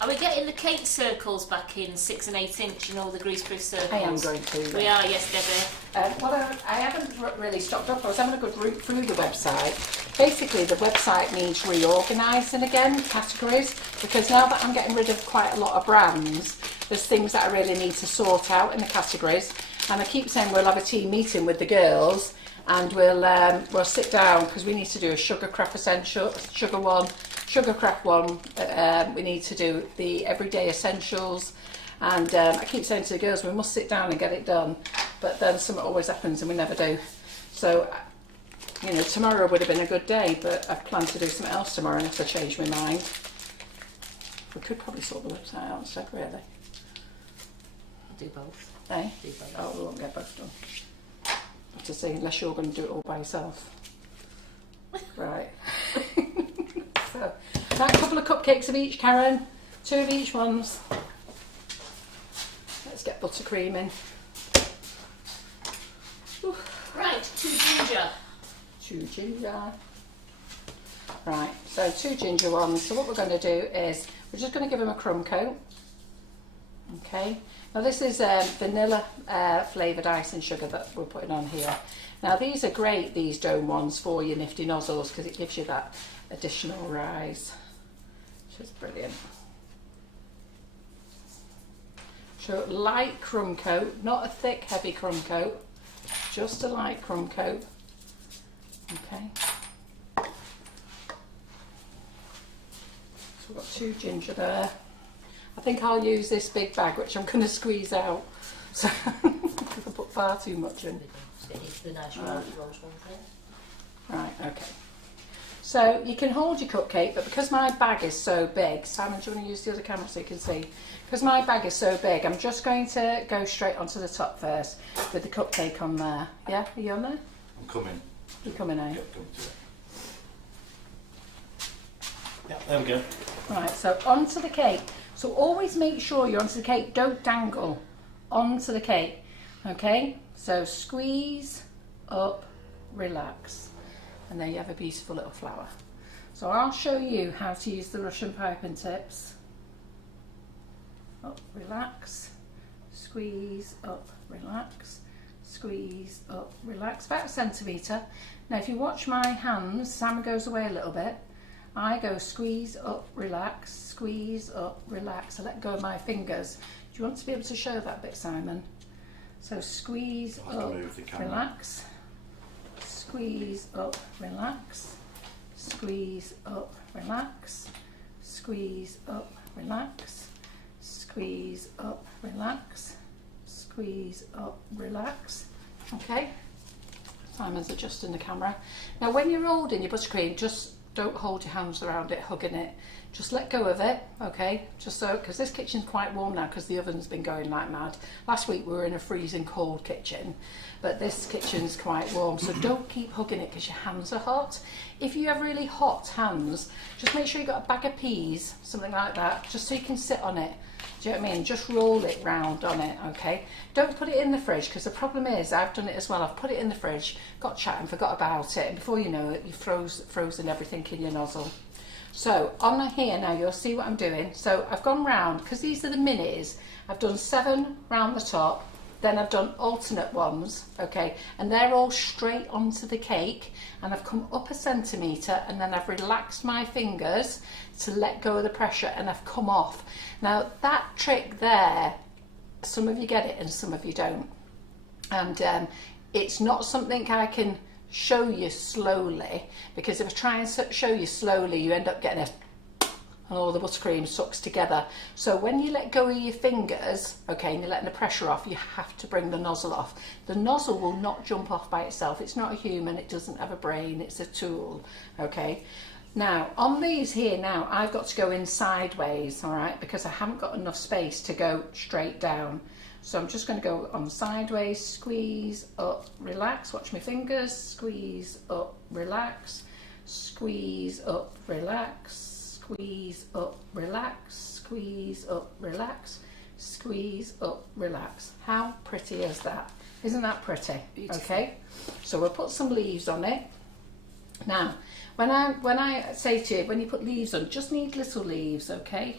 Are we getting the cake circles back in 6 and 8 inch, you know, the greaseproof circles? I am going to. We are, yes, Debbie. Well, I haven't really stocked up. I was having a good route through the website. Basically, the website needs reorganising again, categories, because now that I'm getting rid of quite a lot of brands, there's things that I really need to sort out in the categories. And I keep saying we'll have a team meeting with the girls and we'll sit down because we need to do a sugar craft one. We need to do the everyday essentials, and I keep saying to the girls we must sit down and get it done, but then something always happens and we never do. So, you know, tomorrow would have been a good day, but I've planned to do something else tomorrow unless I change my mind. We could probably sort the website out instead, really. Do both. Eh? Do both. Oh, we won't get both done. Have to see, unless you're going to do it all by yourself. Right. So, right, a couple of cupcakes of each, Karen. 2 of each ones. Let's get buttercream in. Ooh. Right, 2 ginger. 2 ginger. Right, so 2 ginger ones. So what we're going to do is we're just going to give them a crumb coat. Okay. Now this is vanilla flavoured icing sugar that we're putting on here. Now these are great, these dome ones, for your nifty nozzles, because it gives you that additional rise, which is brilliant. So light crumb coat, not a thick heavy crumb coat, just a light crumb coat. Okay. So we've got 2 ginger there. I think I'll use this big bag, which I'm going to squeeze out. So, because I put far too much in. The nice round ones, Right, okay. So you can hold your cupcake, but because my bag is so big, Simon, do you want to use the other camera so you can see? Because my bag is so big, I'm just going to go straight onto the top first with the cupcake on there. Yeah, are you on there? I'm coming. You're coming out. Yeah, come to it. Yeah, there we go. Right, so onto the cake. So always make sure you're onto the cake. Don't dangle onto the cake. Okay, so squeeze up, relax. And there you have a beautiful little flower. So I'll show you how to use the Russian piping tips. Up, relax, squeeze, up, relax, squeeze, up, relax, about 1 centimetre. Now if you watch my hands, Sam goes away a little bit. I go squeeze up, relax, I let go of my fingers. Do you want to be able to show that bit, Simon? So squeeze up, relax. Squeeze up, relax, squeeze up, relax, squeeze up, relax, squeeze up, relax, squeeze up, relax. Okay, Simon's adjusting the camera. Now when you're holding your buttercream, just don't hold your hands around it, hugging it. Just let go of it, okay? Just so, because this kitchen's quite warm now because the oven's been going like mad. Last week we were in a freezing cold kitchen, but this kitchen's quite warm, so don't keep hugging it because your hands are hot. If you have really hot hands, just make sure you've got a bag of peas, something like that, just so you can sit on it. Do you know what I mean? Just roll it round on it, okay? Don't put it in the fridge, because the problem is, I've done it as well, I've put it in the fridge, got chatting, forgot about it, and before you know it, you've frozen everything in your nozzle. So on here now, you'll see what I'm doing. So I've gone round, because these are the minis, I've done 7 round the top, then I've done alternate ones, okay, and they're all straight onto the cake, and I've come up 1 centimetre, and then I've relaxed my fingers to let go of the pressure, and I've come off. Now that trick there, some of you get it and some of you don't, and it's not something I can show you slowly, because if I try and show you slowly, you end up getting and all the buttercream sucks together. So when you let go of your fingers, okay, and you're letting the pressure off, you have to bring the nozzle off. The nozzle will not jump off by itself. It's not a human, it doesn't have a brain, it's a tool, okay? Now, on these here now, I've got to go in sideways, all right, because I haven't got enough space to go straight down. So I'm just going to go on sideways, squeeze up, relax, watch my fingers, squeeze up, relax, squeeze up, relax, squeeze up, relax, squeeze up, relax, squeeze up, relax. How pretty is that? Isn't that pretty? Beautiful. Okay, so we'll put some leaves on it. Now, when I say to you, when you put leaves on, just need little leaves, okay?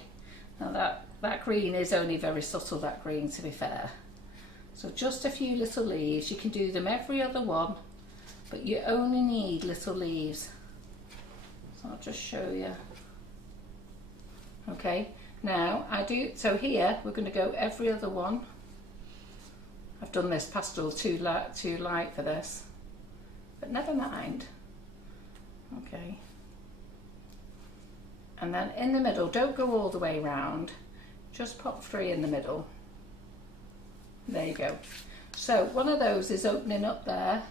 Now that green is only very subtle, that green, to be fair. So just a few little leaves. You can do them every other one, but you only need little leaves. So I'll just show you. Okay, now so here we're going to go every other one. I've done this pastel too light for this, but never mind. Okay, and then in the middle, don't go all the way round, just pop 3 in the middle. There you go. So one of those is opening up there.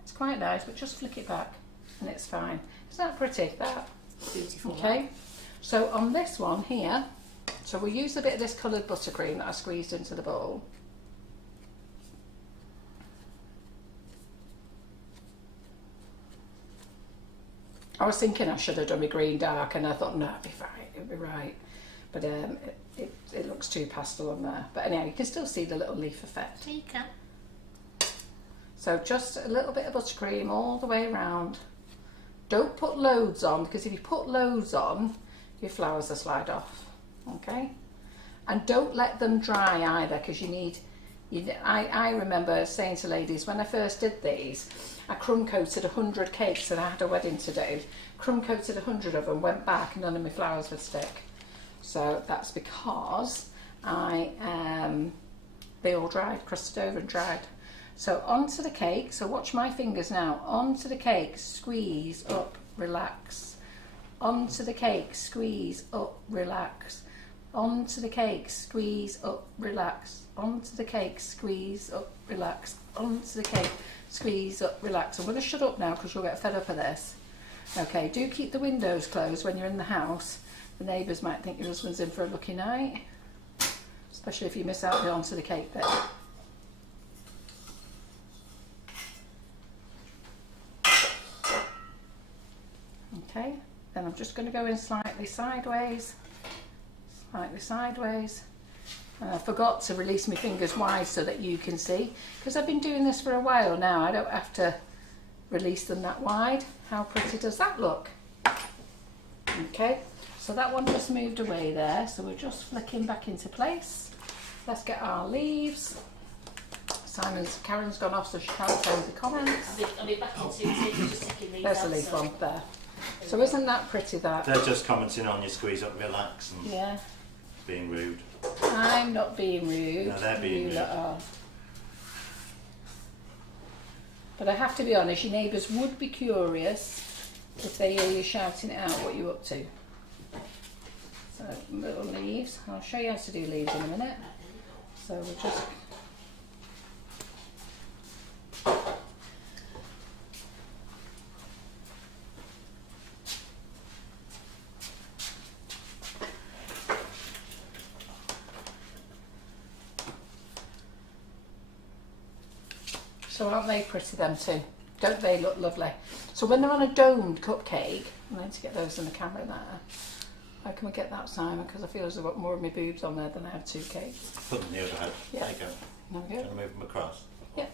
It's quite nice, but just flick it back and it's fine. Isn't that pretty? That Beautiful. Okay, so on this one here, so we'll use a bit of this coloured buttercream that I squeezed into the bowl. I was thinking I should have done my green dark, and I thought, no, it'd be fine, it'd be right. But it looks too pastel on there. But anyhow, you can still see the little leaf effect. You can. So just a little bit of buttercream all the way around. Don't put loads on, because if you put loads on, your flowers will slide off. Okay? And don't let them dry either, because I remember saying to ladies, when I first did these, I crumb coated 100 cakes, and I had a wedding to do. Crumb coated 100 of them, went back, and none of my flowers would stick. So that's because they all dried, crusted over and dried. So onto the cake, so watch my fingers now, onto the cake, squeeze up, relax. Onto the cake, squeeze up, relax. onto the cake, squeeze up, relax, onto the cake, squeeze up, relax, onto the cake, squeeze up, relax. I'm going to shut up now because you'll get fed up of this. Okay, do keep the windows closed when you're in the house. The neighbours might think your husband's in for a lucky night, especially if you miss out the onto the cake bit. Okay, then I'm just going to go in slightly sideways. And I forgot to release my fingers wide so that you can see, because I've been doing this for a while now. I don't have to release them that wide. How pretty does that look? Okay, so that one just moved away there, so we're just flicking back into place. Let's get our leaves. Karen's gone off so she can't send the comments. I'll be back in 2 seconds, just taking these There's out, a leaf so. one there. So isn't that pretty, that? They're just commenting on your squeeze up, relax, and Yeah. being rude. I'm not being rude. No, they're being You rude. lot are. But I have to be honest, your neighbours would be curious if they hear you shouting it out what you're up to. So little leaves. I'll show you how to do leaves in a minute. So we'll just So aren't they pretty, them too? Don't they look lovely? So when they're on a domed cupcake, I'm going to get those in the camera there. How can we get that, Simon? Because I feel as I've got more of my boobs on there than I have two cakes. Put them the other head. Yeah. There you go. There we go. And move them across. Yeah.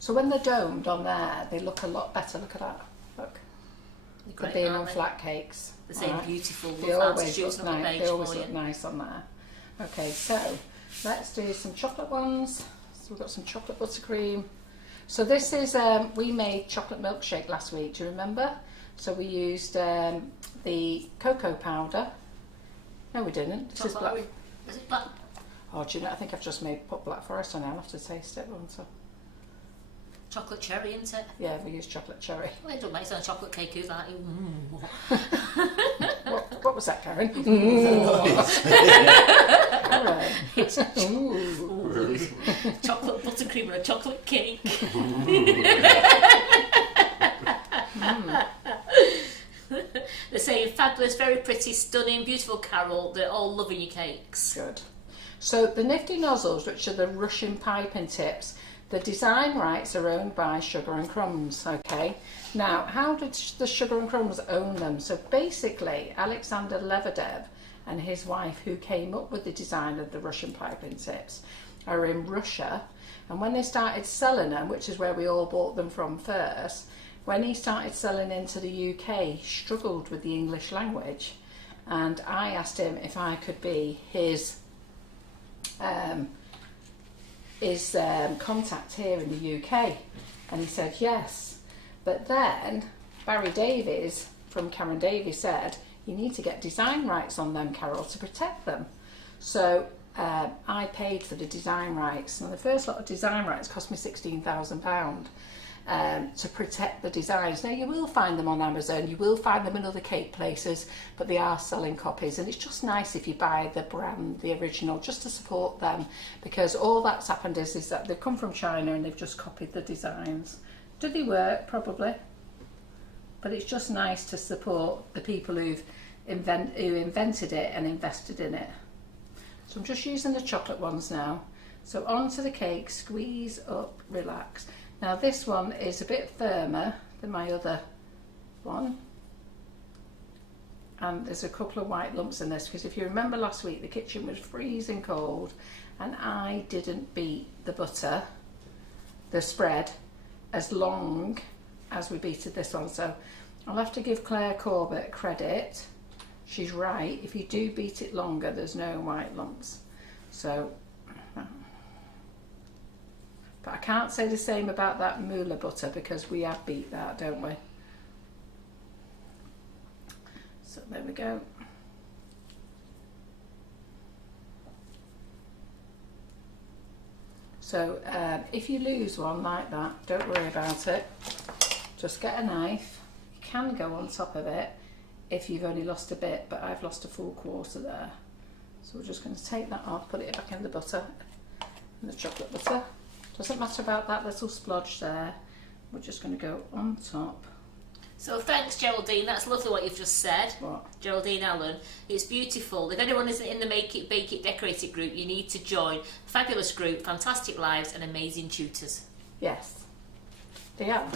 So when they're domed on there, they look a lot better. Look at that. Look. They're Could great, be on aren't they? flat cakes. The same Alright. beautiful. They Love always Stuart's look got a nice. page They always for look you. nice on there. Okay, so let's do some chocolate ones. So we've got some chocolate buttercream. So this is, we made chocolate milkshake last week, do you remember? So we used the cocoa powder. No, we didn't. This is black. Is it black? Oh, do you know, I think I've just put Black Forest on. I'll have to taste it once. Chocolate cherry, isn't it? Yeah, we used chocolate cherry. Well, it doesn't make sense. Chocolate cake is that. What was that, Karen? Alright. Chocolate buttercream and a chocolate cake. They're saying fabulous, very pretty, stunning, beautiful Carol. They're all loving your cakes. Good. So the nifty nozzles, which are the Russian piping tips, the design rights are owned by Sugar and Crumbs, okay? Now, how did the Sugar and Crumbs own them? So basically, Alexander Lebedev and his wife, who came up with the design of the Russian piping tips, are in Russia. And when they started selling them, which is where we all bought them from first, when he started selling into the UK, he struggled with the English language. And I asked him if I could be his contact here in the UK, and he said yes. But then Barry Davies from Karen Davies said you need to get design rights on them, Carol, to protect them. So I paid for the design rights, and the first lot of design rights cost me £16,000 to protect the designs. Now you will find them on Amazon, you will find them in other cake places, but they are selling copies, and it's just nice if you buy the brand, the original, just to support them, because all that's happened is that they've come from China and they've just copied the designs. Do they work? Probably, but it's just nice to support the people who invented it and invested in it. So I'm just using the chocolate ones now. So onto the cake, squeeze up, relax. Now this one is a bit firmer than my other one, and there's a couple of white lumps in this, because if you remember last week the kitchen was freezing cold and I didn't beat the butter, the spread, as long as we beated this one. So I'll have to give Claire Corbett credit. She's right, if you do beat it longer there's no white lumps. So but I can't say the same about that Moolah butter, because we have beat that, don't we? So there we go. So if you lose one like that, don't worry about it. Just get a knife. You can go on top of it. if you've only lost a bit, but I've lost a full quarter there. So we're just going to take that off, put it back in the butter, in the chocolate butter. Doesn't matter about that little splodge there. We're just going to go on top. So thanks, Geraldine. That's lovely what you've just said. What? Geraldine Allen. It's beautiful. If anyone isn't in the Make It, Bake It, Decorate It group, you need to join. Fabulous group, fantastic lives and amazing tutors. Yes, they are.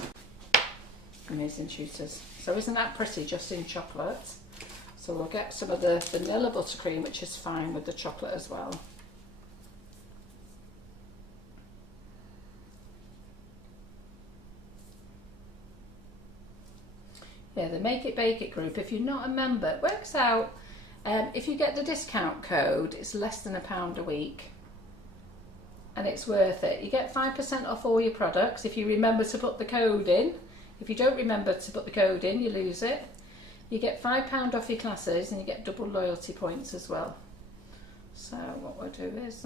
Amazing tutors. So isn't that pretty, just in chocolate? So we'll get some of the vanilla buttercream, which is fine with the chocolate as well. Yeah, the Make It Bake It group, if you're not a member, it works out, if you get the discount code, it's less than £1 a week. And it's worth it. You get 5% off all your products if you remember to put the code in. If you don't remember to put the code in, you lose it. You get £5 off your classes and you get double loyalty points as well. So what we'll do is...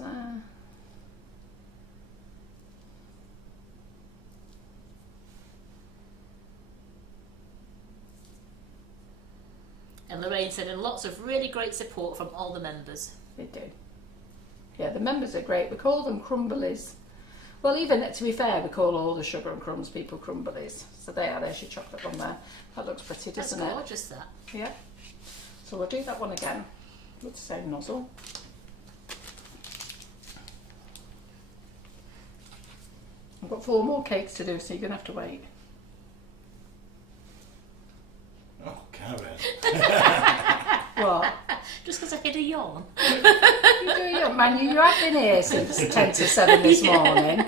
And Lorraine said, and lots of really great support from all the members. They do. Yeah, the members are great. We call them crumblies. Well, even to be fair, we call all the Sugar and Crumbs people crumblies. So there's your chocolate one there. That looks pretty, doesn't it? That's gorgeous, that. Yeah. So we'll do that one again with the same nozzle. I've got 4 more cakes to do, so you're going to have to wait. Oh, Karen. What? Just because I had a yawn. You do your man, you have been here since 10 to 7 this morning.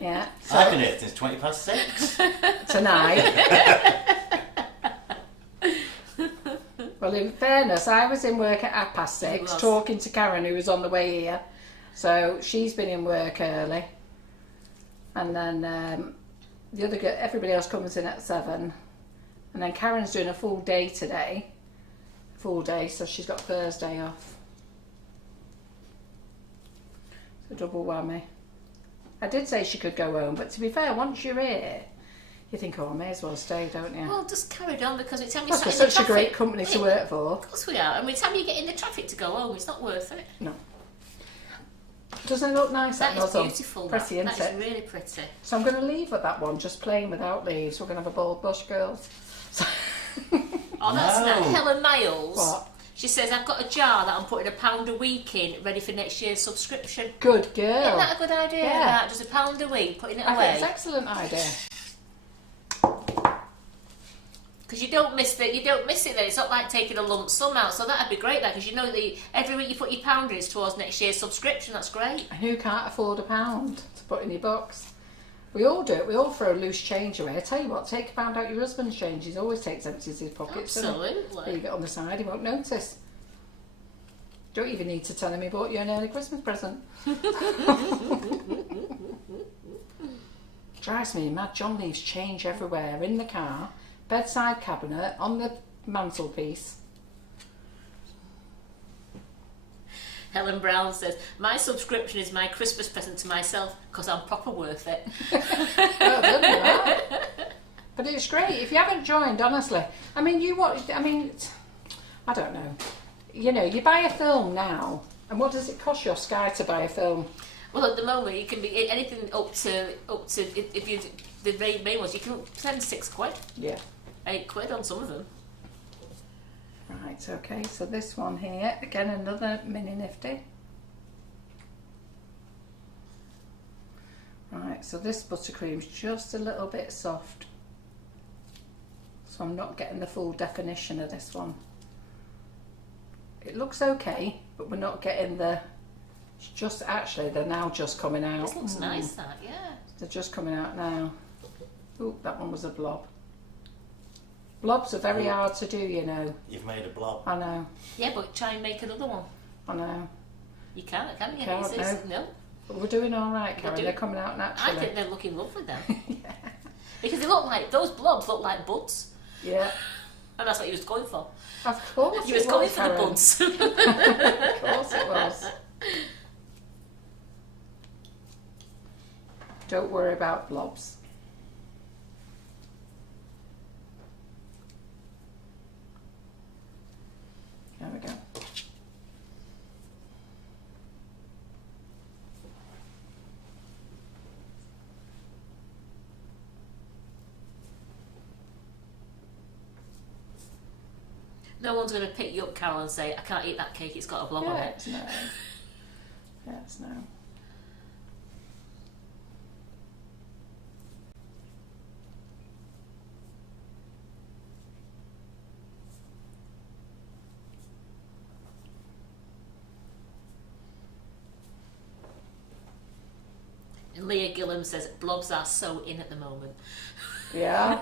Yeah. So I've been here since 6:20. tonight. Well, in fairness, I was in work at 6:30 talking to Karen, who was on the way here. So she's been in work early. And then the other everybody else comes in at 7. And then Karen's doing a full day today. Full day, so she's got Thursday off. So double whammy. I did say she could go home, but to be fair, once you're here, you think, oh, I may as well stay, don't you? Well, just carry on, because it's time you Plus, sat we're in the such a traffic. great company to work for. Of course we are. And by the time you get in the traffic to go home, it's not worth it. No. Doesn't it look nice? That is nozzle? beautiful. Pretty, isn't that it? is really pretty. So I'm going to leave with that one, just plain without leaves. We're going to have a bald bush, girls. So Oh, that's No. nice. Helen Miles. What? She says, I've got a jar that I'm putting £1 a week in, ready for next year's subscription. Good girl. Isn't that a good idea? Yeah. That? Just £1 a week, putting it I think away. it's an excellent idea. Because you don't miss it then. It's not like taking a lump sum out. So that'd be great, because you know that every week you put your £1 in, it's towards next year's subscription. That's great. And who can't afford £1 to put in your box? We all do it. We all throw loose change away. I tell you what, take £1 out your husband's change. He always takes empties his pockets. Absolutely. Leave it on the side. He won't notice. Don't even need to tell him he bought you an early Christmas present. Drives me mad. John leaves change everywhere, in the car, bedside cabinet, on the mantelpiece. Helen Brown says, my subscription is my Christmas present to myself because I'm proper worth it. Well done, you are. But it's great. If you haven't joined, honestly, I mean, I don't know. You know, you buy a film now, and what does it cost your Sky to buy a film? Well, at the moment, you can be anything up to if you the main ones, you can spend £6. Yeah. £8 on some of them. Right, okay, so this one here, again, another mini nifty. Right, so this buttercream's just a little bit soft. So I'm not getting the full definition of this one. It looks okay, but we're not getting they're now just coming out. This looks nice, that, yeah. They're just coming out now. Ooh, that one was a blob. Blobs are very hard to do, you know. You've made a blob. I know. Yeah, but try and make another one. I know. You can't you? Can't, No. But we're doing all right, Karen. They're coming out naturally. I think they're looking lovely then. Yeah. Because they look like, those blobs look like buds. Yeah. And that's what you was going for. Of course You was going for the buds. Of course it was. Don't worry about blobs. No one's going to pick you up, Carol, and say, I can't eat that cake, it's got a blob on it. Yes, no. Yes, no. And Leah Gillum says, blobs are so in at the moment. Yeah.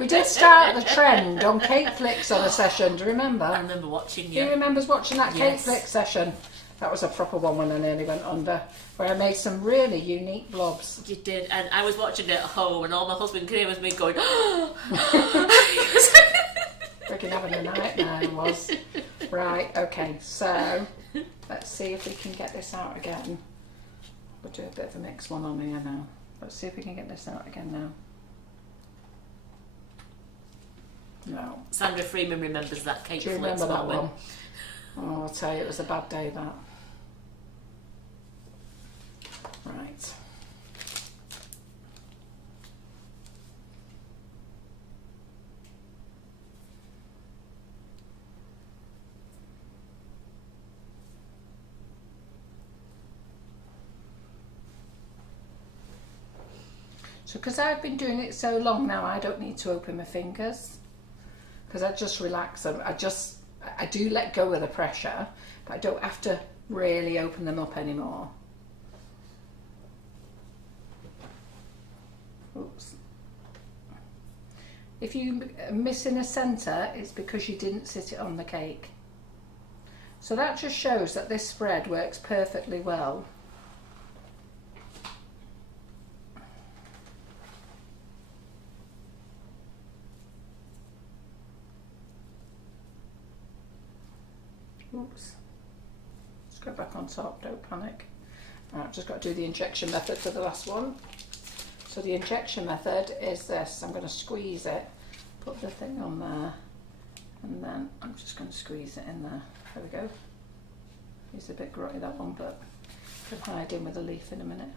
We did start the trend on cake flicks on a session, do you remember? I remember watching you. Who remembers watching that cake Yes. flick session? That was a proper one when I nearly went under, where I made some really unique blobs. You did, and I was watching it at home, and all my husband could hear was me going, Freaking having a nightmare it was. Right, okay, so let's see if we can get this out again. We'll do a bit of a mixed one on here now. Let's see if we can get this out again now. No. Sandra Freeman remembers that cake Do you flicks remember that moment. one? Oh, I'll tell you, it was a bad day, that. Right. So because I've been doing it so long now, I don't need to open my fingers, because I just relax them. I do let go of the pressure, but I don't have to really open them up anymore. Oops. If you are missing a centre, it's because you didn't sit it on the cake. So that just shows that this spread works perfectly well. Oops. Let's go back on top, don't panic. Right, I've just got to do the injection method for the last one. So the injection method is this. I'm going to squeeze it, put the thing on there, and then I'm just going to squeeze it in there. There we go. It's a bit grotty, that one, but I can hide in with a leaf in a minute.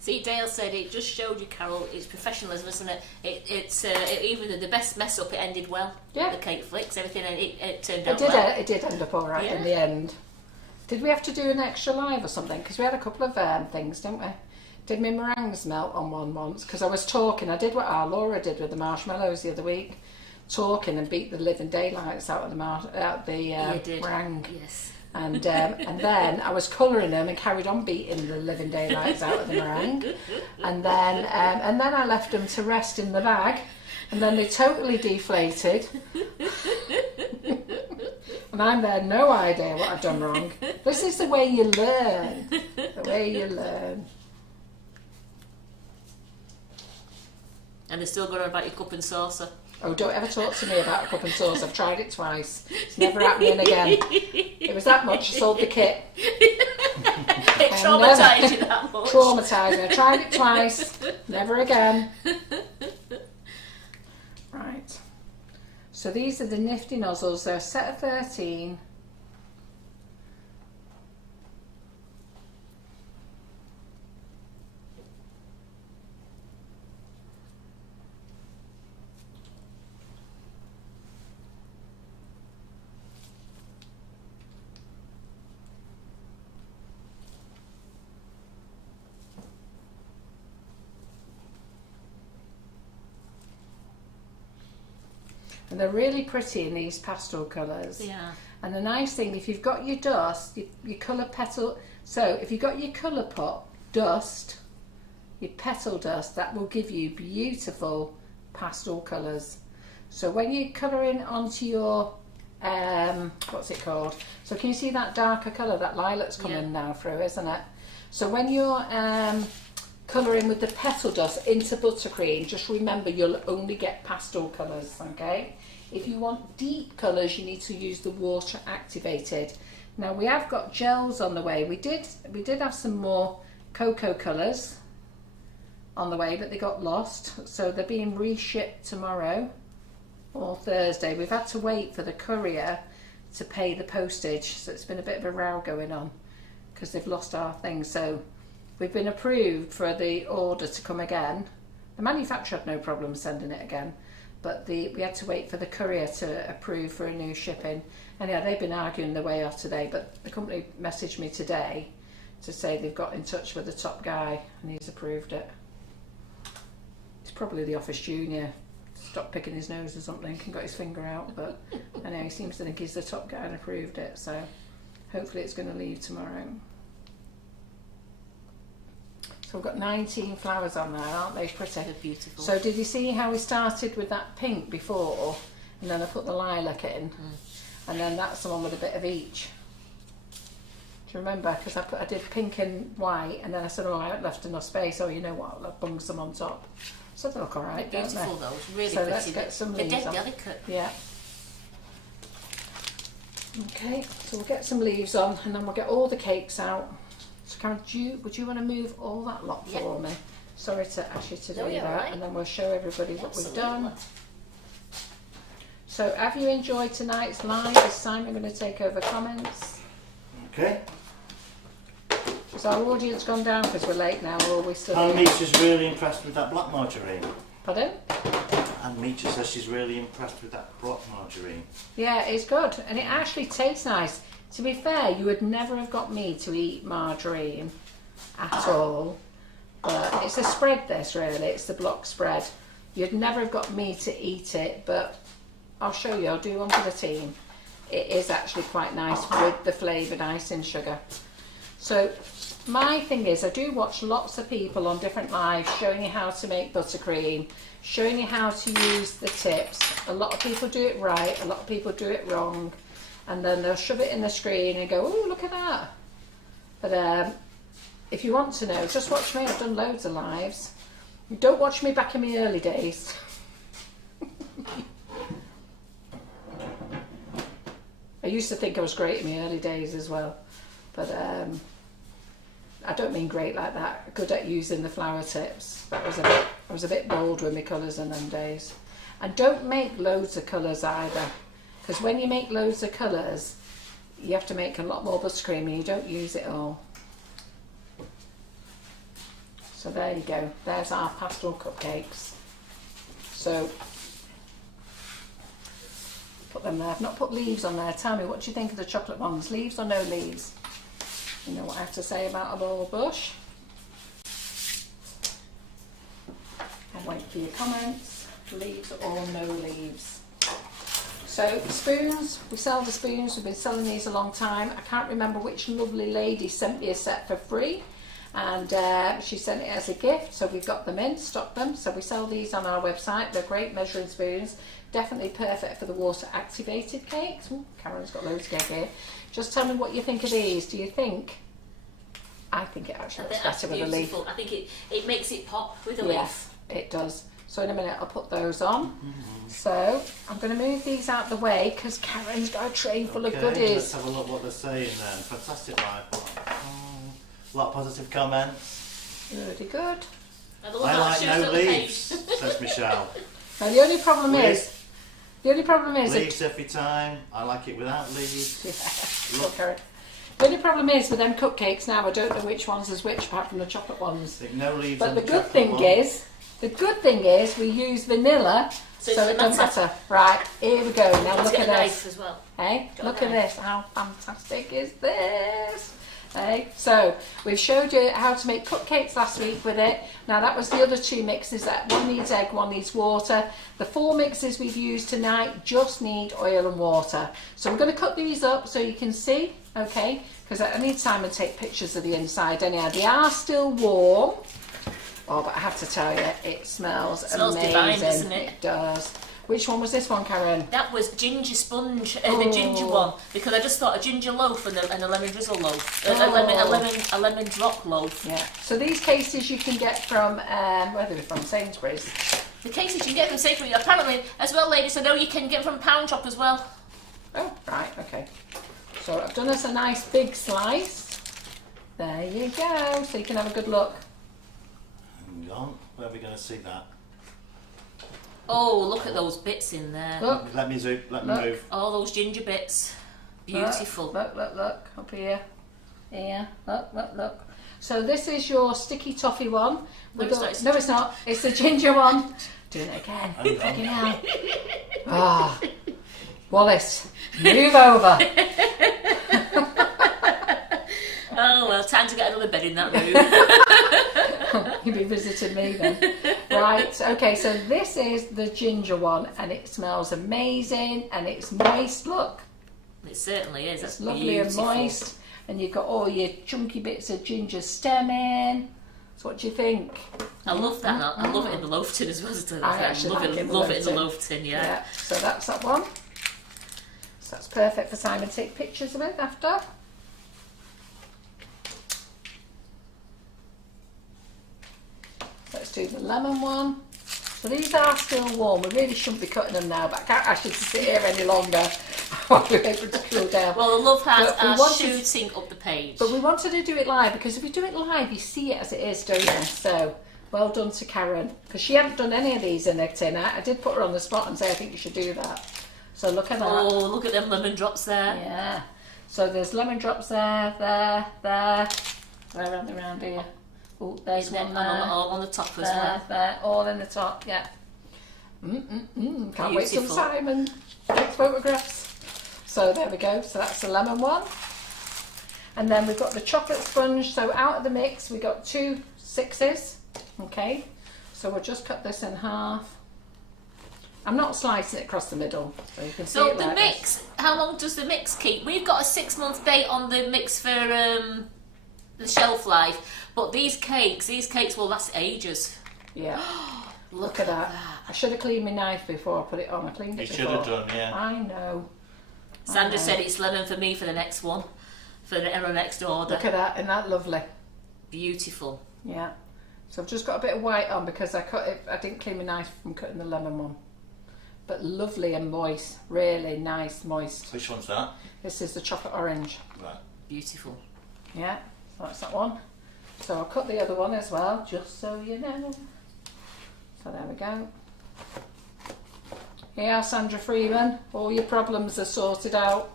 See, Dale said it just showed you, Carol, it's professionalism, isn't it? Even the best mess up, it ended well. Yeah. The cake flicks, everything, and it turned out well. It did end up all right in the end. Did we have to do an extra live or something? Because we had a couple of things, didn't we? Did my meringues melt on one once? Because I was talking. I did what our Laura did with the marshmallows the other week, talking and beat the living daylights out of the meringue. Yes. And then I was colouring them and carried on beating the living daylights out of the meringue, and then I left them to rest in the bag, and then they totally deflated, and I'm there, no idea what I've done wrong. This is the way you learn. The way you learn. And they're still going on about your cup and saucer. Oh, don't ever talk to me about a cup and sauce. I've tried it twice. It's never happening again. It was that much, I sold the kit. It traumatised you that much? Traumatised me. I tried it twice. Never again. Right. So these are the nifty nozzles. They're a set of 13. And they're really pretty in these pastel colours. Yeah. And the nice thing, if you've got your dust, your colour petal, so if you've got your colour pot dust, your petal dust, that will give you beautiful pastel colours. So when you're colouring onto your, what's it called? So can you see that darker colour, that lilac's coming now through, isn't it? So when you're colouring with the petal dust into buttercream, just remember you'll only get pastel colours, okay? If you want deep colours, you need to use the water activated. Now we have got gels on the way. We did have some more cocoa colours on the way, but they got lost. So they're being reshipped tomorrow or Thursday. We've had to wait for the courier to pay the postage. So it's been a bit of a row going on because they've lost our thing. So we've been approved for the order to come again. The manufacturer had no problem sending it again. but we had to wait for the courier to approve for a new shipping. And yeah, they've been arguing their way off today, but the company messaged me today to say they've got in touch with the top guy and he's approved it. It's probably the office junior, stopped picking his nose or something and got his finger out, but I know he seems to think he's the top guy and approved it, so hopefully it's going to leave tomorrow. So we've got 19 flowers on there, aren't they pretty? They're beautiful. So did you see how we started with that pink before, and then I put the lilac in, and then that's the one with a bit of each. Do you remember? Because I did pink and white, and then I said, oh, I haven't left enough space. Oh, you know what? I'll bung some on top. So they look all right, don't they? Beautiful though. It's really So pretty. let's get some They're leaves dead on. delicate. Yeah. Okay, so we'll get some leaves on, and then we'll get all the cakes out. So Karen, would you want to move all that lot for me? Sorry to ask you to do No, you're that, all right. and then we'll show everybody what we've done. Absolutely. So have you enjoyed tonight's live? This time I'm going to take over comments. Okay. Has our audience gone down because we're late now, or are we still And here? Meech is really impressed with that black margarine. Pardon? And Meech says she's really impressed with that black margarine. Yeah, it's good, and it actually tastes nice. To be fair, you would never have got me to eat margarine at all, but it's a spread this really, it's the block spread. You'd never have got me to eat it, but I'll show you, I'll do one for the team. It is actually quite nice with the flavoured icing sugar. So my thing is, I do watch lots of people on different lives showing you how to make buttercream, showing you how to use the tips. A lot of people do it right, a lot of people do it wrong, and then they'll shove it in the screen and go, oh, look at that. But if you want to know, just watch me. I've done loads of lives. Don't watch me back in my early days. I used to think I was great in my early days as well, but I don't mean great like that. Good at using the flower tips. I was a bit bold with my colours in them days. And don't make loads of colours either, because when you make loads of colours, you have to make a lot more buttercream and you don't use it all. So there you go. There's our pastel cupcakes. So put them there. I've not put leaves on there. Tell me, what do you think of the chocolate ones? Leaves or no leaves? You know what I have to say about a ball bush. I'll wait for your comments. Leaves or no leaves. So spoons, we sell the spoons. We've been selling these a long time. I can't remember which lovely lady sent me a set for free, and she sent it as a gift, so we've got them in, stocked them. So we sell these on our website. They're great measuring spoons, definitely perfect for the water activated cakes. Ooh, Karen's got loads of cake here. Just tell me what you think of these. Do you think? I think it actually looks better with a leaf. Beautiful. I think it makes it pop with a Yes, leaf. it does. So in a minute I'll put those on. So I'm going to move these out the way because Karen's got a tray full of Let's goodies. have a look what they're saying then. Fantastic life. A lot of positive comments. Really good. I love I that like shows no on the page. leaves, says Michelle. Now the only problem Leaves. is Leaves every time. I like it without leaves. Yeah, Look. Karen. The only problem is with them cupcakes now, I don't know which ones is which apart from the chocolate ones. Think no leaves But on the the good chocolate thing one. is we use vanilla, So so it it doesn't doesn't matter. Right, here we go. Now Let's look get at a this. knife as well. Hey, Got a look at knife. this. How fantastic is this? Hey, so we've showed you how to make cupcakes last week with it. Now that was the other two mixes. That one needs egg, one needs water. The 4 mixes we've used tonight just need oil and water. So I'm going to cut these up so you can see, okay? Because I need time to take pictures of the inside. Anyhow, they are still warm. Oh, but I have to tell you, it smells amazing. divine, doesn't it? It does. Which one was this one, Karen? That was ginger sponge, the ginger one, because I just thought a ginger loaf and a lemon drizzle loaf, a lemon drop loaf. Yeah. So these cases you can get from where are they from? Sainsbury's. The cases you can get from Sainsbury's, apparently, as well, ladies, I know you can get from Pound Shop as well. Oh, right, okay. So I've done us a nice big slice. There you go. So you can have a good look. Hang on, where are we going to see that? Oh, look at those bits in there. Look. Let me zoom, let me Look. move. All those ginger bits. Beautiful. Look, up here. Here, look. So this is your sticky toffee one. No, it's not. No, it's not. It's the ginger one. Doing it again. Hang on. Fucking hell. Ah, Wallace, move over. Oh well, time to get another bed in that room. You'll be visiting me then. Right, okay, so this is the ginger one, and it smells amazing, and it's moist, look. It certainly is. It's That's lovely beautiful. and moist, and you've got all your chunky bits of ginger stem in. So what do you think? I love that. I love it in the loaf tin as well. I actually like it in the love it in the loaf loaf tin, yeah. So that's that one. So that's perfect for Simon to take pictures of it after. Let's do the lemon one. So these are still warm. We really shouldn't be cutting them now, but I can't ask you to sit here any longer while we're able to cool down. Well, the love hearts But we are wanted- shooting up the page. But we wanted to do it live, because if we do it live, you see it as it is, don't you? So well done to Karen, because she hadn't done any of these in her tin. I did put her on the spot and say I think you should do that. So look at that. Oh, look at them lemon drops there. Yeah. So there's lemon drops there, there. Where are they around here? Oh, there's Isn't it? one And there. all on the top as There, well. there, all in the top, yeah. Can't wait till Beautiful. Simon takes photographs. So there we go. So that's the lemon one. And then we've got the chocolate sponge. So out of the mix, we got 2 6s. Okay. So we'll just cut this in half. I'm not slicing it across the middle, so you can see So it the like mix, this. how long does the mix keep? We've got a 6-month date on the mix for the shelf life, but these cakes will last ages. Yeah. Look at that. I should have cleaned my knife before I put it on. I cleaned You it should before. have done, yeah. I know. Sandra said it's lemon for me for the next one, for the next order. Look at that, isn't that lovely? Beautiful. Yeah. So I've just got a bit of white on because I didn't clean my knife from cutting the lemon one. But lovely and moist, really nice moist. Which one's that? This is the chocolate orange. Right. Beautiful. Yeah, so that's that one. So I'll cut the other one as well, just so you know. So there we go. Here, Sandra Freeman, all your problems are sorted out.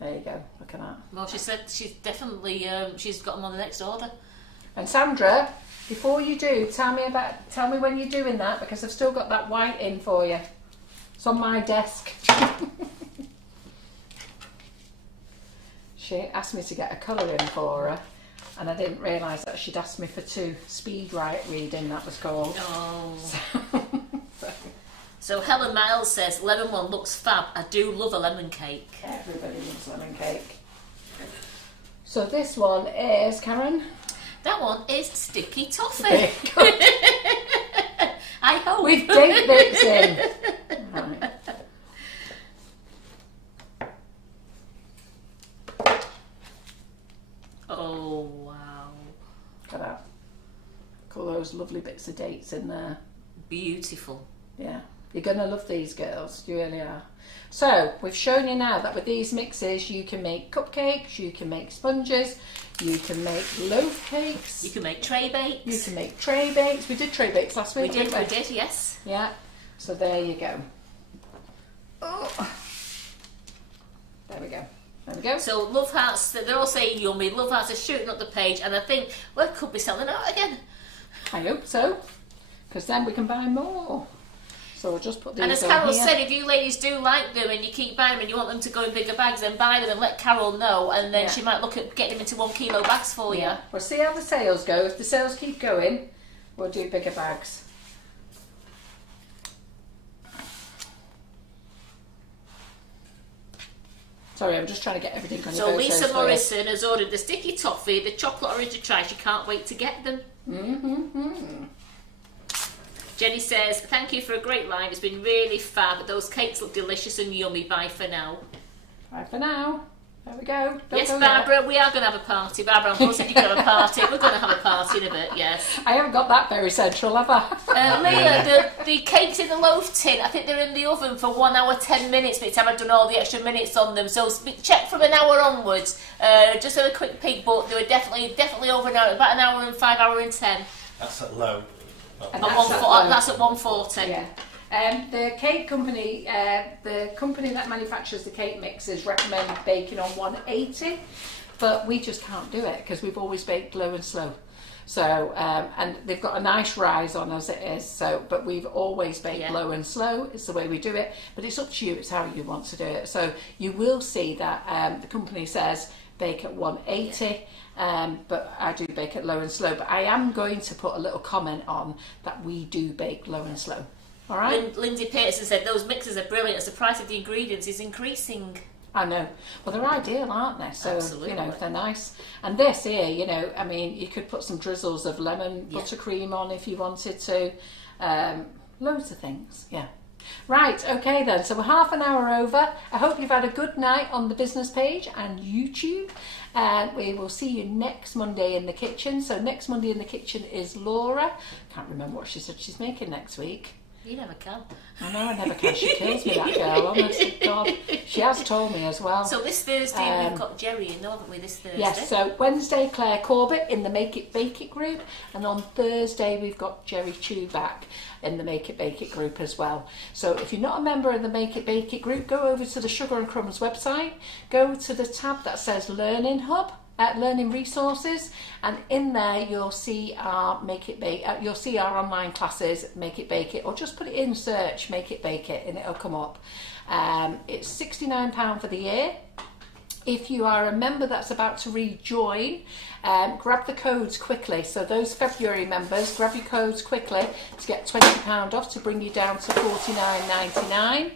There you go, look at that. Well, she said she's definitely she's got them on the next order. And Sandra, before you do, tell me when you're doing that, because I've still got that white in for you. It's on my desk. She asked me to get a colour in for her, and I didn't realise that she'd asked me for 2 speed reading, that was called. Oh. So Helen Miles says, lemon one looks fab. I do love a lemon cake. Everybody loves lemon cake. So this one is, Karen? That one is sticky toffee. Very good. I hope. With date bits in. Right. Oh, wow. Look at that. Look at all those lovely bits of dates in there. Beautiful. Yeah. You're going to love these girls. You really are. So, we've shown you now that with these mixes, you can make cupcakes, you can make sponges, you can make loaf cakes. You can make tray bakes. You can make tray bakes. We did tray bakes last week, didn't we? We did, yes. Yeah. So there you go. Oh. There we go. There we go. So love hearts, they're all saying yummy. Love hearts are shooting up the page, and I think we could be selling out again. I hope so. Because then we can buy more. So we'll just put these And as on Carol here. said, if you ladies do like them and you keep buying them and you want them to go in bigger bags, then buy them and let Carol know, and then Yeah. she might look at getting them into 1 kilo bags for you. Yeah. We'll see how the sales go. If the sales keep going, we'll do bigger bags. Sorry, I'm just trying to get everything on the So photos Lisa for you. Morrison has ordered the sticky toffee, the chocolate orange to try. She can't wait to get them. Mm-hmm. Jenny says, thank you for a great live. It's been really fab. Those cakes look delicious and yummy. Bye for now. Bye for now. There we go. Don't Yes, go yet. Barbara, we are going to have a party. Barbara, I said you can have a party. We're going to have a party in a bit, yes. I haven't got that very central, have I? Leah, the cakes in the loaf tin, I think they're in the oven for 1 hour, 10 minutes, but I haven't done all the extra minutes on them. So check from an hour onwards. Just have a quick peek, but they were definitely over an hour, about an hour and 5, hour and 10. That's at low. And That's at 140. Yeah. The cake company, the company that manufactures the cake mixes recommend baking on 180, but we just can't do it because we've always baked low and slow. So, and they've got a nice rise on as it is. So, but we've always baked low and slow. It's the way we do it. But it's up to you. It's how you want to do it. So you will see that the company says bake at 180. But I do bake at low and slow. But I am going to put a little comment on that we do bake low and slow. All right. Lindsay Peterson said those mixes are brilliant as the price of the ingredients is increasing. I know. Well, they're ideal, aren't they? So, Absolutely. you know, they're nice. And this here, you know, I mean, you could put some drizzles of lemon buttercream on if you wanted to. Loads of things, yeah. Right, okay then. So we're half an hour over. I hope you've had a good night on the business page and YouTube. And we will see you next Monday in the kitchen. So next Monday in the kitchen is Laura. Can't remember what she said she's making next week. You never can. I know, I never can. She kills me, that girl, honestly, God. She has told me as well. So this Thursday we've got Jerry in, haven't we, this Thursday? Yes, so Wednesday Claire Corbett in the Make It Bake It group, and on Thursday we've got Jerry Chew back in the Make It Bake It group as well. So if you're not a member of the Make It Bake It group, go over to the Sugar and Crumbs website, go to the tab that says Learning Hub, Learning Resources, and in there you'll see our you'll see our online classes, Make It Bake It, or just put it in search Make It Bake It and it'll come up. It's £69 for the year. If you are a member that's about to rejoin, grab the codes quickly. So those February members, grab your codes quickly to get £20 off to bring you down to $49.99.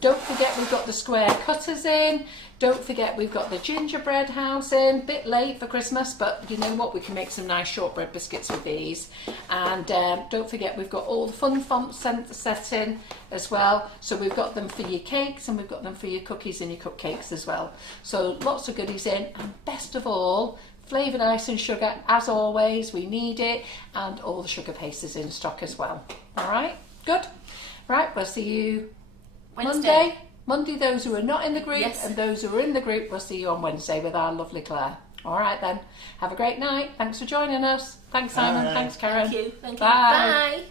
Don't forget we've got the square cutters in. Don't forget we've got the gingerbread house in. Bit late for Christmas, but you know what? We can make some nice shortbread biscuits with these. And don't forget we've got all the fun fonts set in as well. So we've got them for your cakes and we've got them for your cookies and your cupcakes as well. So lots of goodies in. And best of all, flavoured ice and sugar. As always, we need it. And all the sugar paste is in stock as well. All right? Good. Right, we'll see you Monday, those who are not in the group, and those who are in the group, we'll see you on Wednesday with our lovely Claire. All right then. Have a great night. Thanks for joining us. Thanks, Simon. Thanks, Karen. Thank you. Bye. Bye.